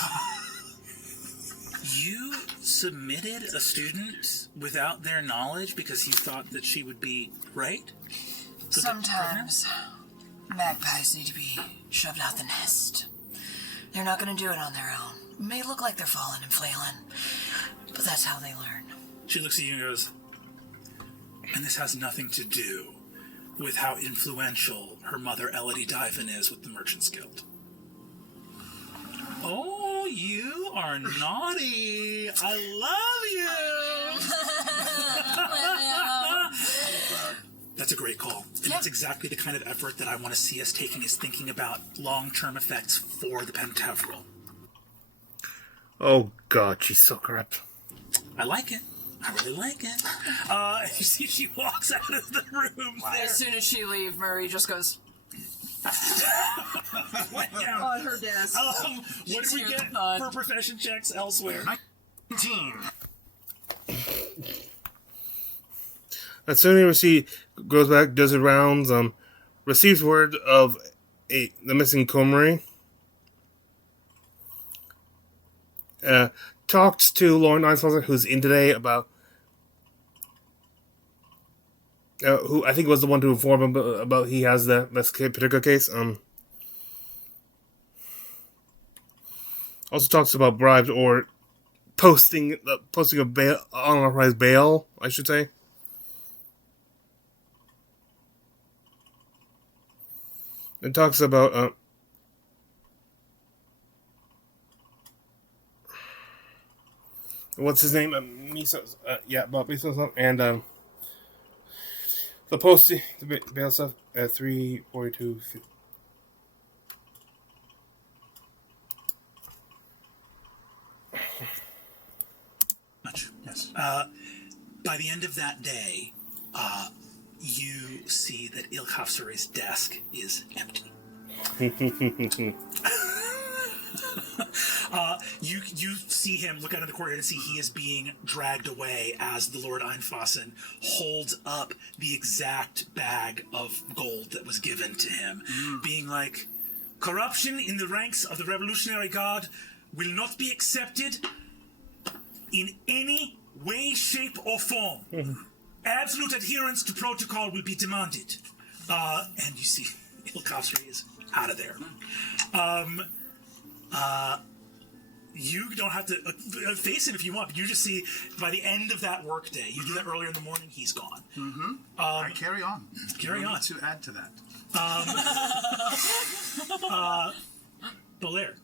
you submitted a student without their knowledge because you thought that she would be right? So Sometimes magpies need to be shoved out the nest. They're not going to do it on their own. It may look like they're falling and flailing, but that's how they learn. She looks at you and goes, and this has nothing to do with how influential her mother Elodie Diven is with the Merchants Guild. Oh, you are naughty. I love you. That's a great call. And that's exactly the kind of effort that I want to see us taking, is thinking about long-term effects for the Pentavral. Oh god, she's so correct. I like it. I really like it. You see, she walks out of the room there. As soon as she leaves, Murray just goes, On her desk. What did we get for profession checks elsewhere? 19. As soon as she goes back, does her rounds, receives word of the missing Comrie. Talks to Lauren Einsfelser, who's in today, about who I think was the one to inform him about he has this particular case. Also talks about bribes or posting a bail, unauthorized bail, I should say. It talks about what's his name? Miso, about Miso, and the posting, the bail stuff at 342. Yes. By the end of that day, you see that Ilkhafsare's desk is empty. You see him look out of the courtyard and see he is being dragged away as the Lord Einfassen holds up the exact bag of gold that was given to him, being like, corruption in the ranks of the Revolutionary Guard will not be accepted in any way, shape, or form. Absolute adherence to protocol will be demanded. And you see Ilkhafsare is out of there. You don't have to face him if you want, but you just see by the end of that workday, you do that earlier in the morning, he's gone. I carry on. Carry on. To add to that. Belair.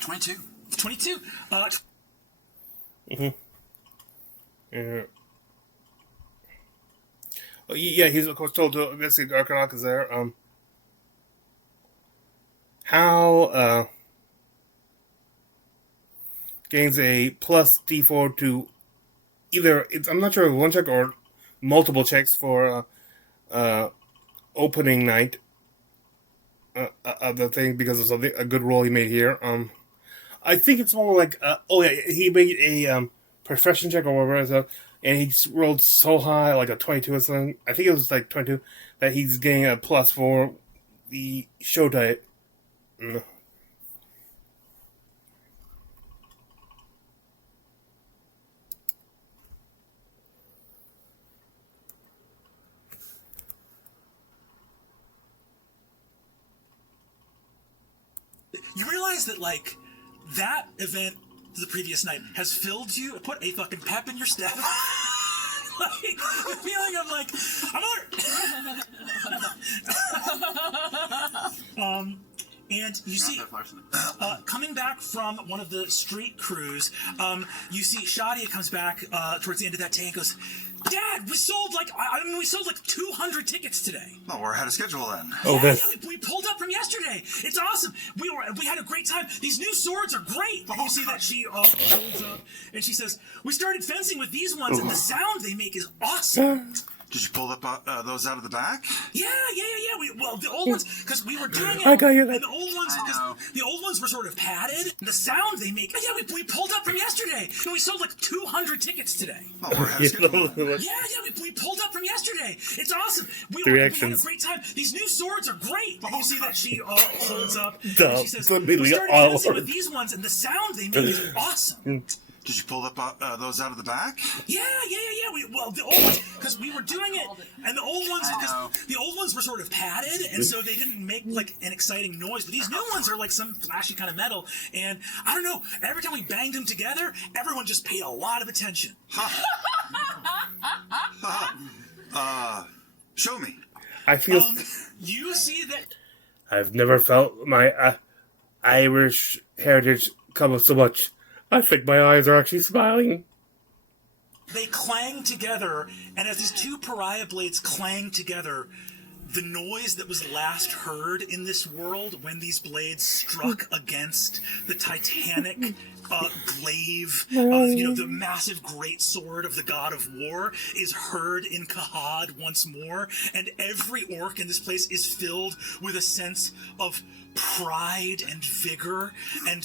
22. 22. Yeah. Oh, yeah, he's of course told to investigate Arcanak is there. How gains a plus D4 to either I'm not sure one check or multiple checks for opening night of the thing because of a good roll he made here. I think it's more like he made a profession check or whatever, and he rolled so high, like a 22 or something. I think it was like 22 that he's getting a plus for the show type. You realize that, like, that event the previous night has filled you, put a fucking pep in your step. Like, the feeling of, like, I'm alert. And you see, coming back from one of the street crews, you see Shadia comes back towards the end of that day and goes, Dad, we sold like 200 tickets today. Oh, we're ahead of schedule then. Yeah, we pulled up from yesterday. It's awesome. We had a great time. These new swords are great. And you see that she holds up and she says, we started fencing with these ones and the sound they make is awesome. Did you pull those out of the back? Yeah. Well, the old ones, because we were doing it. I got you. And the old ones, because the old ones were sort of padded. And the sound they make. Yeah, we pulled up from yesterday. And we sold like 200 tickets today. Oh, we're ahead of schedule. We pulled up from yesterday. It's awesome. We The had a reactions. great time. These new swords are great. You see that she holds up. Duh, And she says, literally we started all dancing over. with these ones, and the sound they make is awesome. Did you pull those out of the back? Yeah. Well, the old ones, because we were doing it, and the old ones, because the old ones were sort of padded, and so they didn't make like an exciting noise. But these new ones are like some flashy kind of metal, and I don't know. Every time we banged them together, everyone just paid a lot of attention. Show me. I feel. You see that? I've never felt my Irish heritage come up so much. I think my eyes are actually smiling. They clang together, and as these two pariah blades clang together, the noise that was last heard in this world when these blades struck against the titanic glaive, the massive great sword of the god of war, is heard in Kahad once more, and every orc in this place is filled with a sense of pride and vigor and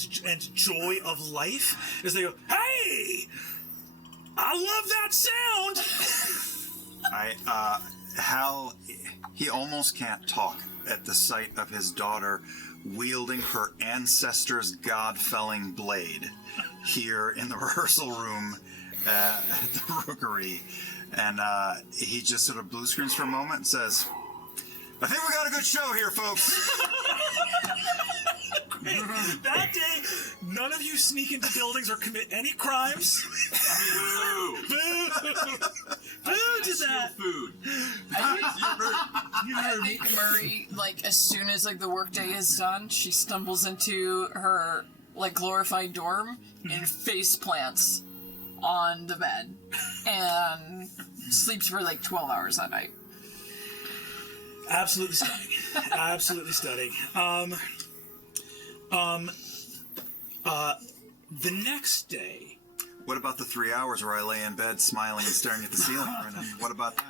joy of life as they go, "Hey! I love that sound!" Hal, he almost can't talk at the sight of his daughter wielding her ancestor's god-felling blade here in the rehearsal room at the Rookery. And he just sort of blue screens for a moment and says, "I think we got a good show here, folks." That day, none of you sneak into buildings or commit any crimes. Boo! Boo to that. Food. I think Murray, like, as soon as like the workday is done, she stumbles into her like glorified dorm and face plants on the bed and sleeps for like 12 hours that night. Absolutely stunning. Absolutely stunning. The next day. What about the 3 hours where I lay in bed smiling and staring at the ceiling? What about that?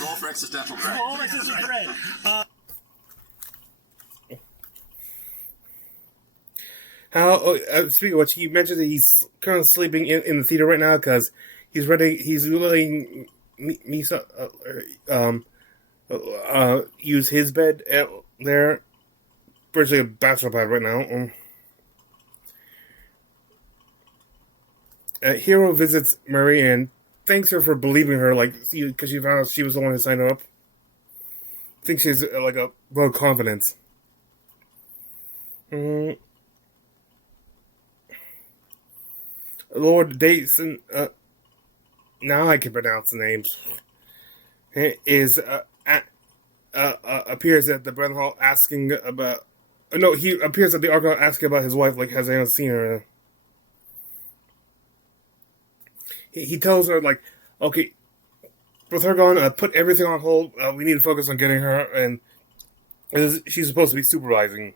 Roll for existential dread. Roll for existential dread. Speaking of which, he mentioned that he's currently sleeping in the theater right now because he's letting Misa use his bed there. Virtually a bachelor pad right now. Hero visits Murray and thanks her for believing her, like, because she found out she was the one who signed her up. Thinks she's like a vote of confidence. Lord Dayson, now I can pronounce the names, is appears at the Brennan Hall asking about. No, he appears at the Ark asking about his wife. Like, has anyone seen her? He tells her, like, okay, with her gone, put everything on hold. We need to focus on getting her, and she's supposed to be supervising.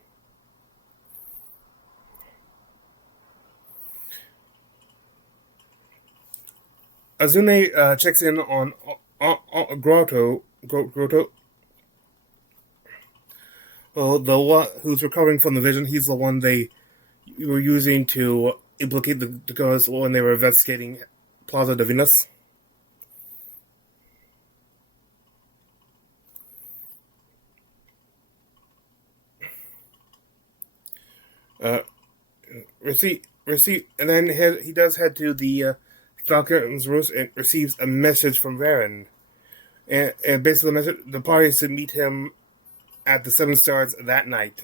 Azune checks in on Grotto. The one who's recovering from the vision. He's the one they were using to implicate the girls when they were investigating Plaza de Venus. Receipt, and then he does head to the Falcon's Roost and receives a message from Varen. And basically the message, the party is to meet him at the Seven Stars that night.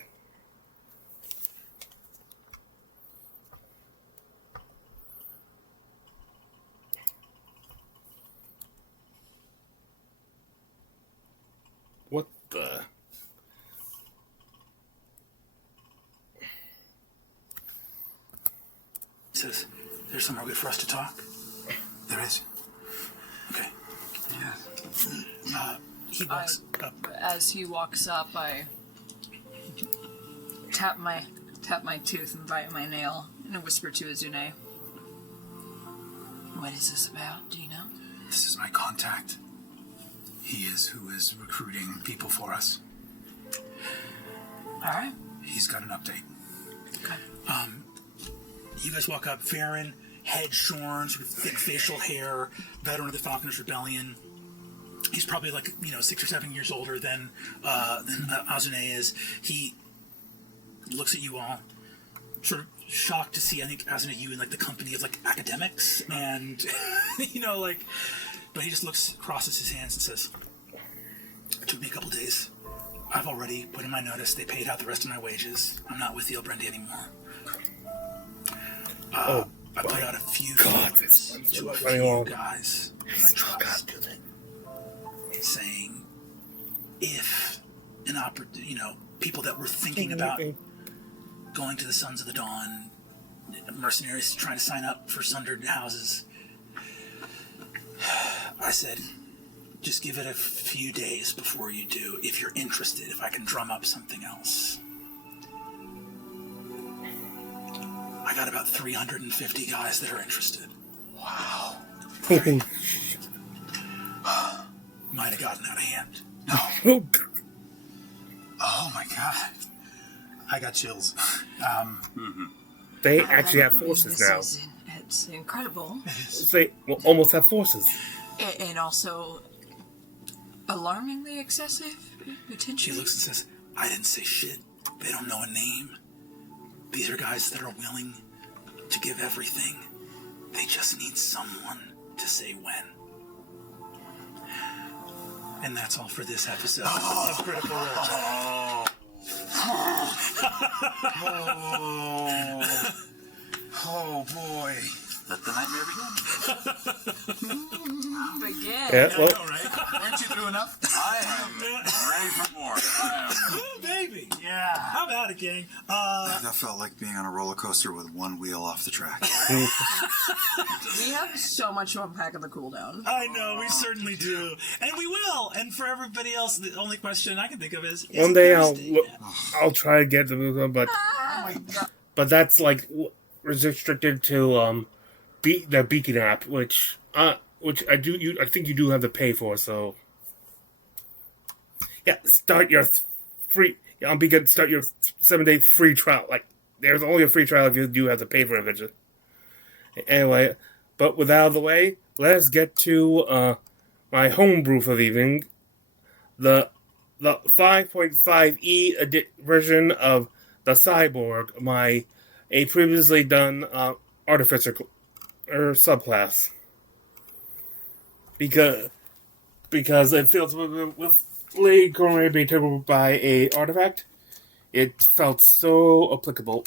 What the? Says, there's somewhere good for us to talk? There is. Okay. Yeah. He walks up. As he walks up, I tap my tooth and bite my nail and I whisper to Azune, What is this about? Do you know? This is my contact. He is who is recruiting people for us. All right. He's got an update. Okay. You guys walk up. Farron, head shorn, sort of thick facial hair, veteran of the Falconers Rebellion. He's probably 6 or 7 years older than Azune is. He looks at you all, sort of shocked to see, I think, Azune, you in the company of academics, and but he just looks, crosses his hands, and says, "It took me a couple days. I've already put in my notice. They paid out the rest of my wages. I'm not with the Ilbrendi anymore. I put out a few favors to a few guys I trust, saying if people that were thinking about going to the Sons of the Dawn, mercenaries trying to sign up for sundered houses, I said, just give it a few days before you do, if you're interested, if I can drum up something else." I got about 350 guys that are interested. Wow. Might have gotten out of hand. No. Oh my god. I got chills. They actually have forces now. It's incredible. They will almost have forces. And also alarmingly excessive, potentially. She looks and says, "I didn't say shit. They don't know a name. These are guys that are willing to give everything. They just need someone to say when." And that's all for this episode of Critical Role. Oh boy. Let the nightmare begin. Again. Yeah, well, Weren't you through enough? I am ready for more. Oh, baby. Yeah. How about it, gang? That felt like being on a roller coaster with one wheel off the track. We have so much to unpack in the cooldown. I know, we certainly do. And we will. And for everybody else, the only question I can think of is one it day Thursday yet? I'll try to get the move on, but that's restricted to the Beacon app, which I think you do have to pay for. So yeah, start your free on Beacon. Start your 7-day free trial. There's only a free trial if you do have to pay for it. Anyway, but with that out of the way, let us get to my homebrew for the evening. The 5.5e version of the Psy-Borg, a previously done Artificer subclass, because it feels with Lady Cormier being turned by a artifact, it felt so applicable.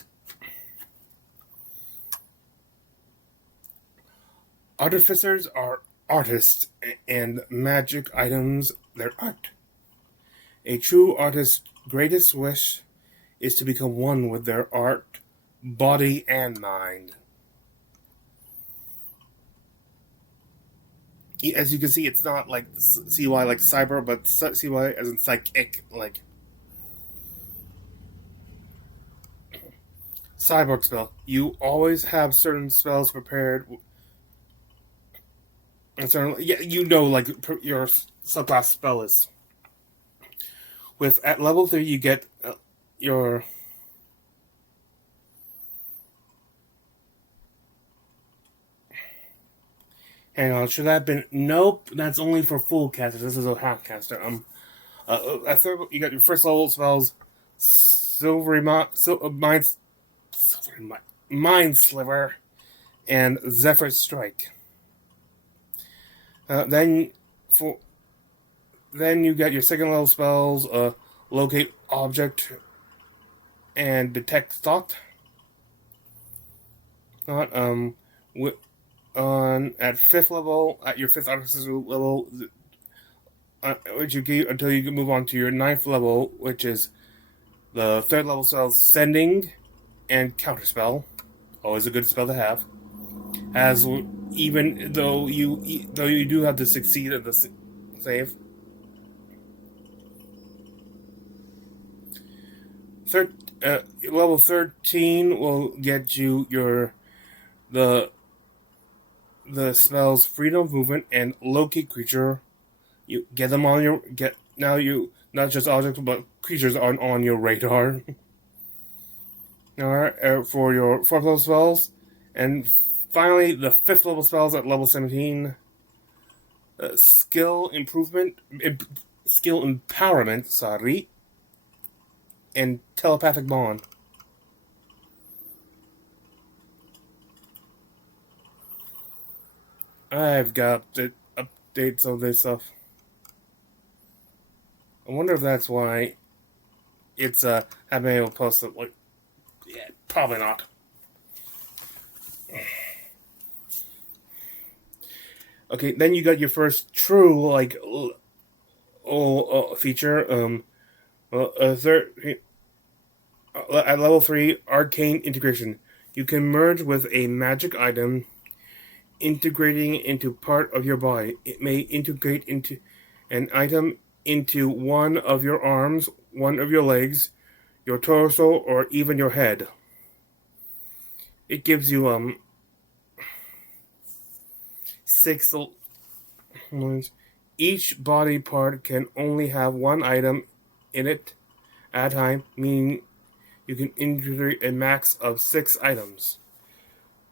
Artificers are artists, and magic items their art. A true artist's greatest wish is to become one with their art, body, and mind. As you can see, it's not like CY like cyber, but CY as in psychic, Psy-Borg spell. You always have certain spells prepared. And certain, your subclass spell is. At level 3, you get your. Hang on, should that have been? Nope, that's only for full casters. This is a half caster. At third, you got your first level spells, Mind Sliver, and Zephyr's Strike. Then you got your second level spells, Locate Object, and Detect Thought. At 5th level, at your 5th Artificer level, which you get until you can move on to your 9th level, which is the 3rd level spells Sending and Counterspell. Always a good spell to have. As even though you do have to succeed at the save. Level 13 will get you the the spells Freedom of Movement and Locate Creature. You get them on your now. You not just objects but creatures are on your radar. Alright, for your 4th level spells, and finally the 5th level spells at level 17. Skill empowerment. Sorry, and telepathic bond. I've got the updates of this stuff. I wonder if that's why it's haven't been able to post it. Like, yeah, probably not. Okay, then you got your first true like feature. At level 3, arcane integration. You can merge with a magic item, integrating into part of your body. It may integrate into an item into one of your arms, one of your legs, your torso, or even your head. It gives you 6. Each body part can only have one item in it at a time, meaning you can integrate a max of 6 items.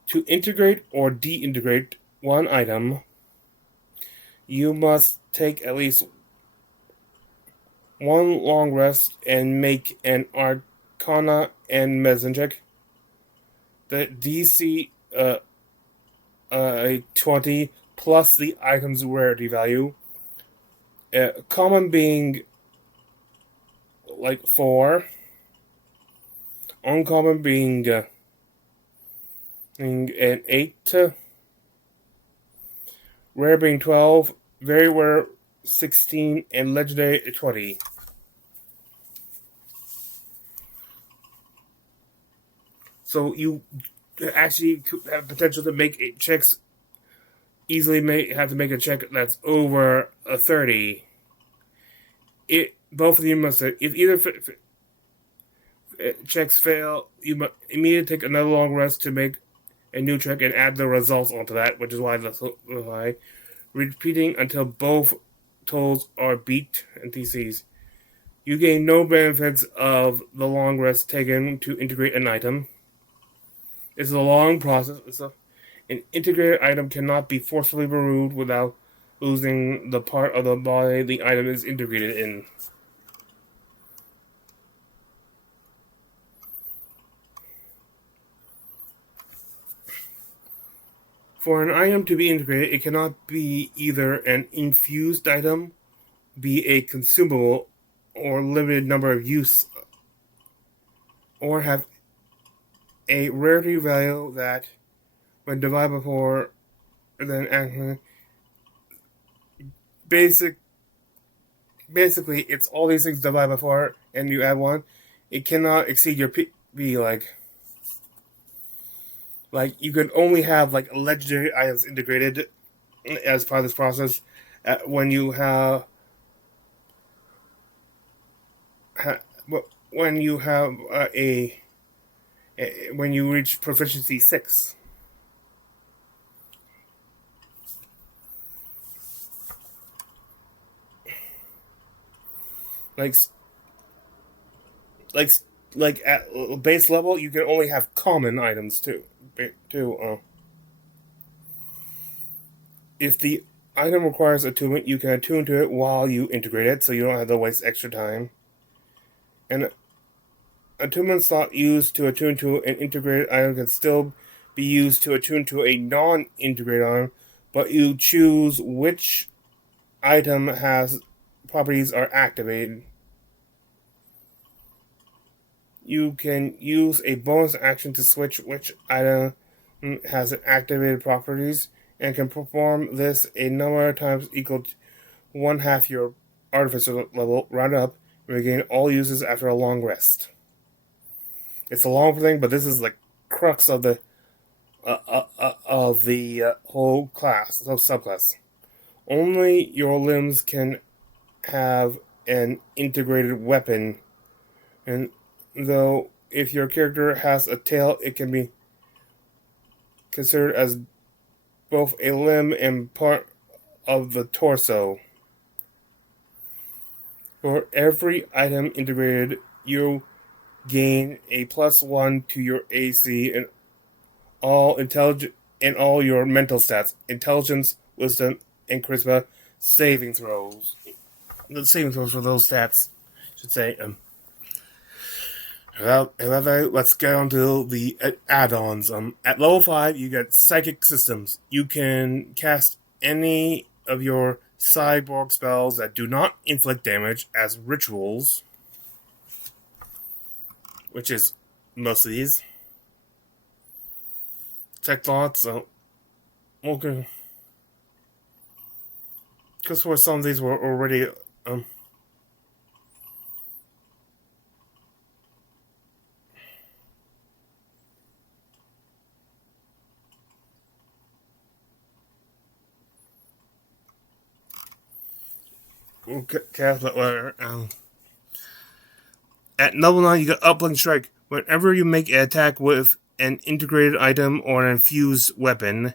To integrate or deintegrate one item, you must take at least one long rest and make an Arcana and Medicine check. The DC 20 plus the item's rarity value. Common being like 4. Uncommon being an 8. Rare being 12. Very rare 16. And legendary 20. So you actually have potential to make checks. Easily have to make a check that's over a 30. Both of you must. If either checks fail, you must immediately take another long rest to make a new check and add the results onto that, which is why repeating until both totals are beat and TCs. You gain no benefits of the long rest taken to integrate an item. It's a long process. An integrated item cannot be forcefully removed without losing the part of the body the item is integrated in. For an item to be integrated, it cannot be either an infused item, be a consumable, or limited number of use, or have a rarity value that, when divided before, then basically it's all these things divided before, and you add 1. It cannot exceed your PB. Like you can only have like legendary items integrated as part of this process when you have when you reach proficiency 6. Like at base level, you can only have common items too. If the item requires attunement, you can attune to it while you integrate it, so you don't have to waste extra time. And attunement slot used to attune to an integrated item can still be used to attune to a non-integrated item, but you choose which item has properties are activated. You can use a bonus action to switch which item has activated properties, and can perform this a number of times equal to 1/2 your Artificer level, round up, and regain all uses after a long rest. It's a long thing, but this is the crux of the whole class, subclass. Only your limbs can have an integrated weapon, and though if your character has a tail, it can be considered as both a limb and part of the torso. For every item integrated, you gain a +1 to your AC and all your mental stats, intelligence, wisdom, and charisma saving throws. The saving throws for those stats, I should say. Let's get on to the add-ons. At level 5, you get Psychic Systems. You can cast any of your Psy-Borg spells that do not inflict damage as rituals, which is most of these. Tech thoughts, okay. Because for some of these were already, cast, but whatever. At level 9, you get Uplink Strike. Whenever you make an attack with an integrated item or an infused weapon,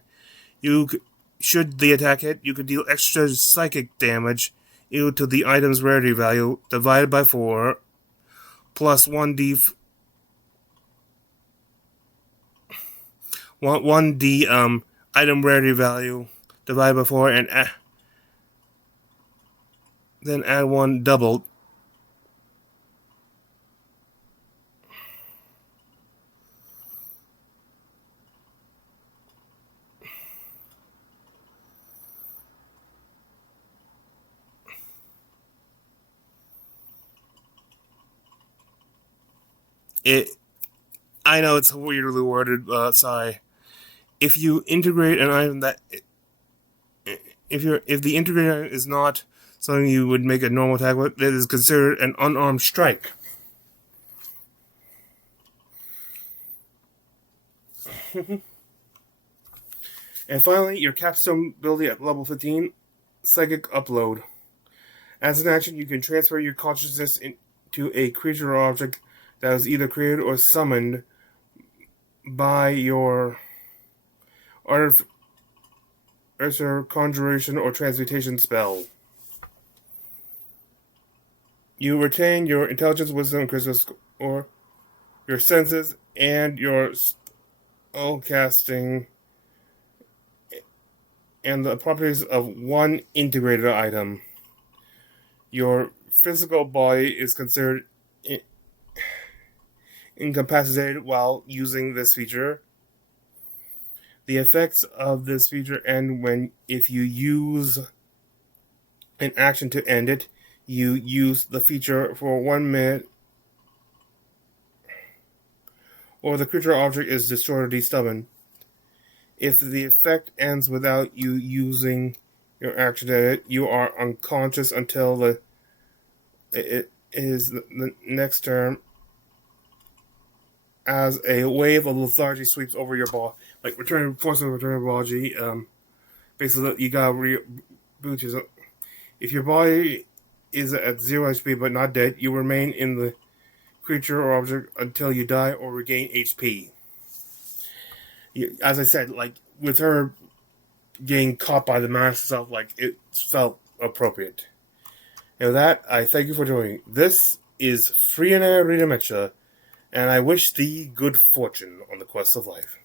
should the attack hit, you could deal extra psychic damage equal to the item's rarity value divided by 4 plus 1d 1d item rarity value divided by 4 and then add 1 doubled. I know it's weirdly worded, sorry. If you integrate an item that, if the integrator is not something you would make a normal attack with, it is considered an unarmed strike. And finally, your capstone ability at level 15, Psychic Upload. As an action, you can transfer your consciousness into a creature or object that was either created or summoned by your Artificer, Conjuration, or Transmutation spell. You retain your intelligence, wisdom, and charisma, or your senses, and your spellcasting, and the properties of one integrated item. Your physical body is considered incapacitated while using this feature. The effects of this feature end if you use an action to end it, you use the feature for 1 minute, or the creature object is destroyed or de-stubborn. If the effect ends without you using your action to end it, you are unconscious until it is the next turn, as a wave of lethargy sweeps over your body, like forcing return biology. Basically, you gotta reboot yourself. If your body is at 0 HP but not dead, you remain in the creature or object until you die or regain HP. As I said, like with her getting caught by the mask itself, like it felt appropriate. And with that, I thank you for joining. This is Friana Rita Mecha, and I wish thee good fortune on the quest of life.